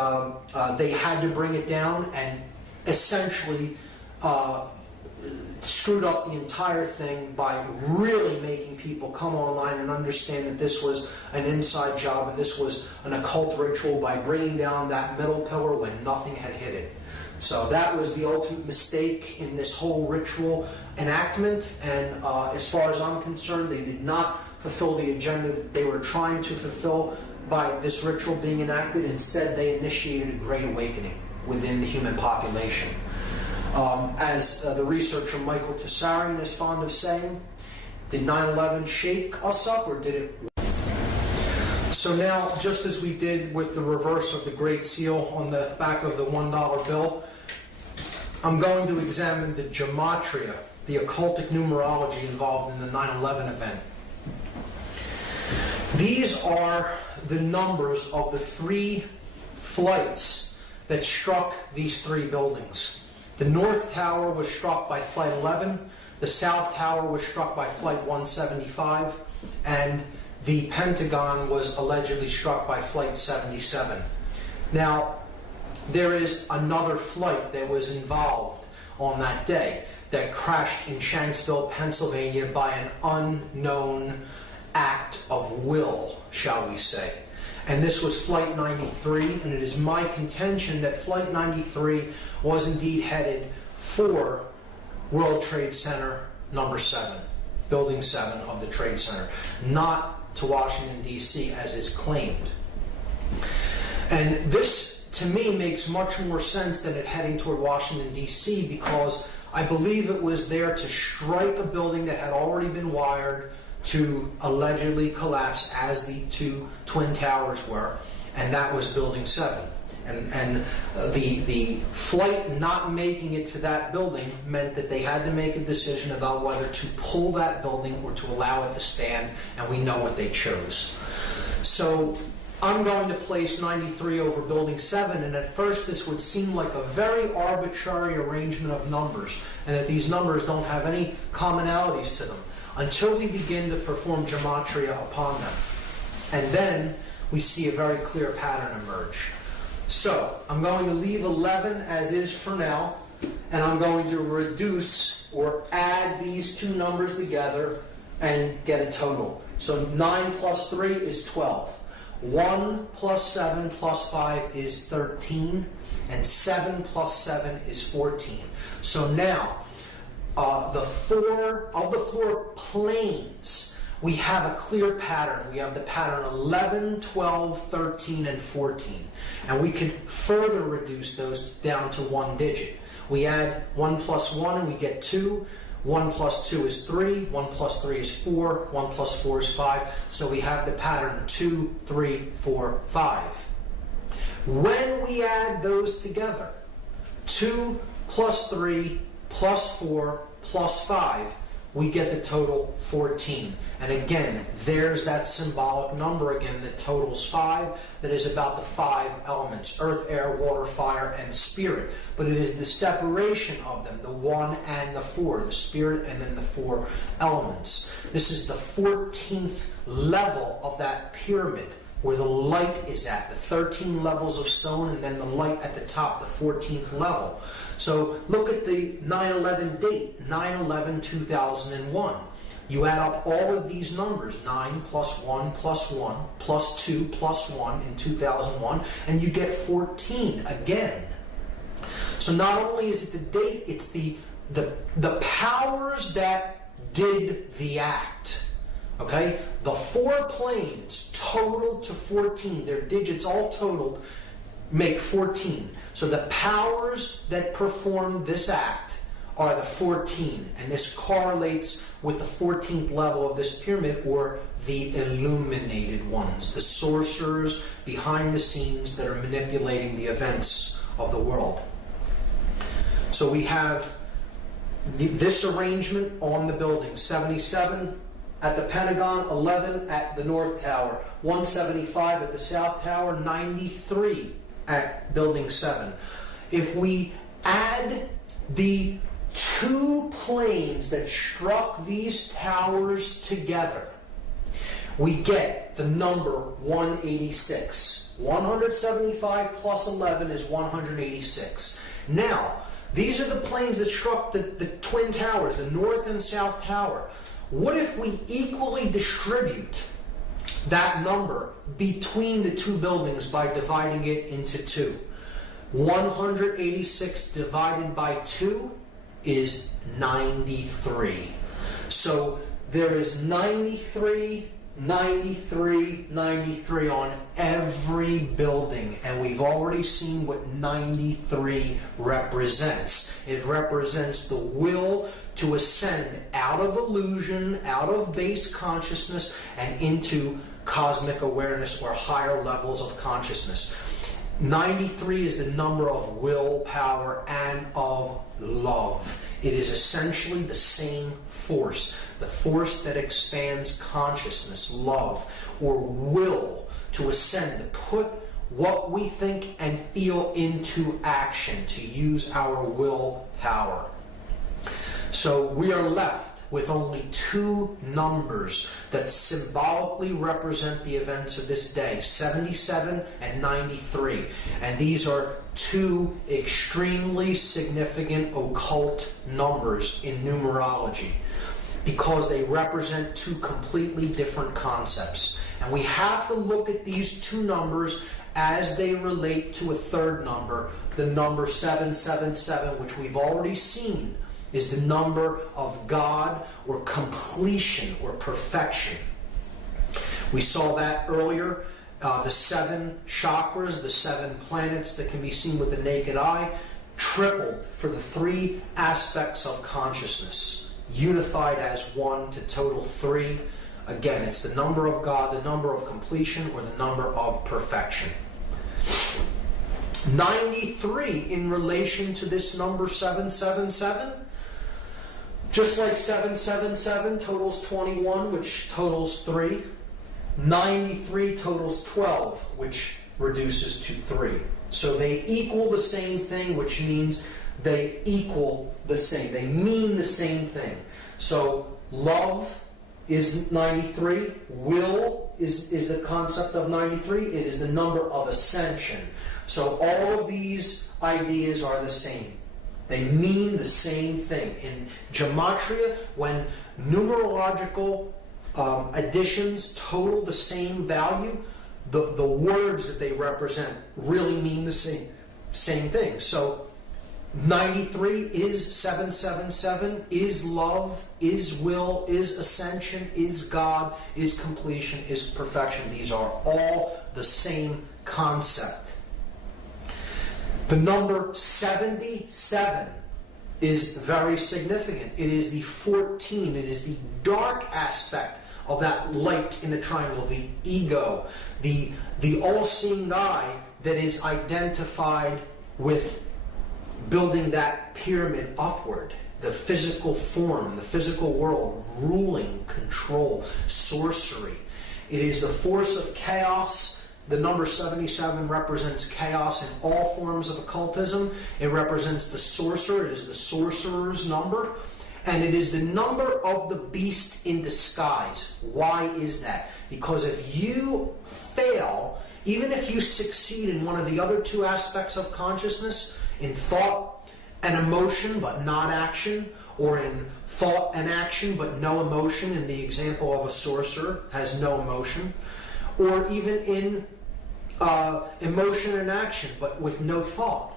they had to bring it down, and essentially screwed up the entire thing by really making people come online and understand that this was an inside job and this was an occult ritual, by bringing down that middle pillar when nothing had hit it. So that was the ultimate mistake in this whole ritual enactment, and as far as I'm concerned, they did not fulfill the agenda that they were trying to fulfill by this ritual being enacted. Instead, they initiated a great awakening within the human population. As the researcher Michael Tessarian is fond of saying, did 9/11 shake us up, or did it? So now, just as we did with the reverse of the Great Seal on the back of the $1 bill, I'm going to examine the gematria, the occultic numerology involved in the 9/11 event. These are the numbers of the 3 flights that struck these 3 buildings. The North Tower was struck by Flight 11, the South Tower was struck by Flight 175, and the Pentagon was allegedly struck by Flight 77. Now, there is another flight that was involved on that day that crashed in Shanksville, Pennsylvania by an unknown act of will, shall we say. And this was Flight 93, and it is my contention that Flight 93 was indeed headed for World Trade Center number 7, Building 7 of the Trade Center, not to Washington, D.C., as is claimed. And this, to me, makes much more sense than it heading toward Washington, D.C., because I believe it was there to strike a building that had already been wired to allegedly collapse, as the 2 twin towers were, and that was Building 7. And the flight not making it to that building meant that they had to make a decision about whether to pull that building or to allow it to stand, and we know what they chose. So I'm going to place 93 over Building 7, and at first this would seem like a very arbitrary arrangement of numbers, and that these numbers don't have any commonalities to them, until we begin to perform gematria upon them. And then we see a very clear pattern emerge. So, I'm going to leave 11 as is for now, and I'm going to reduce or add these 2 numbers together and get a total. So 9 plus 3 is 12. 1 plus 7 plus 5 is 13, and 7 plus 7 is 14. So now, the 4 planes, we have a clear pattern. We have the pattern 11, 12, 13, and 14. And we can further reduce those down to 1 digit. We add 1 plus 1 and we get 2. 1 plus 2 is 3. 1 plus 3 is 4. 1 plus 4 is 5. So we have the pattern 2, 3, 4, 5. When we add those together, 2 plus 3 plus 4 plus 5, we get the total 14. And again, there's that symbolic number again that totals 5, that is about the 5 elements: earth, air, water, fire, and spirit. But it is the separation of them, the 1 and the 4, the spirit and then the 4 elements. This is the 14th level of that pyramid where the light is at, the 13 levels of stone, and then the light at the top, the 14th level. So look at the 9/11 date, 9/11/2001. You add up all of these numbers, 9 plus 1 plus 1 plus 2 plus 1 in 2001, and you get 14 again. So not only is it the date, it's the powers that did the act. Okay? The 4 planes totaled to 14. Their digits all totaled make 14. So the powers that performed this act are the 14. And this correlates with the 14th level of this pyramid, or the illuminated ones, the sorcerers behind the scenes that are manipulating the events of the world. So we have this arrangement on the building: 77 at the Pentagon, 11 at the North Tower, 175 at the South Tower, 93 at Building 7. If we add the 2 planes that struck these towers together, we get the number 186. 175 plus 11 is 186. Now, these are the planes that struck the twin towers, the North and South Tower. What if we equally distribute that number between the 2 buildings by dividing it into 2? 186 divided by 2 is 93. So there is 93, 93, 93 on every building, and we've already seen what 93 represents. It represents the will to ascend out of illusion, out of base consciousness, and into cosmic awareness, or higher levels of consciousness. 93 is the number of willpower and of love. It is essentially the same force, the force that expands consciousness, love, or will to ascend, to put what we think and feel into action, to use our willpower. So we are left with only 2 numbers that symbolically represent the events of this day, 77 and 93. And these are 2 extremely significant occult numbers in numerology, because they represent 2 completely different concepts. And we have to look at these 2 numbers as they relate to a 3rd number, the number 777, which we've already seen is the number of God, or completion, or perfection. We saw that earlier. The 7 chakras, the 7 planets that can be seen with the naked eye, tripled for the 3 aspects of consciousness, unified as 1 to total 3. Again, it's the number of God, the number of completion, or the number of perfection. 93 in relation to this number 777. Just like 777 totals 21, which totals 3, 93 totals 12, which reduces to 3. So they equal the same thing, which means they equal the same. They mean the same thing. So love is 93. Will is the concept of 93. It is the number of ascension. So all of these ideas are the same. They mean the same thing. In gematria, when numerological additions total the same value, the words that they represent really mean the same thing. So 93 is 777, is love, is will, is ascension, is God, is completion, is perfection. These are all the same concept. The number 77 is very significant. It is the 14. It is the dark aspect of that light in the triangle, the ego, the all-seeing eye that is identified with building that pyramid upward, the physical form, the physical world, ruling, control, sorcery. It is the force of chaos. The number 77 represents chaos in all forms of occultism. It represents the sorcerer. It is the sorcerer's number. And it is the number of the beast in disguise. Why is that? Because if you fail, even if you succeed in one of the other two aspects of consciousness, in thought and emotion but not action, or in thought and action but no emotion, in the example of a sorcerer, has no emotion, or even in emotion and action but with no thought,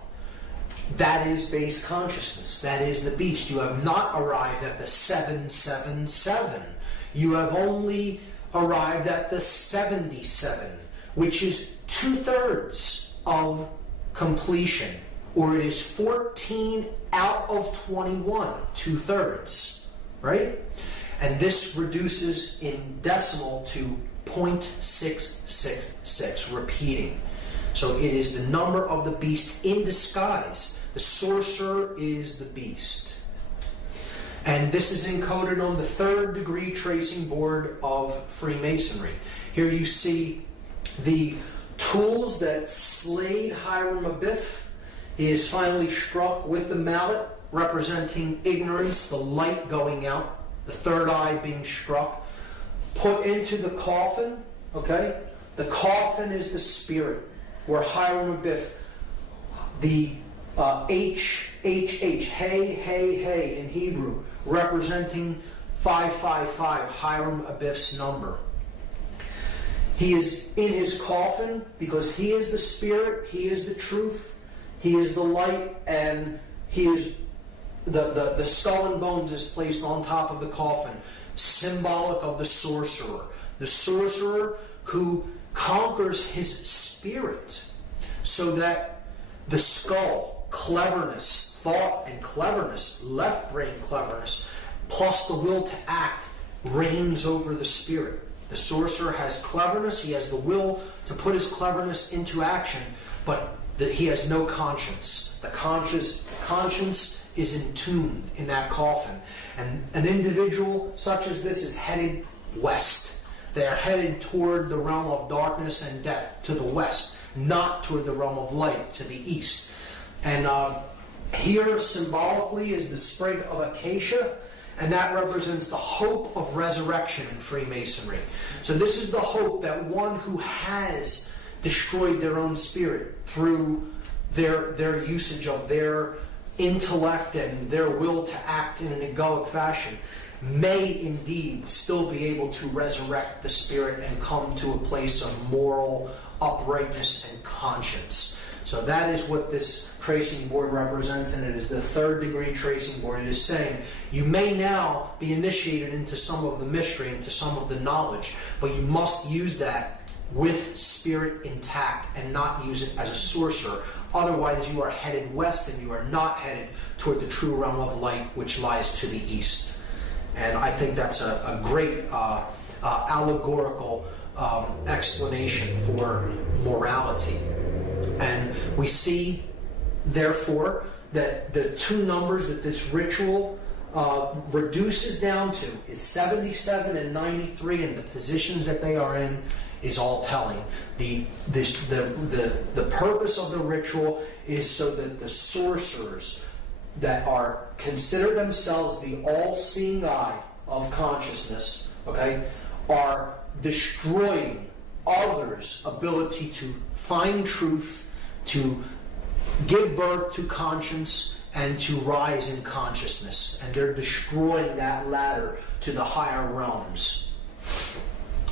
that is base consciousness. That is the beast. You have not arrived at the 777. You have only arrived at the 77, which is 2/3 of completion, or it is 14 out of 21, 2/3, right? And this reduces in decimal to 0.666, repeating. So it is the number of the beast in disguise. The sorcerer is the beast. And this is encoded on the 3rd degree tracing board of Freemasonry. Here you see the tools that slayed Hiram Abiff. He is finally struck with the mallet, representing ignorance, the light going out, the third eye being struck, put into the coffin, okay? The coffin is the spirit, where Hiram Abiff, the hey in Hebrew, representing 555, Hiram Abiff's number. He is in his coffin because he is the spirit, he is the truth, he is the light, and he is the skull and bones is placed on top of the coffin, symbolic of the sorcerer. The sorcerer who conquers his spirit, so that the skull, cleverness, thought and cleverness, left brain cleverness, plus the will to act, reigns over the spirit. The sorcerer has cleverness, he has the will to put his cleverness into action, but he has no conscience. The conscience is entombed in that coffin. And an individual such as this is headed west. They are headed toward the realm of darkness and death, to the west, not toward the realm of light, to the east. And here symbolically is the sprig of acacia, and that represents the hope of resurrection in Freemasonry. So this is the hope that one who has destroyed their own spirit through their usage of their intellect and their will to act in an egoic fashion may indeed still be able to resurrect the spirit and come to a place of moral uprightness and conscience. So that is what this tracing board represents, and it is the 3rd degree tracing board. It is saying you may now be initiated into some of the mystery, into some of the knowledge, but you must use that with spirit intact and not use it as a sorcerer. Otherwise you are headed west and you are not headed toward the true realm of light, which lies to the east. And I think that's a great allegorical explanation for morality. And we see, therefore, that the two numbers that this ritual reduces down to is 77 and 93, and the positions that they are in is all telling. The purpose of the ritual is so that the sorcerers that are consider themselves the all-seeing eye of consciousness, okay, are destroying others' ability to find truth, to give birth to conscience, and to rise in consciousness. And they're destroying that ladder to the higher realms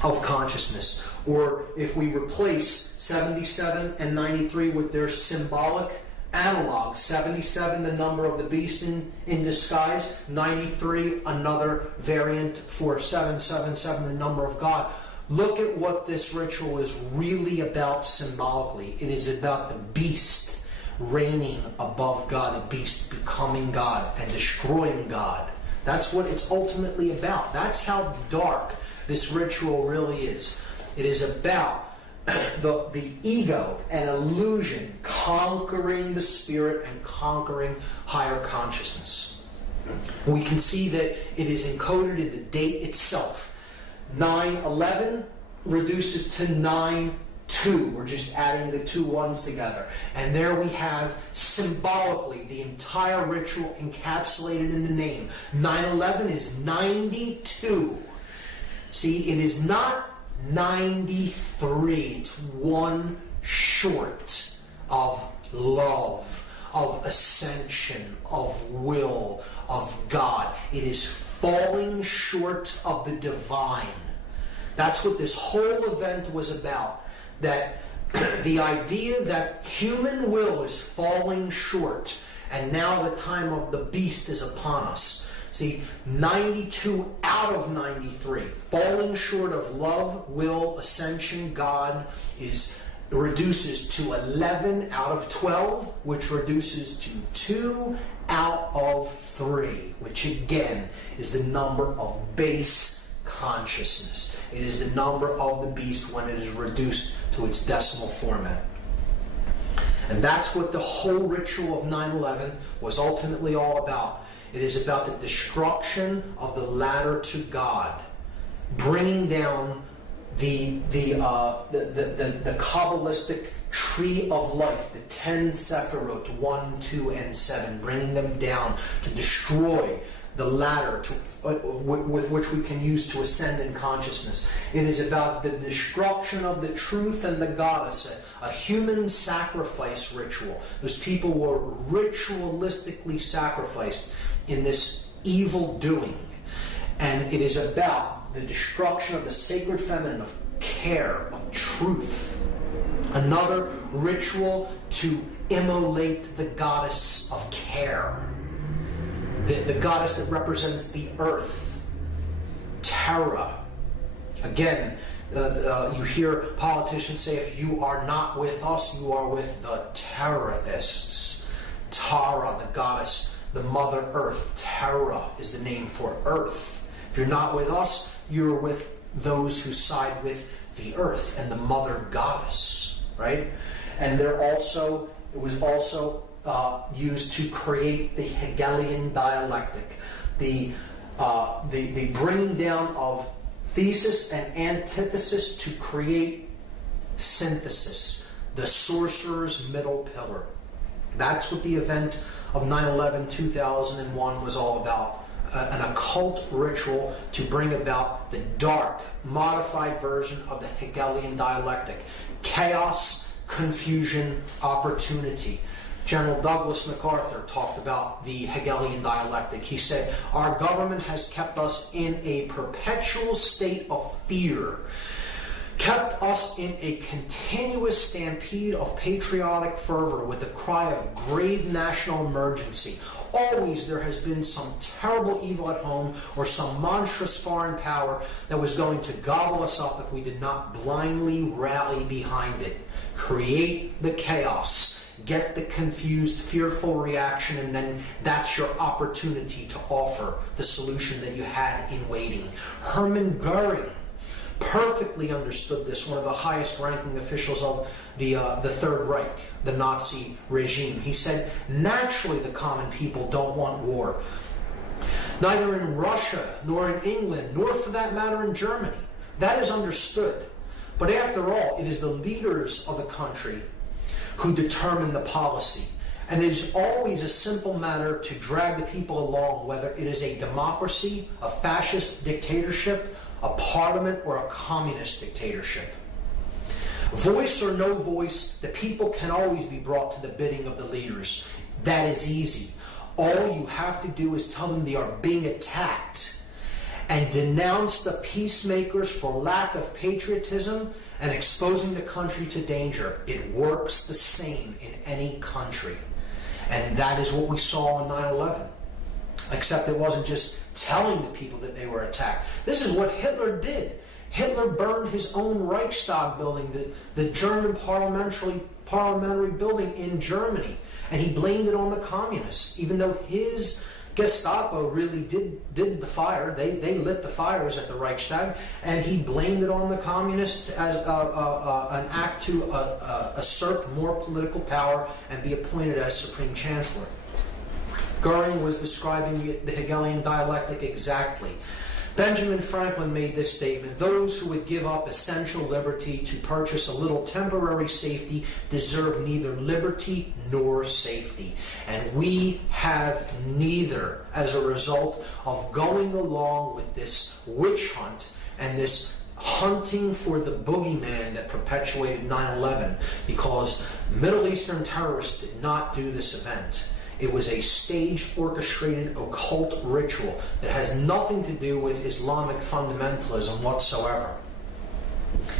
of consciousness. Or if we replace 77 and 93 with their symbolic analog, 77 the number of the beast in disguise, 93 another variant for 777 the number of God. Look at what this ritual is really about symbolically. It is about the beast reigning above God, the beast becoming God and destroying God. That's what it's ultimately about. That's how dark this ritual really is. It is about the ego and illusion conquering the spirit and conquering higher consciousness. We can see that it is encoded in the date itself. 9/11 reduces to 9 2. We're just adding the 2 ones together. And there we have symbolically the entire ritual encapsulated in the name. 9/11 is 92. See, it is not 93. It's 1 short of love, of ascension, of will, of God. It is falling short of the divine. That's what this whole event was about. That the idea that human will is falling short, and now the time of the beast is upon us. See, 92 out of 93, falling short of love, will, ascension, God, reduces to 11 out of 12, which reduces to 2 out of 3, which again is the number of base consciousness. It is the number of the beast when it is reduced to its decimal format. And that's what the whole ritual of 9/11 was ultimately all about. It is about the destruction of the ladder to God, bringing down the Kabbalistic tree of life, the 10 Sephirot, 1, 2, and 7, bringing them down to destroy the ladder with which we can use to ascend in consciousness. It is about the destruction of the truth and the goddess, a human sacrifice ritual. Those people were ritualistically sacrificed in this evil doing. And it is about the destruction of the sacred feminine, of care, of truth. Another ritual to immolate the goddess of care. The goddess that represents the earth, Terra. Again, you hear politicians say, if you are not with us, you are with the terrorists. Tara, the goddess, the Mother Earth. Terra is the name for earth. If you're not with us, you're with those who side with the earth and the Mother Goddess, right? And it was also used to create the Hegelian dialectic, the bringing down of thesis and antithesis to create synthesis, the sorcerer's middle pillar. That's what the event of 9/11, 2001 was all about. An occult ritual to bring about the dark, modified version of the Hegelian dialectic. Chaos, confusion, opportunity. General Douglas MacArthur talked about the Hegelian dialectic. He said, our government has kept us in a perpetual state of fear, kept us in a continuous stampede of patriotic fervor with the cry of grave national emergency. Always there has been some terrible evil at home or some monstrous foreign power that was going to gobble us up if we did not blindly rally behind it. Create the chaos. Get the confused, fearful reaction, and then that's your opportunity to offer the solution that you had in waiting. Hermann Goering perfectly understood this, one of the highest ranking officials of the Third Reich, the Nazi regime. He said, naturally the common people don't want war. Neither in Russia, nor in England, nor for that matter in Germany. That is understood. But after all, it is the leaders of the country who determine the policy. And it is always a simple matter to drag the people along, whether it is a democracy, a fascist dictatorship, a parliament, or a communist dictatorship. Voice or no voice, the people can always be brought to the bidding of the leaders. That is easy. All you have to do is tell them they are being attacked and denounce the peacemakers for lack of patriotism and exposing the country to danger. It works the same in any country. And that is what we saw on 9/11. Except it wasn't just telling the people that they were attacked. This is what Hitler did. Hitler burned his own Reichstag building, the German parliamentary building in Germany. And he blamed it on the communists, even though his Gestapo really did the fire. They lit the fires at the Reichstag, and he blamed it on the communists as an act to assert more political power and be appointed as Supreme Chancellor. Goering was describing the Hegelian dialectic exactly. Benjamin Franklin made this statement: those who would give up essential liberty to purchase a little temporary safety deserve neither liberty nor safety. And we have neither as a result of going along with this witch hunt and this hunting for the boogeyman that perpetuated 9/11, because Middle Eastern terrorists did not do this event. It was a staged, orchestrated, occult ritual that has nothing to do with Islamic fundamentalism whatsoever.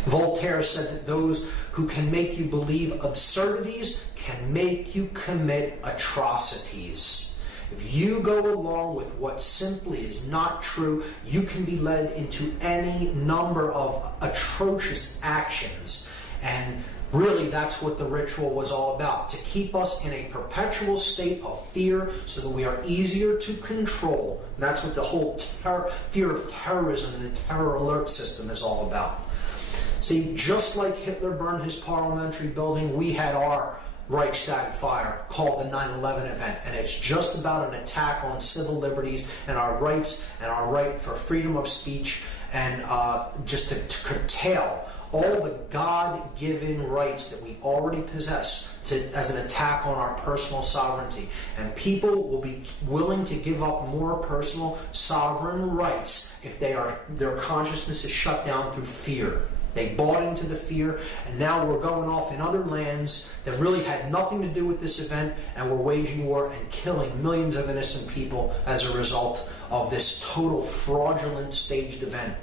Voltaire said that those who can make you believe absurdities can make you commit atrocities. If you go along with what simply is not true, you can be led into any number of atrocious actions. And really, that's what the ritual was all about, to keep us in a perpetual state of fear so that we are easier to control. And that's what the whole fear of terrorism and the terror alert system is all about. See, just like Hitler burned his parliamentary building, we had our Reichstag fire called the 9/11 event, and it's just about an attack on civil liberties and our rights and our right for freedom of speech, and just to curtail all the God-given rights that we already possess as an attack on our personal sovereignty. And people will be willing to give up more personal sovereign rights if their consciousness is shut down through fear. They bought into the fear, and now we're going off in other lands that really had nothing to do with this event, and we're waging war and killing millions of innocent people as a result of this total fraudulent staged event.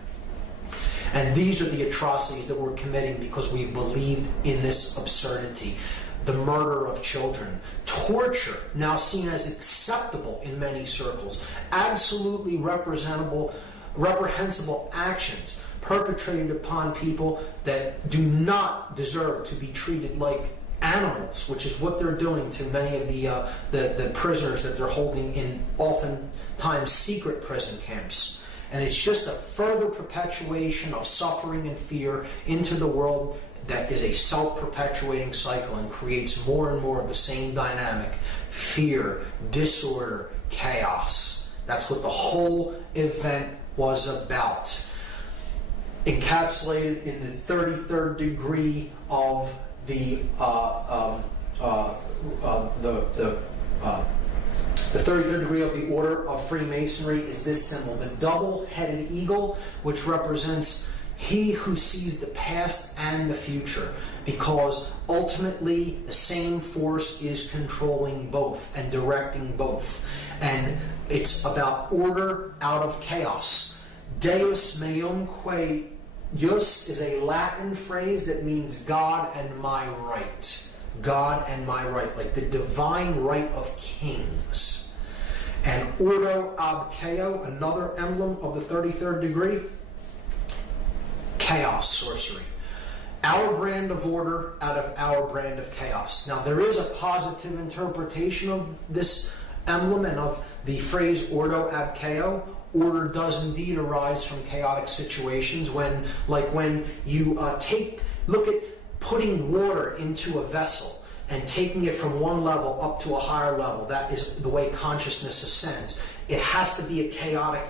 And these are the atrocities that we're committing because we've believed in this absurdity. The murder of children, torture, now seen as acceptable in many circles, absolutely reprehensible actions perpetrated upon people that do not deserve to be treated like animals, which is what they're doing to many of the prisoners that they're holding in oftentimes secret prison camps. And it's just a further perpetuation of suffering and fear into the world that is a self-perpetuating cycle and creates more and more of the same dynamic: fear, disorder, chaos. That's what the whole event was about. Encapsulated in the 33rd degree of the 33rd degree of the Order of Freemasonry is this symbol, the double-headed eagle, which represents he who sees the past and the future, because ultimately the same force is controlling both and directing both. And it's about order out of chaos. Deus meum quae jus is a Latin phrase that means God and my right. God and my right, like the divine right of kings. And ordo ab chaos, another emblem of the 33rd degree, chaos, sorcery. Our brand of order out of our brand of chaos. Now, there is a positive interpretation of this emblem and of the phrase ordo ab chaos. Order does indeed arise from chaotic situations when you look at putting water into a vessel and taking it from one level up to a higher level. That is the way consciousness ascends. It has to be a chaotic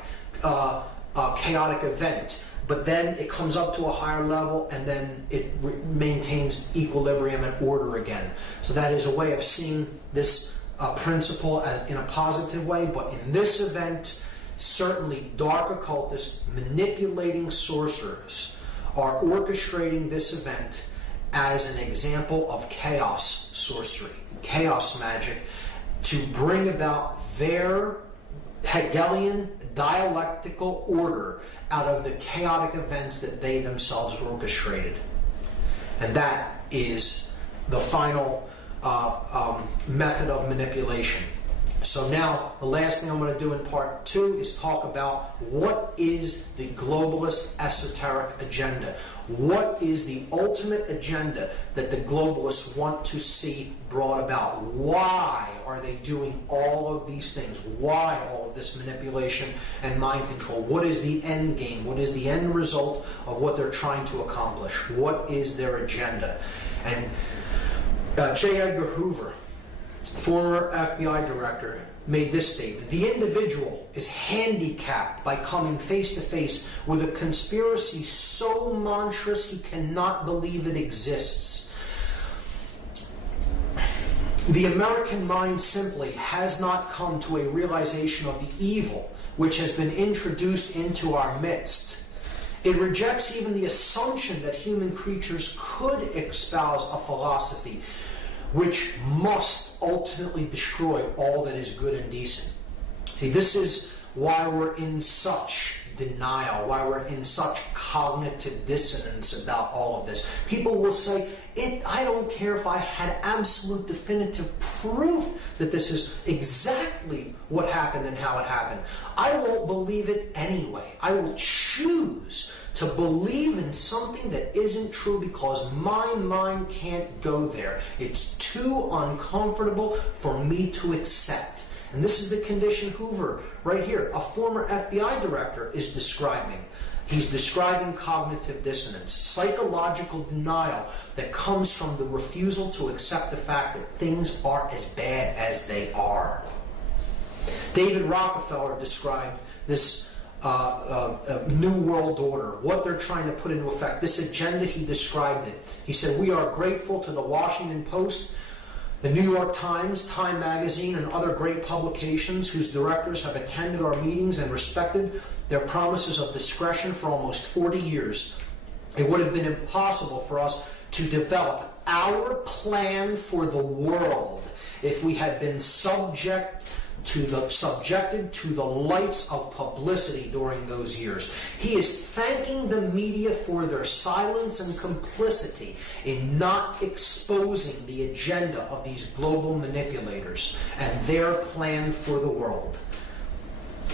event, but then it comes up to a higher level, and then it maintains equilibrium and order again. So that is a way of seeing this principle in a positive way. But in this event, certainly dark occultists manipulating sorcerers are orchestrating this event as an example of chaos sorcery, chaos magic, to bring about their Hegelian dialectical order out of the chaotic events that they themselves orchestrated. And that is the final method of manipulation. So now, the last thing I'm going to do in part 2 is talk about what is the globalist esoteric agenda. What is the ultimate agenda that the globalists want to see brought about? Why are they doing all of these things? Why all of this manipulation and mind control? What is the end game? What is the end result of what they're trying to accomplish? What is their agenda? And J. Edgar Hoover former FBI director, made this statement: the individual is handicapped by coming face to face with a conspiracy so monstrous he cannot believe it exists. The American mind simply has not come to a realization of the evil which has been introduced into our midst. It rejects even the assumption that human creatures could espouse a philosophy which must ultimately destroy all that is good and decent. See, this is why we're in such denial, why we're in such cognitive dissonance about all of this. People will say, I don't care if I had absolute definitive proof that this is exactly what happened and how it happened. I won't believe it anyway. I will choose to believe in something that isn't true because my mind can't go there. It's too uncomfortable for me to accept. And this is the condition Hoover, right here, a former FBI director, is describing. He's describing cognitive dissonance, psychological denial that comes from the refusal to accept the fact that things are as bad as they are. David Rockefeller described this New World Order, what they're trying to put into effect. This agenda, he described it. He said, we are grateful to the Washington Post, the New York Times, Time Magazine, and other great publications whose directors have attended our meetings and respected their promises of discretion for almost 40 years. It would have been impossible for us to develop our plan for the world if we had been subjected to the lights of publicity during those years. He is thanking the media for their silence and complicity in not exposing the agenda of these global manipulators and their plan for the world.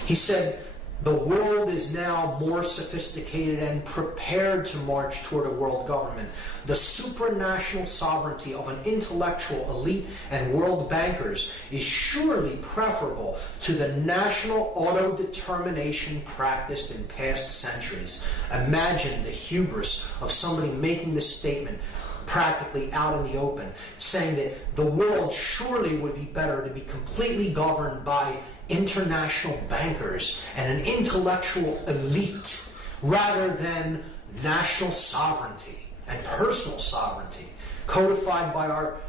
He said, the world is now more sophisticated and prepared to march toward a world government. The supranational sovereignty of an intellectual elite and world bankers is surely preferable to the national auto-determination practiced in past centuries. Imagine the hubris of somebody making this statement practically out in the open, saying that the world surely would be better to be completely governed by international bankers and an intellectual elite rather than national sovereignty and personal sovereignty codified by our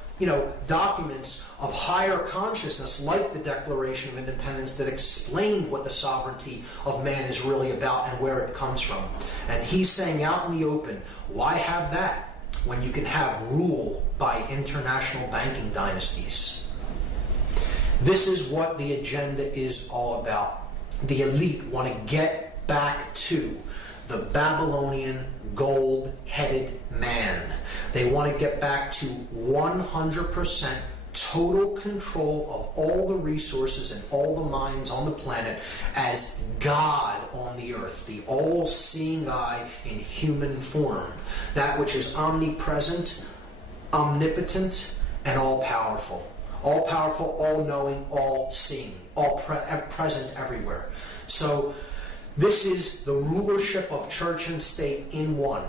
documents of higher consciousness, like the Declaration of Independence, that explained what the sovereignty of man is really about and where it comes from. And he's saying out in the open, why have that when you can have rule by international banking dynasties? This is what the agenda is all about. The elite want to get back to the Babylonian gold-headed man. They want to get back to 100% total control of all the resources and all the minds on the planet as God on the earth, the all-seeing eye in human form, that which is omnipresent, omnipotent, and all-powerful. All-powerful, all-knowing, all-seeing, present everywhere. So this is the rulership of church and state in one.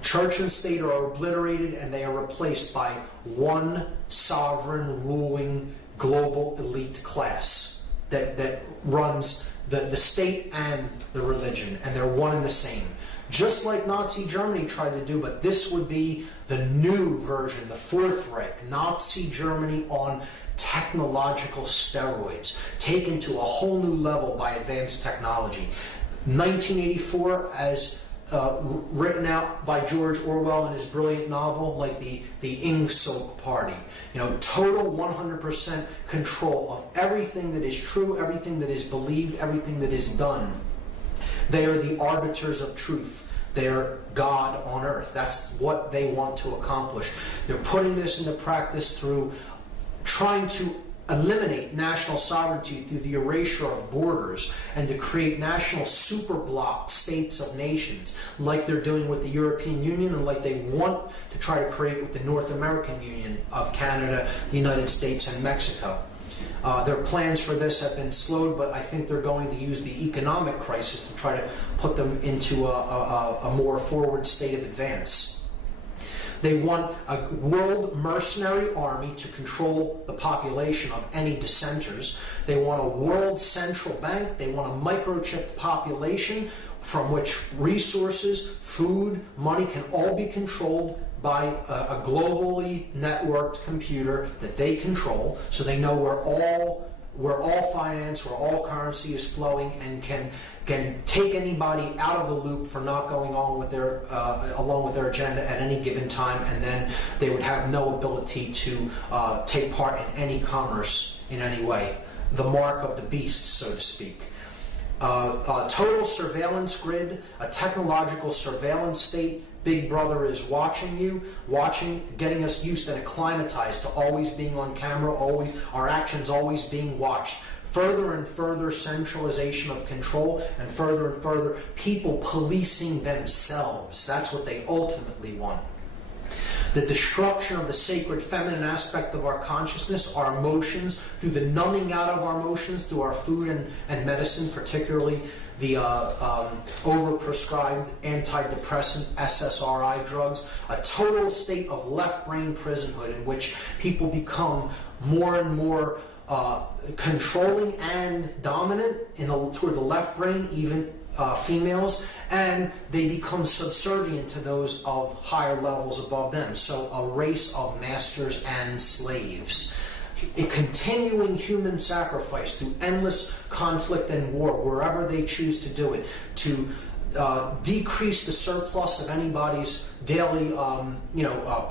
Church and state are obliterated and they are replaced by one sovereign, ruling, global elite class that runs the state and the religion, and they're one and the same. Just like Nazi Germany tried to do, but this would be the new version, the Fourth Reich, Nazi Germany on technological steroids, taken to a whole new level by advanced technology. 1984, as written out by George Orwell in his brilliant novel, like the Ingsoc Party. Total 100% control of everything that is true, everything that is believed, everything that is done. They are the arbiters of truth. They're God on earth. That's what they want to accomplish. They're putting this into practice through trying to eliminate national sovereignty through the erasure of borders and to create national superblock states of nations, like they're doing with the European Union and like they want to try to create with the North American Union of Canada, the United States, and Mexico. Their plans for this have been slowed, but I think they're going to use the economic crisis to try to put them into a more forward state of advance. They want a world mercenary army to control the population of any dissenters. They want a world central bank. They want a microchipped population from which resources, food, money can all be controlled by a globally networked computer that they control, so they know where all finance, where all currency is flowing, and can take anybody out of the loop for not going on with their along with their agenda at any given time, and then they would have no ability to take part in any commerce in any way. The mark of the beast, so to speak. A total surveillance grid, a technological surveillance state. Big Brother is watching you, getting us used and acclimatized to always being on camera, always our actions always being watched. Further and further centralization of control, and further people policing themselves. That's what they ultimately want. The destruction of the sacred feminine aspect of our consciousness, our emotions, through the numbing out of our emotions, through our food and medicine, particularly the overprescribed antidepressant SSRI drugs, a total state of left brain prisonhood in which people become more and more controlling and dominant toward the left brain, even females, and they become subservient to those of higher levels above them. So a race of masters and slaves. A continuing human sacrifice through endless conflict and war, wherever they choose to do it, to decrease the surplus of anybody's daily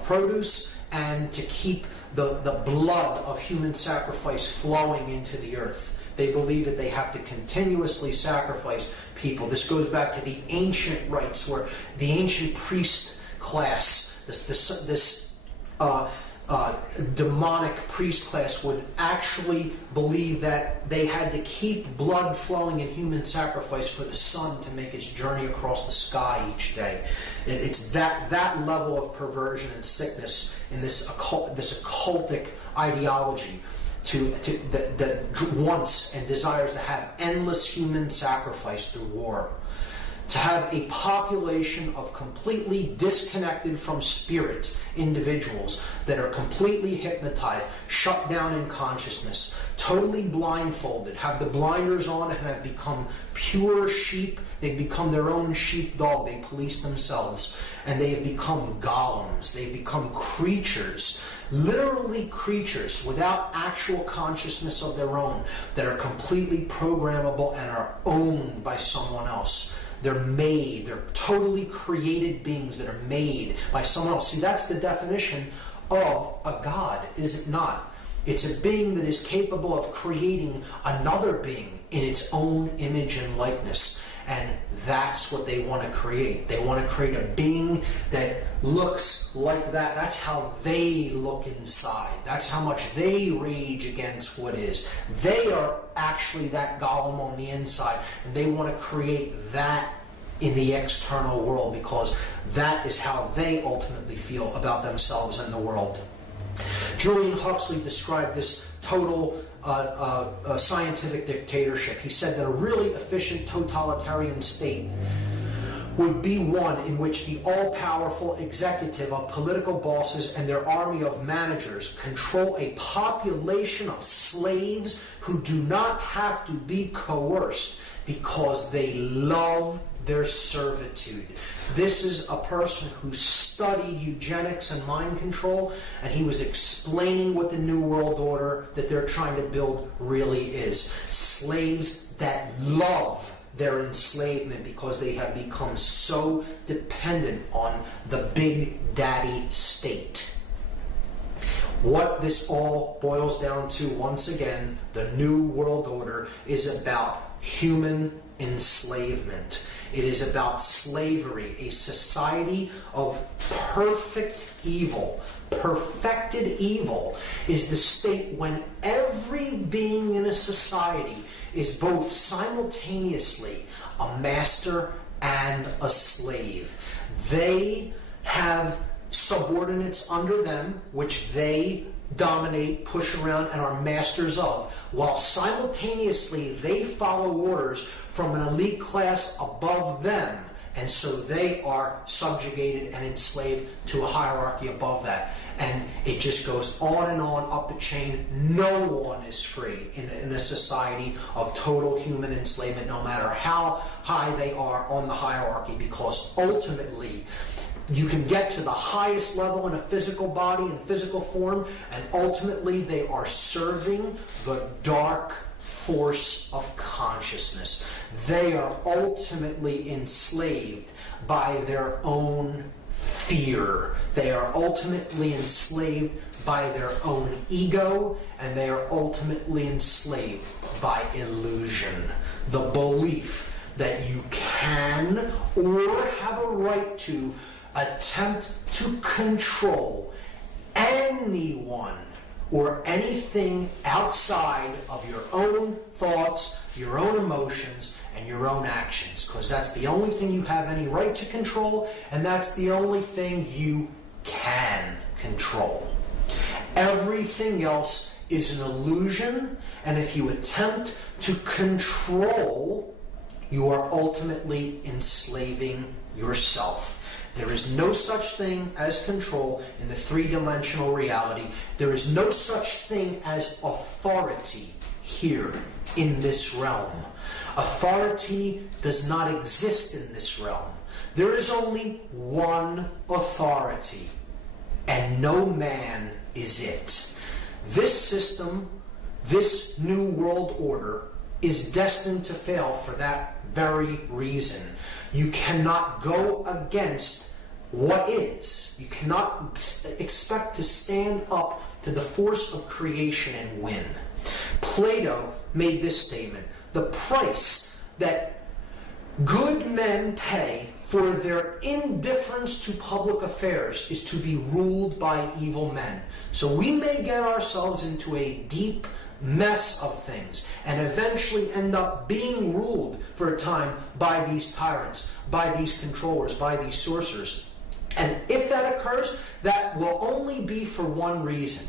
produce, and to keep the blood of human sacrifice flowing into the earth. They believe that they have to continuously sacrifice people. This goes back to the ancient rites, where the ancient priest class, this demonic priest class, would actually believe that they had to keep blood flowing in human sacrifice for the sun to make its journey across the sky each day. It's that level of perversion and sickness in this occultic ideology that wants and desires to have endless human sacrifice through war. To have a population of completely disconnected from spirit individuals that are completely hypnotized, shut down in consciousness, totally blindfolded, have the blinders on, and have become pure sheep. They've become their own sheepdog. They police themselves, and they have become golems. They've become creatures, literally creatures without actual consciousness of their own, that are completely programmable and are owned by someone else. They're made, they're totally created beings that are made by someone else. See, that's the definition of a god, is it not? It's a being that is capable of creating another being in its own image and likeness. And that's what they want to create. They want to create a being that looks like that. That's how they look inside. That's how much they rage against what is. They are actually that golem on the inside. And they want to create that in the external world, because that is how they ultimately feel about themselves and the world. Julian Huxley described this total scientific dictatorship. He said that a really efficient totalitarian state would be one in which the all-powerful executive of political bosses and their army of managers control a population of slaves who do not have to be coerced because they love their servitude. This is a person who studied eugenics and mind control, and he was explaining what the New World Order that they're trying to build really is. Slaves that love their enslavement because they have become so dependent on the big daddy state. What this all boils down to, once again, the New World Order is about human enslavement. It is about slavery, a society of perfect evil. Perfected evil is the state when every being in a society is both simultaneously a master and a slave. They have subordinates under them, which they dominate, push around, and are masters of, while simultaneously they follow orders from an elite class above them, and so they are subjugated and enslaved to a hierarchy above that. And it just goes on and on up the chain. No one is free in a society of total human enslavement, no matter how high they are on the hierarchy, because ultimately you can get to the highest level in a physical body and physical form, and ultimately they are serving the dark force of consciousness. They are ultimately enslaved by their own fear. They are ultimately enslaved by their own ego, and they are ultimately enslaved by illusion. The belief that you can or have a right to attempt to control anyone or anything outside of your own thoughts, your own emotions, and your own actions, because that's the only thing you have any right to control, and that's the only thing you can control. Everything else is an illusion, and if you attempt to control, you are ultimately enslaving yourself. There is no such thing as control in the three-dimensional reality. There is no such thing as authority here in this realm. Authority does not exist in this realm. There is only one authority, and no man is it. This system, this new world order, is destined to fail for that very reason. You cannot go against what is. You cannot expect to stand up to the force of creation and win. Plato made this statement: the price that good men pay for their indifference to public affairs is to be ruled by evil men. So we may get ourselves into a deep mess of things and eventually end up being ruled for a time by these tyrants, by these controllers, by these sorcerers. And if that occurs, that will only be for one reason.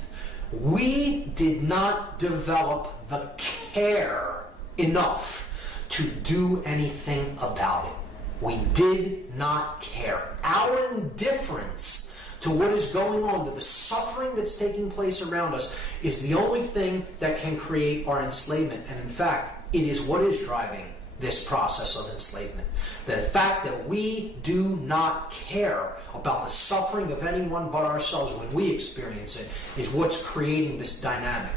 We did not develop the care enough to do anything about it. We did not care. Our indifference to what is going on, to the suffering that's taking place around us, is the only thing that can create our enslavement. And in fact, it is what is driving this process of enslavement. The fact that we do not care about the suffering of anyone but ourselves when we experience it is what's creating this dynamic.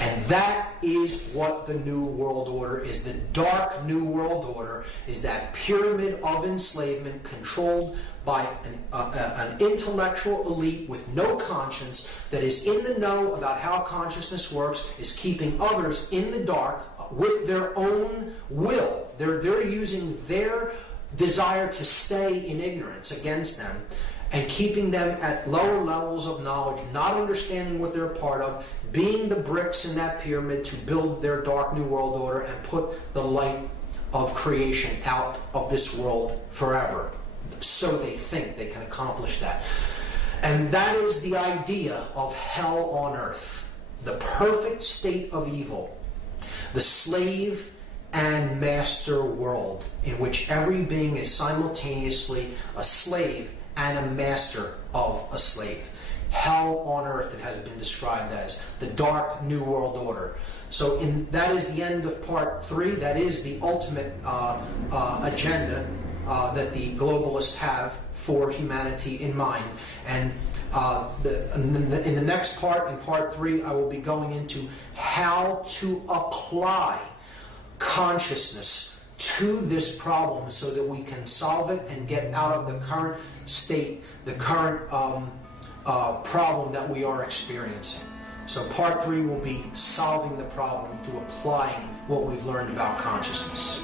And that is what the New World Order is. The dark New World Order is that pyramid of enslavement controlled by an intellectual elite with no conscience that is in the know about how consciousness works, is keeping others in the dark with their own will. They're using their desire to stay in ignorance against them and keeping them at lower levels of knowledge, not understanding what they're a part of, being the bricks in that pyramid to build their dark New World Order and put the light of creation out of this world forever. So they think they can accomplish that. And that is the idea of hell on earth, the perfect state of evil, the slave and master world in which every being is simultaneously a slave and a master of a slave. Hell on earth, it has been described as the dark New World Order. So that is the end of part 3. That is the ultimate agenda that the globalists have for humanity in mind. And in the next part, in part 3, I will be going into how to apply consciousness to this problem so that we can solve it and get out of the current state, the current problem that we are experiencing. So part 3 will be solving the problem through applying what we've learned about consciousness.